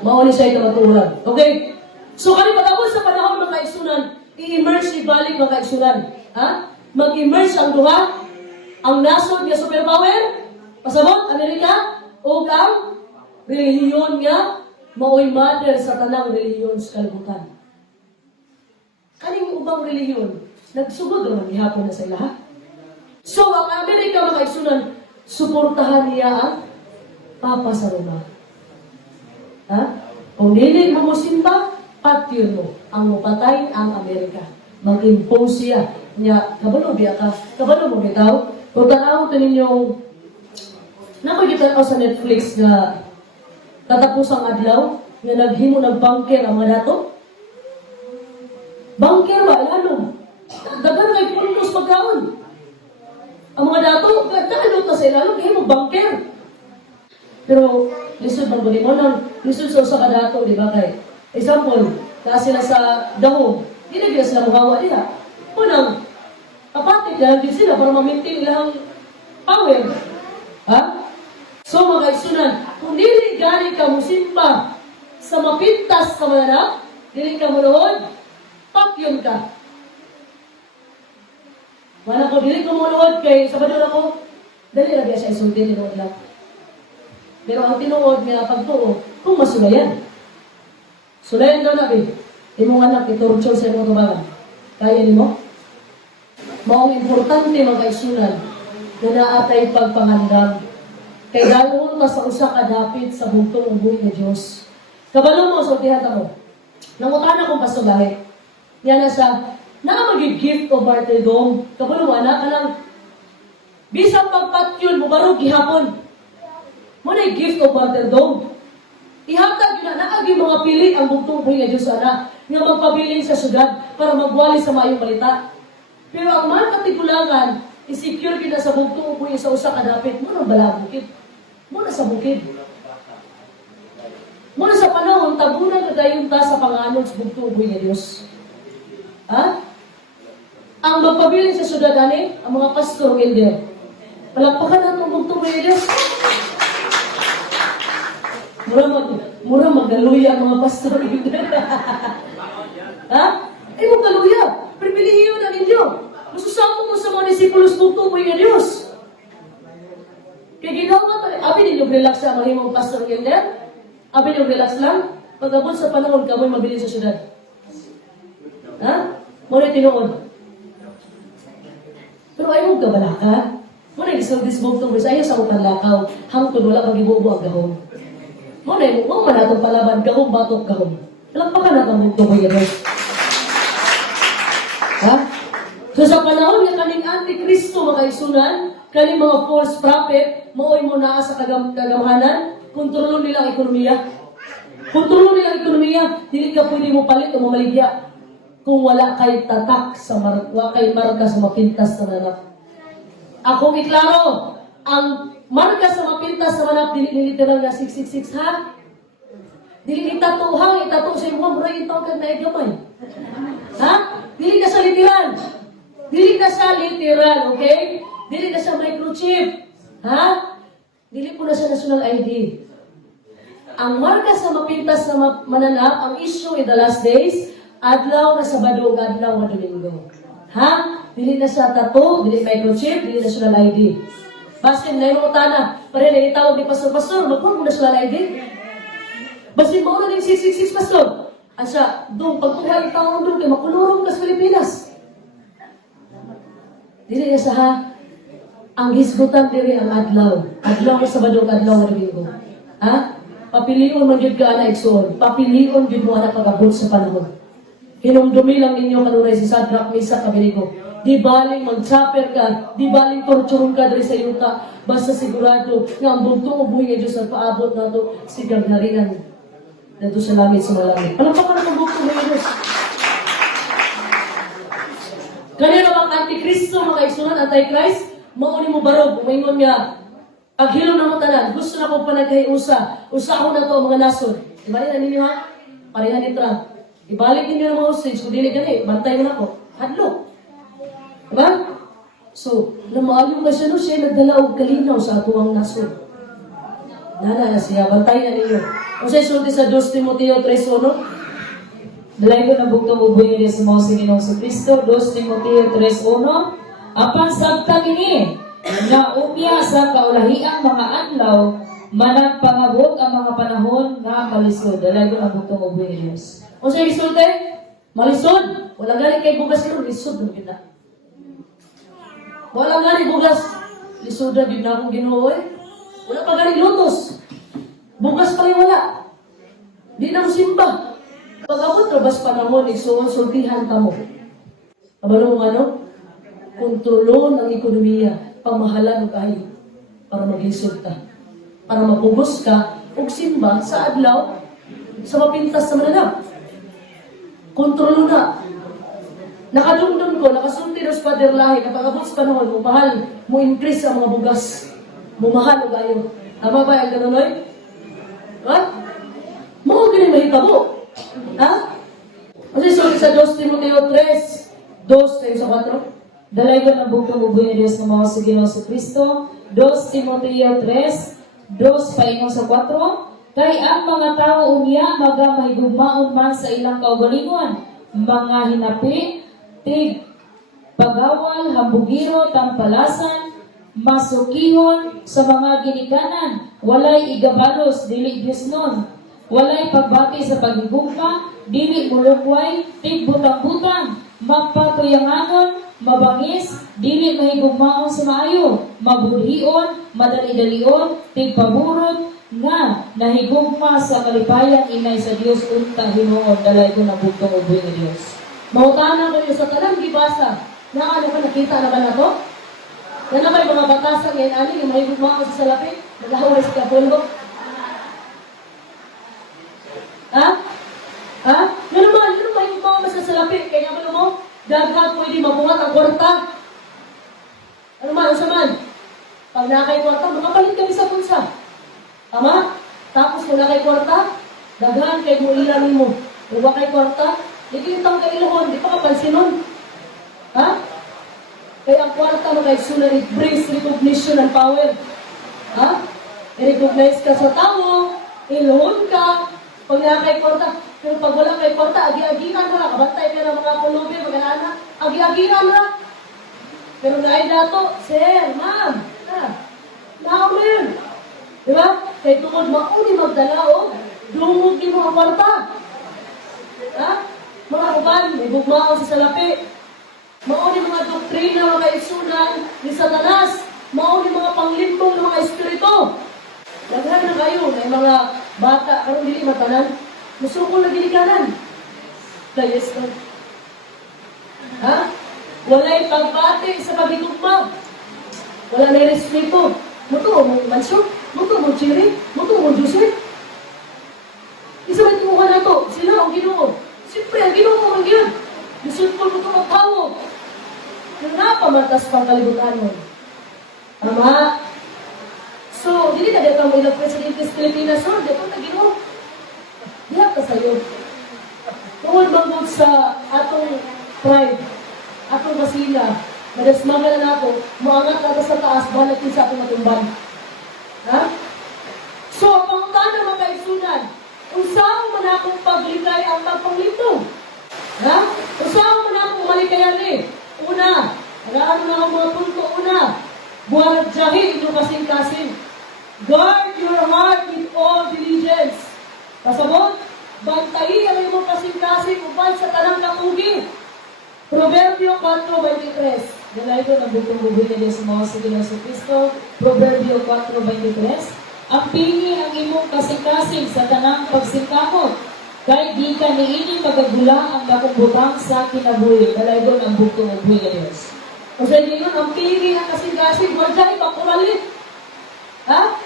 Mauli siya ikamaturan. Okay? So, kani patapos sa panahon mga kaigsunan, i-immerse ibalik mga kaigsunan. Ha? Mag-immerse ang duha, ang nasod nga superpower, pasabot, Amerika, o ang relihiyon nga, mao'y mother sa tanang relihiyon sa kalibutan. Kaning ubang relihiyon, nagsugod naman ihapon na sa ilaha. So, ang Amerika mga kaigsunan, suportahan niya ang Papa sa Roma. Ha? Kung dili mo simba, patyon mo ang mupatay ang Amerika. Mag-impose siya. Niya, kabalo biya ka. Kabalo mo bitaw. Kung tanaw ito ninyong nakikita ako sa Netflix na tatapusang adlaw na naghimo nag-bunker ang mga dato. Bunker ba? Ilalong. Dagan kay puntos pagkaon. Ang mga dato, kakalot na sa ilalong, kaya mo bunker. Pero, lisod man mo nang lisod sa usa ka dato, di ba kay? Example, na sila sa dahong, hindi na sila mahawa nila. Unang, kapatit na lang sila para ma-maintain ilang power. Ha? So, mga kaisunan, kung dili gani ka musimba sa mapintas ka mananap, dili ka munuhod, patyon ka. Mana ko, dili ko munuhod kay Sabado na ko, Dali ra siya isulti tinuod lang. Pero ang tinuod nga pagtuo, kung masulayan. Sulayan daw na, imong anak iturtsyon sa imong tubangan. Kaya nimo? Maong importante magkaisunan na naatay pagpangandam. Kay dalon pa sa usa ka dapit sa bugtong ubuy nga Dios. Kabalo mo sultihan mo. Nangutana kong pastulahe. Yan na sa gift o martyrdom. Kabalo mo anak kanang bisang pagpatyon mo barog gihapon. Mo na gift o martyrdom. Ihatag yun na naagi mga pili ang bugtong ubuy nga Dios ana nga magpabiling sa syudad para magwali sa maayong balita. Pero ang mga katigulangan, isecure kita sa bugtong ubuy sa usa ka dapit, mo na balabukid. Muna sa bukid. Muna sa panahon, tabunan na dayon ta sa panganon sa bugtong uboy nga Diyos. Ha? Ang magpabiling sa syudad ani, ang mga pastor ng elder. Palakpakan natin ang bugtong uboy nga Diyos. Mura magaluya ang mga pastor ng elder. Ha? Ay mo galuya. Pribilehiyo na ninyo. Masusama mo sa mga disipulos bugtong uboy nga Diyos. Kaya ginawa ka, abi ninyo relax sa mahimong pastor elder? Abi ninyo relax lang? Pagkabot sa panahon ka, mo'y mabilis sa syudad. Ha? Muna tinuod. Pero ayaw mong kabalaka. Muna isalvis mo itong ayaw sa mong lakaw. Hangtod wala pag ibubo ang gahom. Muna yung mga manatong palaban, gahom, batok, gahom. Palakpakan na kang itong mga Diyos. Ha? So sa panahon nga kaning Antikristo makaisunan, kaning mga false prophet, maoy mo naa sa kagamahanan, kontrolon nila ang ekonomiya. Kontrolon nila ang ekonomiya, dili ka pwede mo palit o mamaligya kung wala kay tatak sa kay marka sa mapintas sa manap. Akong iklaro, ang marka sa mapintas sa manap, dili literal na 666 ha? Dili itatuhang, itatuh sa imong mura yung tawag na igamay. Ha? Dili ka sa literal. Dili ka sa literal, okay? Dili na sa microchip. Ha? Dili po na sa national ID. Ang marka sa mapintas sa mananap, ang issue in the last days, adlaw na Sabado, adlaw na Domingo. Ha? Dili na sa tattoo, dili microchip, dili national ID. Basin na yung utana, pare na itawag ni Pastor, magpun mo national ID. Basin mo na yung 666 Pastor. Asa, doon, pagtuhay taon doon, kay makulurong ka sa Pilipinas. Dili na sa ha, ang hisgutan diri ang adlaw. Adlaw sa Sabado, adlaw na Domingo. Ha? Papilion man jud ka na igsuon. Papilion jud mo ana pagabot sa panahon. Hinumdumi lang ninyo kanunay si Sadrach, Mesach, Abednego. Di baling mag-chopper ka, di baling torturon ka diri sa yuta, basta sigurado nga ang bugtong ubuy nga Diyos nagpaabot nato si gagnarian nato sa langit sa malangit. Palakpakan ang bugtong ubuy nga Diyos. Kanina bang Antikristo, mga igsunan, Antichrist, mauni mo barog, umingon nga, paghilom na mo tanan, gusto na kong panagkahiusa, usahon na to ang mga nason. Ibalik na ninyo ha? Parehan ni Trump. Ibalik ninyo ng mga hostage, kung dili gani, bantay mo na ko. Hadlo. Diba? So, namaalong ka siya no, siya nagdala og kalinaw sa atuang nason. Nana na siya, bantay na ninyo. Kung siya isulti sa 2 Timoteo 3:1, Dalay ko na bugtong ubuy niya sa mga Ginoo sa Kristo, 2 Timoteo 3:1, apan sabta gini, na umya sa kaulahiang mga adlaw, managpangabot ang mga panahon nga malisod. Dalay ko na bugtong ubuy niya. kung siya isulti, malisod. Wala galing kay bugas yun, lisod na kita. Wala galing bugas, lisod na din na akong Ginoo eh. Wala pa galing lutos. Bugas pa rin wala. Di na mo simba. Pag-abot rabas panahon, sultihan ka mo. Kabalo mo ano? Kontrolon ang ekonomiya, pamahalan ng kayo para maglisod ka. Para mapubos ka, ug simba sa adlaw, sa mapintas sa mananap. Kontrolo na. Nakadumdum ko, nakasunti sa Father Lahi, kapag abot sa panahon, mahal, mo increase ang mga bugas. Mumahal o gayo. Tama ba ang ganun, oy? What? Mo ganun mahitabo. Ha? Kasi sa 2 Timoteo 3, 2:4. Dalay ko na bugtong ubuy niya sa mga Ginoo sa Kristo, 2 Timoteo 3, 2:4, kay ang mga tao unya magamahigugmaon man sa ilang kaugalingon, mga hinapi, tig, pagawal, hambugiro, tampalasan, masukihon sa mga ginikanan, walay igabalos, dili Diosnon, walay pagbati sa pagigugma, dili mulungway, tigbutang-butang, magpatuyanganon, mabangis, dili mahigugmaon sa maayo, mabudhion, madali-dalion, tigpaburot, nga nahigugma sa kalipayan inay sa Dios unta Hinuon dalay ko na bugtong uboy ni Dios. Mautanan ko niyo sa tanang gibasa. Na ano ka nakita na ba na to? Yan na may mga batasan ngayon, ano, yung may gugma ko sa salapi, naghahaway sa kapulgo. Ha? Ha? Yan naman may gugma ko sa salapi, kaya ano mo, daghag pwede mabungat ang kwarta. Ano man, sa man? Pag nakay kwarta, makapalit kami sa punsa. Tama? Tapos kung nakay kwarta, daghan kay mo ilamin mo. Kung wakay kwarta, hindi itang kailuhon, di pa kapansin nun. Ha? Kaya ang kwarta mo kay sunan, it brings recognition and power. Ha? I-recognize ka sa tao, iluhon ka, pag nakay kwarta. Pero pag wala kay kwarta, agi-agihan mo na, kabantay ka ng mga pulubi, mag-aana, agi-agihan mo na. Pero dahil dato, sir, ma'am, naamo yun. Diba? Kaya tungkol mauni magdala o dumog din mga kwarta. Ha? Mga uban, may bugmao sa salapi. Mauni mga doktrina, mga kaisunan ni Satanas. Mauni mga panglimpong ng mga espiritu. Laghan na kayo, may mga bata, karong dili matanan, musukol na ginikanan. Kaya yes, ha? Walay pagbati sa pagigugma. Wala na respeto. Muto mo mansyo, muto mo chiri, muto mo juice. Isa man timuha na to, sila ang Ginoo. Siyempre, ang Ginoo ang yun. Gusto mo ang tao. Yung napamatas pang kalibutan mo. Tama? So, hindi na dito mo ilang Presidente sa Pilipinas, so, dito na Ginoo. Diyak ka sa'yo. Tungod bangod sa atong pride, atong kasila, madasmaga na ako, muangat na sa taas, balakin sa akong matumban. Ha? So, pangutan na mga kaisunan, usaw man akong paglikay ang pagpanglito. Ha? Usaw man akong malikayan eh. Una, ano na ang mga punto? Una, buwan jahi ito kasing-kasing. Guard your heart with all diligence. Kasabot, bantayi ang iyong kasing-kasing upay sa tanang kapugi. Proverbio 4:23. Dala ito ng bukong bubuhay na Diyos mga sa Ginoo sa Kristo. Proverbio 4:23. Ang pingi ang imong kasing-kasing sa tanang pagsingkamot. Kay di ka niini magagula ang nakubutang sa kinabuhi. Dala ito ng bukong bubuhay na Diyos. O sa inyo yun, ang pingi ang kasing-kasing, magdali pakuralit. Ha?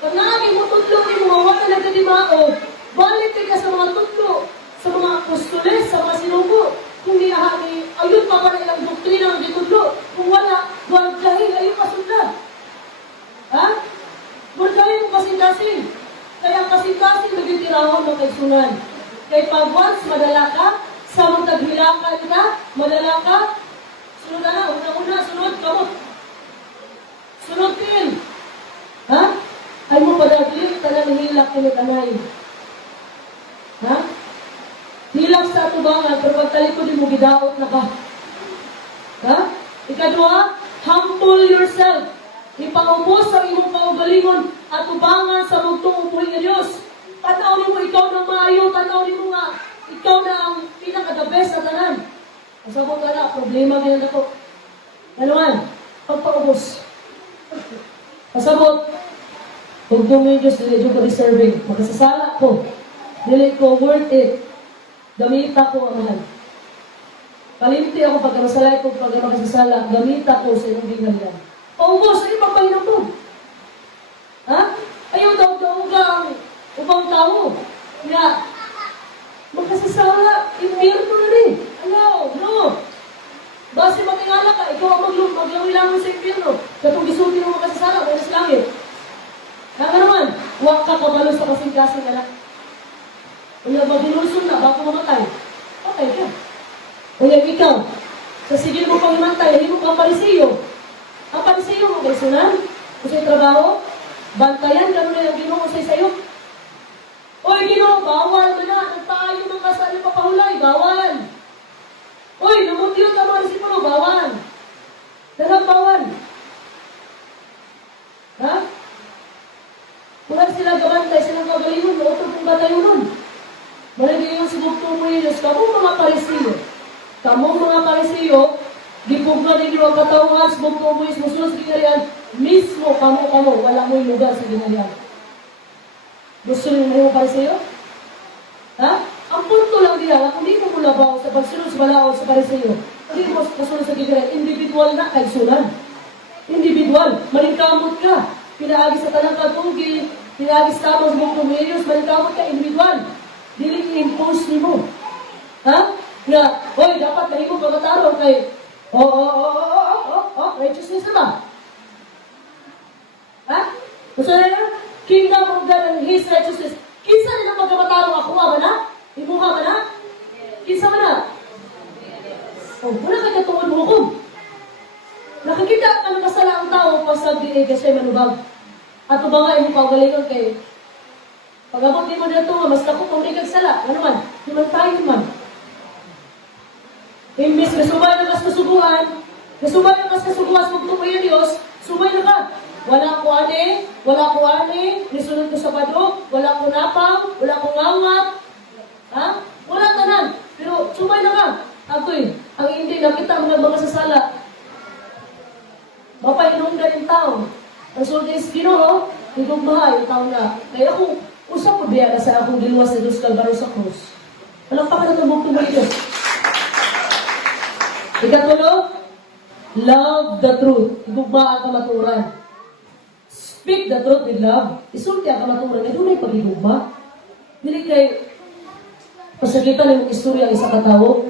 Pag namin mo tutlo ni mga wala nagkadimao, balik ka sa mga tutlo, sa mga apostoles, sa mga sinugo. Kung di ahami, ayun pa ba nilang doktrina ng ditudlo? Kung wala, guardahin, ayun pasunda. Ha? Guardahin mo kasing-kasing. Kaya kasing-kasing nagtitirahon ng kaisunan. Kay pag once madala ka, sa magtaghilakan ka, madala ka, sunod na, una-una, sunod, kamot. Sunod din. Ha? Ay mo padagli, tanan hilak kinikanay. Ha? Hilak sa atubangan, pero pagtalikod mo, gidaot na ka. Ha? Ikadua, humble yourself. Ipaubos ang imong kaugalingon at tubangan sa mugtong upuhin ng Diyos. Tanaw mo, ikaw na maayo, tanaw mo nga, ikaw na ang pinaka-the best na tanan. Masabot ka na, problema ganyan ako. Ano man? Pagpaubos. Masabot, huwag mo yung Diyos, dili ko deserving. Magkasasala ko. Dili ko worth it. Gamita ko ang mahal. Kalimti ako pagka masalay ko, pagka makasasala, gamita ko sa inyong bingalan. Paubos, ay papahinom mo. Ha? Ayaw daw ka ang upang tao. Kaya, magkasasala, impirno na rin. Ano? No. Base matingala ka, ikaw ang maglangilangan sa impirno. Katong gisulti mo magkasasala, may nas langit. Nga naman, huwag ka kabalo sa kasing-kasing na lang. Kung mag-inusun na, baka mamatay. Patay ka. Kung ikaw, sa sigil mo pang imantay, hindi mo pang parisiyo. Ang parisiyo mo, kaisunan, kung sa'yo trabaho, bantayan, gano'n na yung Ginoo sa'yo sa'yo. Oy, Ginoo, bawal na na, nagtayo ng kasal yung papahulay, bawal. Oy, namutiyot ang mga resipulo, bawal. Dalang bawal. kayo nun. Malagay yung sigugto mo yun, kamong mga Parisiyo. Kamong mga Parisiyo, gipugna din yung katawan, sigugto mo yun, musunod sa ginarian, mismo kamo, wala mo yung lugar sa ginarian. Gusto niyo mo yung Parisiyo? Ha? Ang punto lang nila, kung di mo mulabaw sa pagsunod sa balao sa Parisiyo, hindi mo kasunod sa ginarian, individual na kay sunan. Individual, malingkamot ka. Pinaagis sa tanang katugi, pinaagis ka mo sa mga kumilios, malingkamot ka, individual. Dili i-impose ni mo. Ha? Na, hoy, dapat mahimong pagkataro kay, righteousness na ba? Ha? Gusto na yun? Kingdom of God and His righteousness. Kinsa na ng pagkamataro ako, ba na? Imuha ba na? Kinsa ba na? Oh, wala ka katungod mo hukom. Nakikita ang kasala ang tao pasag di kasi manubag. At ba nga imo paugalingon kay pag-abot di mo dito, mas dako kung di sala. Ano man? Di man tayo man. Imbis kasubay na kas kasuguan, sa magtukoy Diyos, sumay na ka. Wala ko ani, nisunod ko sa padro, wala ko napang, wala ko ngawat. Ha? Wala tanan. Pero sumay na ka. Ako'y, ang hindi nakita mo na mga sasala. Mapainom yung tao. Ang sulti is Ginoo, higugmaha yung tao na. Kaya ako, usap ko biya na sa akong giluwas sa Diyos Kalbaro sa krus. Walang pa ka na tumog tumog Diyos. Ikatulo, love the truth. Higugmaha ang kamaturan. Speak the truth with love. Isulti ang kamaturan. May doon ay paghigugma. Dili kay pasakitan ng istorya ang isa katao.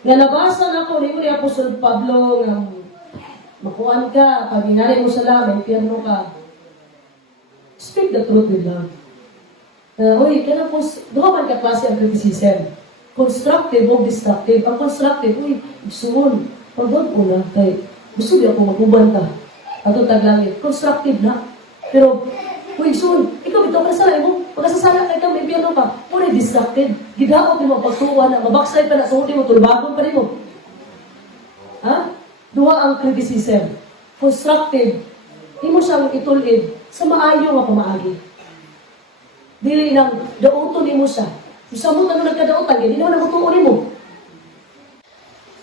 Nga nabasa na ako, ni Apostol Pablo, nga makuhaan ka, pag hinali mo sa lamay, impyerno ka. Speak the truth with love. Uy, kaya po, duha man ka klase ang criticism. Constructive o destructive. Ang constructive, uy, gusto pag-doon po na, kay gusto niya ako mag-uban ka. Ato taglangit, constructive na. Pero, uy, gusto ikaw ito ka sa mo, pagkasasala ka ikaw, may impyerno ka, uy, destructive. Gidaot mo pagtuwa na, mabaksay pa na, sa huli mo, tulbagon pa rin mo. Ha? Duha ang criticism. Constructive. Di mo siyang itulid sa maayo nga pamaagi. Dili nang dauton ni mo siya. Isa mo tanong nagkadautan, hindi naman namutuon ni mo.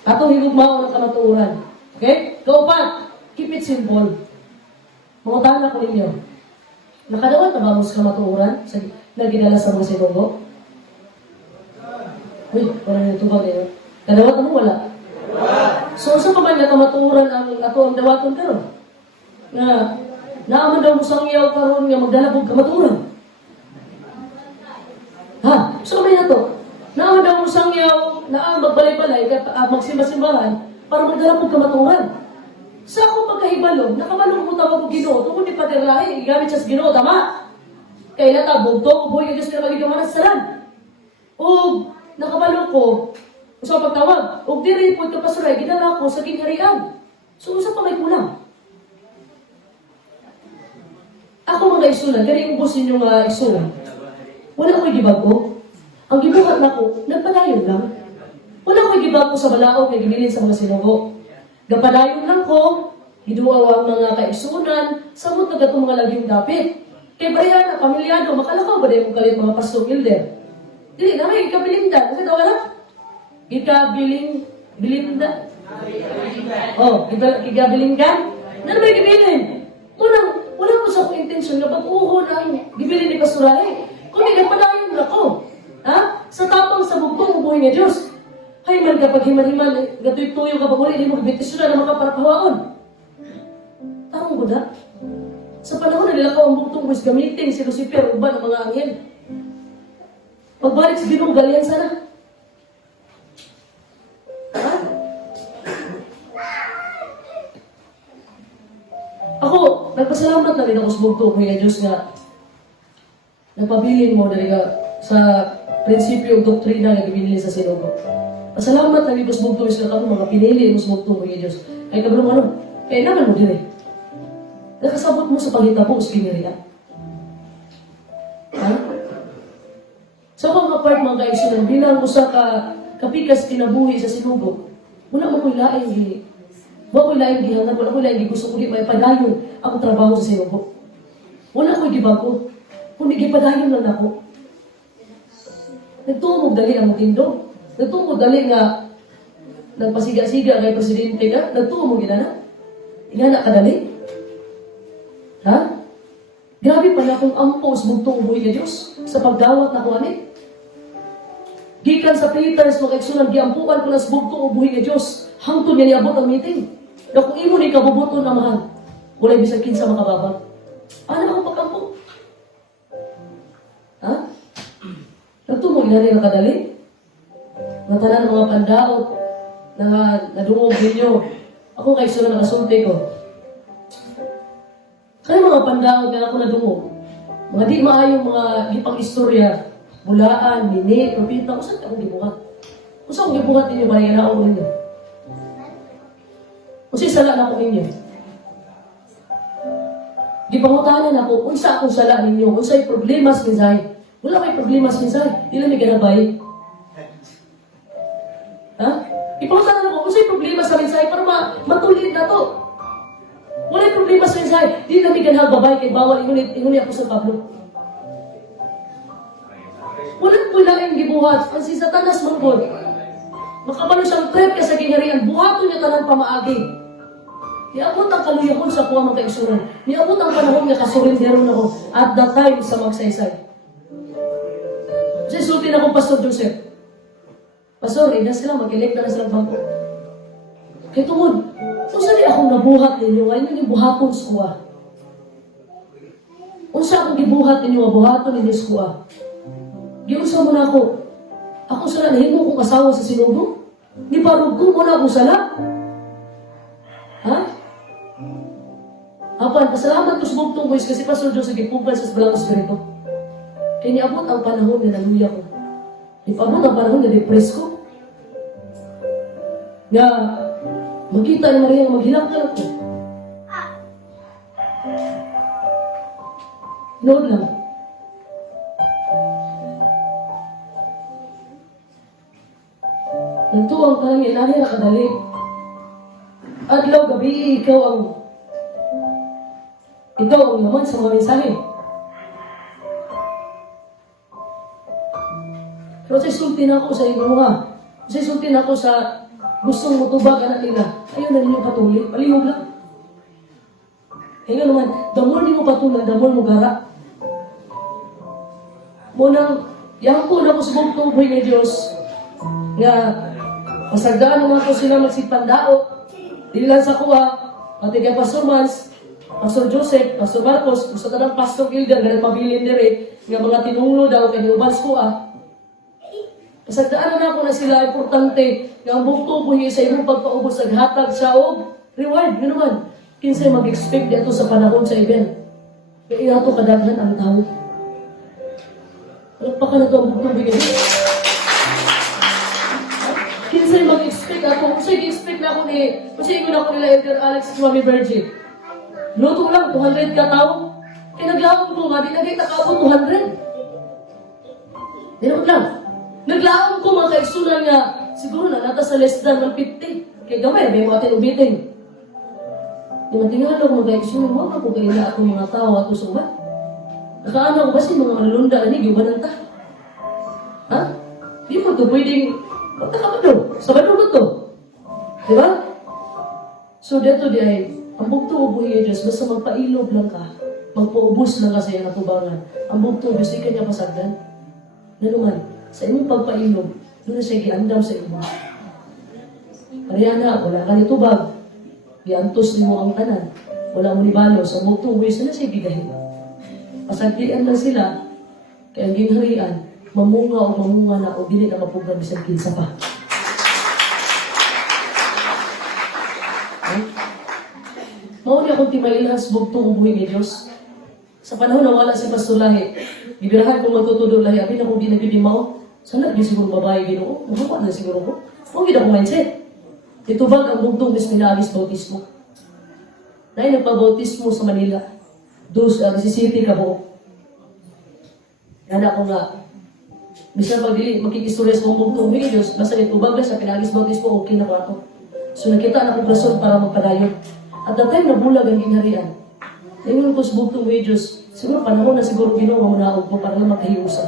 Atong higugmao ng kamatuoran. Okay? Kaupat, keep it simple. Mangutahan ako ninyo. Nakadawat na ba mo sa kamatuoran na ginala sa mga sinugo? Uy, parang yung tubag na yun. Kadawat na mo, wala. So, sa pa man nga kamatuoran ang ato ang dawaton karon? Na, naaman daw mo sang iyaw karon nga magdalabog kamatuoran. Ha? So, may na to. Naaman daw mo sang iyaw na magbalay-balay, magsimba-simbahan, para magdalabog kamatuoran. Sa akong pagkahibalo, nakabalong mo tawag ko Ginoo, tungkol ni Pater Lahi, igamit siya sa Ginoo, tama? Kaya natabog to, buhay yung Diyos na magigamanan sa salan. O, nakabalong ko, so pagtawag, o diri po ito pasuray, ginala ko sa gingharian. So, usa pa may kulang. Ako mga isulan, kaya ubusin yung isulan. Wala ko'y gibago. Ang gibuhat na ko, nagpadayon lang. Wala ko'y gibago sa balaog na gibilin sa mga sinugo. Gapadayon lang ko, hiduaw ang mga kaisunan, samot na gatong mga lagyong dapit. Kay bayan na, pamilyado, makalakaw ba dahil mong kalit mga pastor elder? Dili, naman, ikabilindan. Kasi daw wala? Bilinda? Oh, ikabilinggan? Ano ba ikabilin? Wala po sa akong intensyon na pag-uho na gibilin ni Pasurahe. Kung nagpadayon na ko, ha? Sa tapang sa bugtong buhay nga Diyos. Hay man kapag himan-himan, gatoy-tuyo kapag ulit, hindi mo bitisyon na naman kaparapawaon. Tarong ko na. Sa panahon na nilakaw ang bugtong buwis gamitin si Lucifer, uban ang mga anghel. Pagbalik sa Ginoo, galihan sana. Ha? Ako, nagpasalamat na rin ako sa bugtong kaya Diyos nga nagpabilin mo dahil sa prinsipyo o doktrina na gibinili sa sinugo. Pasalamat na rin ko sa bugtong isla ka mga pinili mo sa bugtong kaya Diyos. Kaya kabalong ano, kaya naman mo din eh. Nakasabot mo sa pagitabo sa kiniriya. Ha? Sa mga part mga kaisunan, bilang usa ka kapikas kinabuhi sa sinugo, wala mo ko'y laing gihangan, wala ko'y laing gusto ko di may padayon ang trabaho sa sinugo. Wala ko'y gibago, kundi gipadayon lang ako. Nagtumog dali ang tindog. Nagtumog dali nga nagpasiga-siga kay presidente ka. Nagtumog ina na. Ina na kadali. Ha? Grabe pala kung ampos bugtong buhay ka Diyos sa pagdawat na kuanit. Gikan sa Peters, makiksunan, giampuan ko na sa bugtong buhay ka Diyos. Hangtod niya niabot ang meeting. Na kung imo ni kabubuton na mahal, wala'y bisag kinsa makababag. Ano ang pagkampo? Ha? Nagtumog na rin ang kadali. Matanan ng mga pandaot na nadungog ninyo. Ako kay sila nakasulti ko. Kaya mga pandaot na ako nadungog. Mga di maayong mga gipang istorya, bulaan, mini, propita, kung saan akong gibuhat? Kung saan akong gibuhat ninyo, bahay naong ninyo? Kung saan sala na ako ninyo? Gipangutanan ako, kung saan akong sala ninyo, kung saan problema sa minsay. Wala kay problema sa minsay, hindi na may ganabay. Ha? Ipangutanan ako, kung saan problema sa minsay, para matulid na to. Wala problema sa minsay, hindi na may ganabay, kay bawal ingunit ako sa Pablo. Walang po lang yung gibuhat. Ang si Satanas manggod. Makabalo siyang trip ka sa gingharian. Buhato niya tanang pamaagi. Niabot ang kaluyakon sa kuha mga kaisuran. Niabot ang panahon niya kasurindero na ako at that time sa magsaysay. Kasi sultin ako, Pastor Joseph. Pastor, na sila, mag-elect na sila bangko. Kaya tungod, kung saan akong nabuhat ninyo, ngayon yung buhaton sa kuha. Kung saan akong gibuhat ninyo, buhaton ninyo sa kuha. Giusa mo na ako. Ako sala, nahimo kong asawa sa sinugo. Di parog ko mo na ako sala. Ha? Apan, pasalamat ko sa bugtong boys kasi Pastor Joseph ipupal sa Balang Espiritu. Kaya niabot ang panahon na naluya ko. Ipabot ang panahon na depress ko. Nga, magkita ni Maria maghilangkan ako. Noon lang. Nagtuwang ka lang ilahi na kadali. Adlaw gabi, ikaw ang laman sa mga mensahe. Pero sa sultin ako sa inuha. Sa sultin ako sa gustong mutubag anak nila. Ayaw na ninyo patuloy. Palihog lang. Kaya naman, the more ni mo patuloy, the more mo gara. Munang, yang po na ko sa bugtong buhay ni Diyos nga masagdaan naman ko sila magsipandao. Dili lang sa kuha, pati kay Pastor Mans, Pastor Joseph, Pastor Marcos, gusto ka ng Pastor Gilder, ganang pabilin dire, nga mga tinunglo daw, kay Ubans kuha. Masagdaan na ako na sila, importante, nga ang bugtong buhay sa imong pagpaubos, naghatag sa og reward, yun naman. Kinsay mag-expect dito sa panahon sa event. Kaya ito kadaghan ang tao. Palagpakan na ito ang bugtong buhay. Kinsay mag-expect ako, kung expect na ako na ako nila Edgar Alex at Mami Virgin. Luto lang, 200 ka tao. Naglawang ko nga, di nagkita ka ako 200. Dinoon lang. Naglawang ko mga kaisunan nga, siguro na nata sa less than 150. Kaya gamay, may mga tinubitin. Yung tingalog mga kaisunan, mga ako kaila ako mga tao at usuban. Nakaano ko ba si mga malulunda na ni, gibanan ta? Ha? Di mo ito pwedeng, bata ka ba ito? Sabado ba ito? Diba? So, dito di ay, ang bugtong buhay Diyos, basta magpailob lang ka, magpaubos lang ka sa iyong natubangan. Ang bugtong Diyos, di kanya pasagdan. Na naman, sa imong pagpailob, doon na siya giandam sa imo. Ariana, wala ka nitubag. Giantos ni mo ang tanan. Wala mo ni balos. Ang bugtong buhay, na siya gigahin. Pasagdian lang sila, kaya ang gingharian, mamunga o mamunga na o dili na mapugang bisang kinsa pa. Mauni akong timailhan sa bugtong buhay ni Diyos. Sa panahon na wala si Pastor Lahi, gibirahan kong magtutudog Lahi, abin akong ginagilimaw, sana di siguro babae ginoo, mahawa na siguro ko. Huwag gina ko mindset. Itubag ang bugtong mis minalis bautismo. Dahil nagpabautismo sa Manila, 17 ka buo. Gana ko nga, bisa pagdili, magkikistorya sa mong bugtong buhay ni Diyos, basta itubag lang sa pinalis bautismo, okay na ko ako. So nakita na akong rason para magpadayon. At that time, nabulag ang ginharian. Ngayon ko sa bugtong buhay Diyos, siguro panahon na siguro ginawa mo na ako para lang magkahiusa.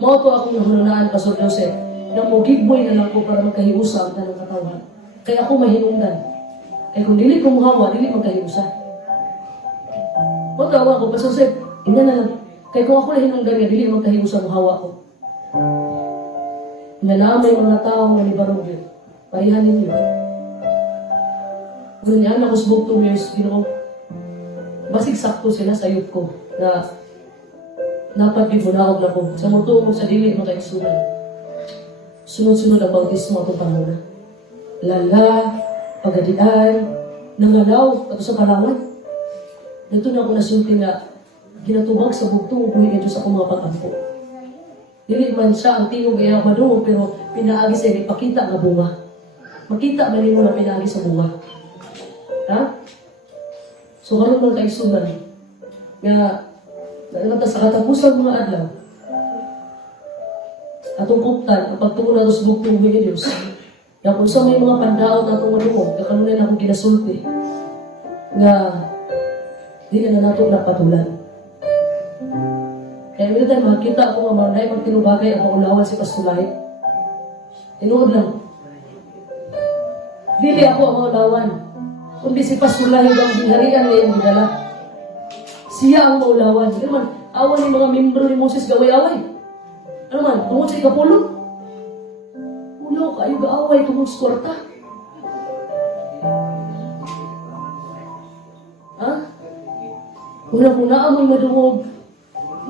Mao to akong nahununaan, Pastor Joseph, na mugigboy na lang ko para magkahiusa ang tanang katawan. Kaya ako mahinungdan. Kaya kung dili ko muhawa, dili magkahiusa. Mao tawa ko, Pastor Joseph, ina na lang. Kaya kung ako na hinungdan nga, dili magkahiusa muhawa ko. Nanamay mga tao nga ni Barong yun. Parihan ninyo. Ganyan ako sa 2 years, basig sakto sila sa youth ko na napagbibunaog na ko. Sa mutuong sa dili, mga kaisunan. Sunod-sunod ang bautismo atong panahon. Lala, pagadian, nangalaw, ato sa Palawan. Dito na ako nasulti nga, ginatubag sa bugtong ubuhin ito sa akong mga pag-ampo. Dili man siya ang tingog iya madungog, pero pinaagi sa ipakita nga bunga. Makita man mo na pinaagi sa bunga. Ha? So, karon mga kaisunan, nga, nalata sa katapusan mga adlaw, atong kuptan, ang pagtungo na sa bugtong ni Diyos, nga kung sa may mga pandaot na itong madungog, kakanunan akong ginasulti, nga, di na nato napatulan. Kaya minsan tayo makita ako nga mga naay magtinubagay ang maulawan si Pastulahi. Tinuod lang. Dili ako ang maulawan. Kundi si Pastulahi ang binharian niya yung gidala. Siya ang maulawan. Ano man, awan ng mga membro ni Moses gaway-away. Ano man, tungod sa ikapulong. Ulo kayo gaaway tungod sa kwarta. Ha? Una-una amoy madungog.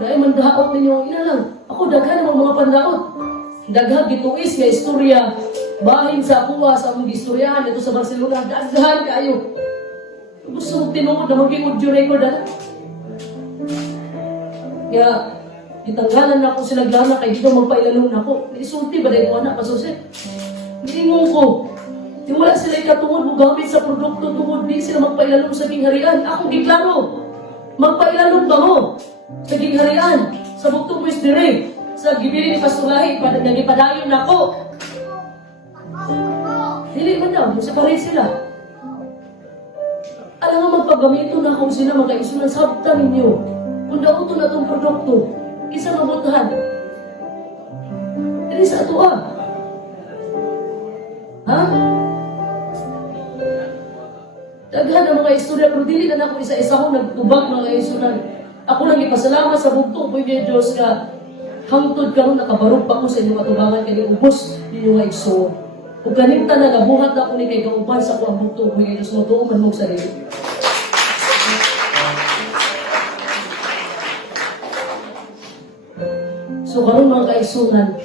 Dahil mandaot ninyo, ina lang. Ako daghan ang mga pandaot. Daghan gituis nga istorya. Bahin sa kuwa sa among istoryahan ito sa Barcelona. Daghan kayo. Gusto mong tinungod na maging audio record na. Kaya, itanggalan na ako sila glana kay dito magpailalong na ako. Isulti ba dahil ko anak, Pasose? Giningon ko. Di wala sila ikatungod mo gamit sa produkto tungod di sila magpailalong sa kingharian. Ako giklaro. Magpailalong ba mo? Sa gingharian, sa bugtong Luis Dire, sa gibili ni Pastulahi, nagipadayon na ako. Dili man daw, sa parin sila. Alam nga magpagamito na kung sila magkaisunan, sabta ninyo. Kung dauto na itong produkto, isa mabutahan. Dili sa ato Ha? Daghan ang mga istorya, pero dili na ako isa-isa kong nagtubag mga isunan. Ako lang ipasalamat sa bugtong po niya Diyos nga hangtod karon nakabarog pa ko sa inyong matubangan kay ubos ninyo nga igsoon. Ug kanimta na nabuhat na ako ni kay kauban sa kuang bugtong po niya Diyos mo tuong man mo sa dili. So karon mga kaigsunan,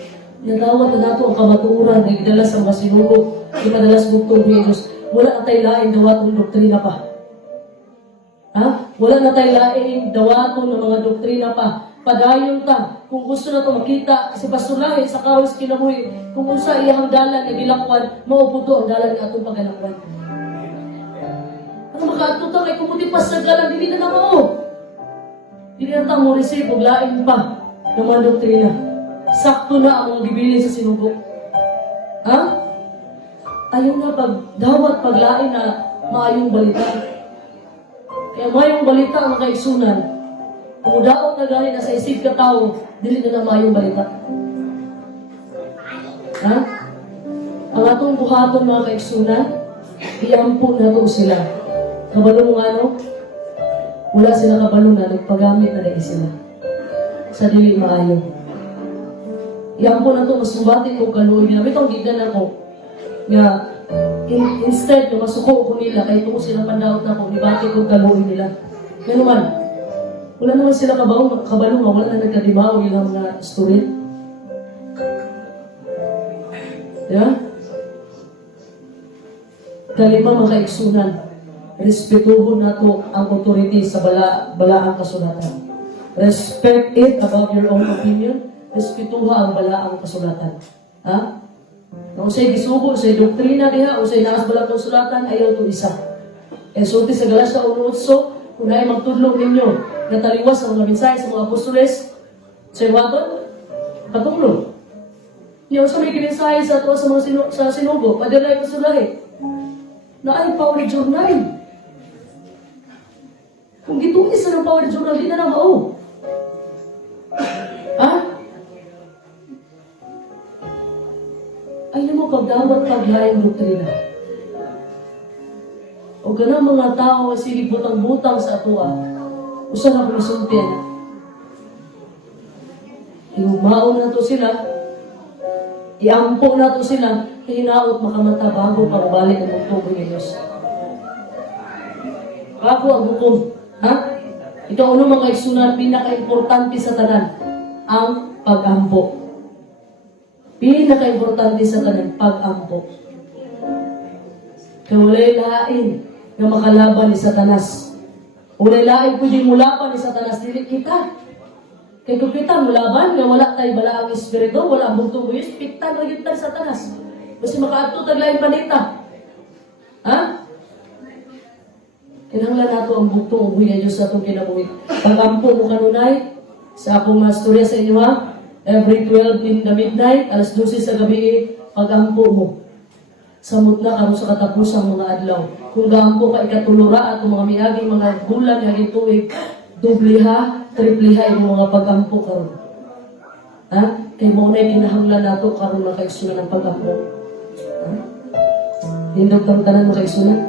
nadawat na nato ang kamatuoran na gidala sa mga sinugo, ipadala sa bugtong po niya Diyos. Wala na tayo laing dawatong doktrina pa. Ha? Wala na tayo laing dawaton ng mga doktrina pa. Padayon ta. Kung gusto na ito makita, si Pastulahi sa kawis kinabuhi, kung unsa iyang dalan na gilakwan, mauputo ang dalan ng atong pagalakwan. Ano makaadto ta kay kumuti pas sa galang, hindi na mao. Hindi na ta mo receive og laing pa ng mga doktrina. Sakto na ang mga gibilin sa sinugo. Ha? Ayaw na pagdawat, paglain na maayong balita. Kaya mayong balita ang kaigsunan. Kung daot na gani na sa isip ka tao, dili na mayong balita. Ha? Ang atong buhaton mga kaigsunan, iampun na to sila. Kabalo mo nga no? Wala sila kabalo na, nagpagamit na rin sila. Sa dili maayo. Iampun na to, masubatin ko kaluoy nila. May itong gigan ako. Nga, instead, yung masuko ko nila, kahit kung sila pandaot na ako, ibati ko kaluoy nila. Yan naman, wala naman sila kabalo nga, wala na nagkadimaw yung mga story. Diba? Kalima mga kaigsunan, respetuhon nato ang authority sa balaang kasulatan. Respect it above your own opinion. Respetuha ang balaang kasulatan. Ha? Kung sa'y gisugo, sa'y doktrina diha, o sa'y naas balang kasulatan, ayaw ito isa. E sulti sa Galasya 1:8, kung na'y magtudlong ninyo, nataliwas ang mga mensahe sa mga apostoles, sa'y waton, katulong. Niyo sa may kinensahe sa ito sa mga sinugo, padalay kasulahi, na ay power journal. Kung gituis na ng power journal, di na na mao. Ha? magdawat paglaing doktrina. O ganang mga tao nga sige butang-butang sa atua, usa na pulusuntin. Iumaon na to sila, iampong na to sila, hinaot makamata bago pagbalik ang bugtong ng Diyos. Ako ang hukom. Ha? Ito ano mga igsunan, pinaka-importante sa tanan, ang pag-ampo. Pinaka-importante sa tanan, pag-ampo. Kaya walay lain na makalaban ni Satanas. Walay lain pwede mulaban ni Satanas, dili kita. Kaya kung kita mulaban, nga wala tayo bala ang espiritu, wala ang bugtong Diyos, piktan na yun tayo Satanas. Kasi makaadto taglaing panita. Ha? Kinahanglan nato ang bugtong ubuhi nga Diyos sa itong kinabuhi. Pag-ampo mo kanunay, sa akong masturya sa inyo ha, every 12 in the midnight, alas 12 sa gabi, pag-ampo mo. Samot na karon sa katapusang mga adlaw. Kung gaampo ka ikatulura at mga miaging mga bulan, miaging tuig, dubliha, tripliha yung mga pag-ampo karon. Ha? Kay mo na kinahanglan nato karon mga kaigsunan ng pag-ampo. Ha? Hindog tang tanan mga kaigsunan.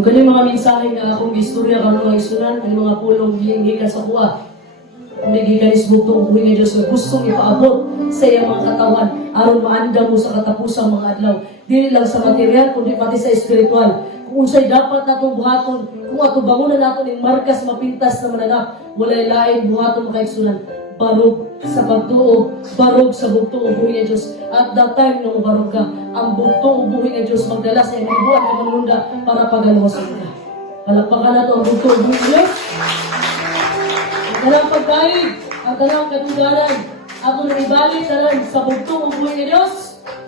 Ang galing mga mensahe na akong istorya karon mga isunan, ang mga pulong gikan sa kuha. Kung nagikan isbutong ubuhi nga Diyos na gustong ipaabot sa iyang mga katawan aron maanda mo sa katapusang mga adlaw. Dili lang sa material, kundi pati sa espiritual. Kung unsay dapat natong buhaton, kung ato bangunan naton ing markas mapintas na mananap, walay lain buhaton mga isunan. Barog sa pagtuo, barog sa bugtong ubuhi nga Diyos. At that time nung barog ka, ang bugtong ubuhi nga Diyos magdala sa iyong buwan ng manunda para pagalawasan ka. Palakpakan na ito ang bugtong ubuhi nga Diyos. Ang talang pagkain, ang talang katugalan, ato na ibalik talan sa bugtong ubuhi nga Diyos.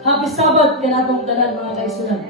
Happy Sabbath ka natong talan mga kaisunan.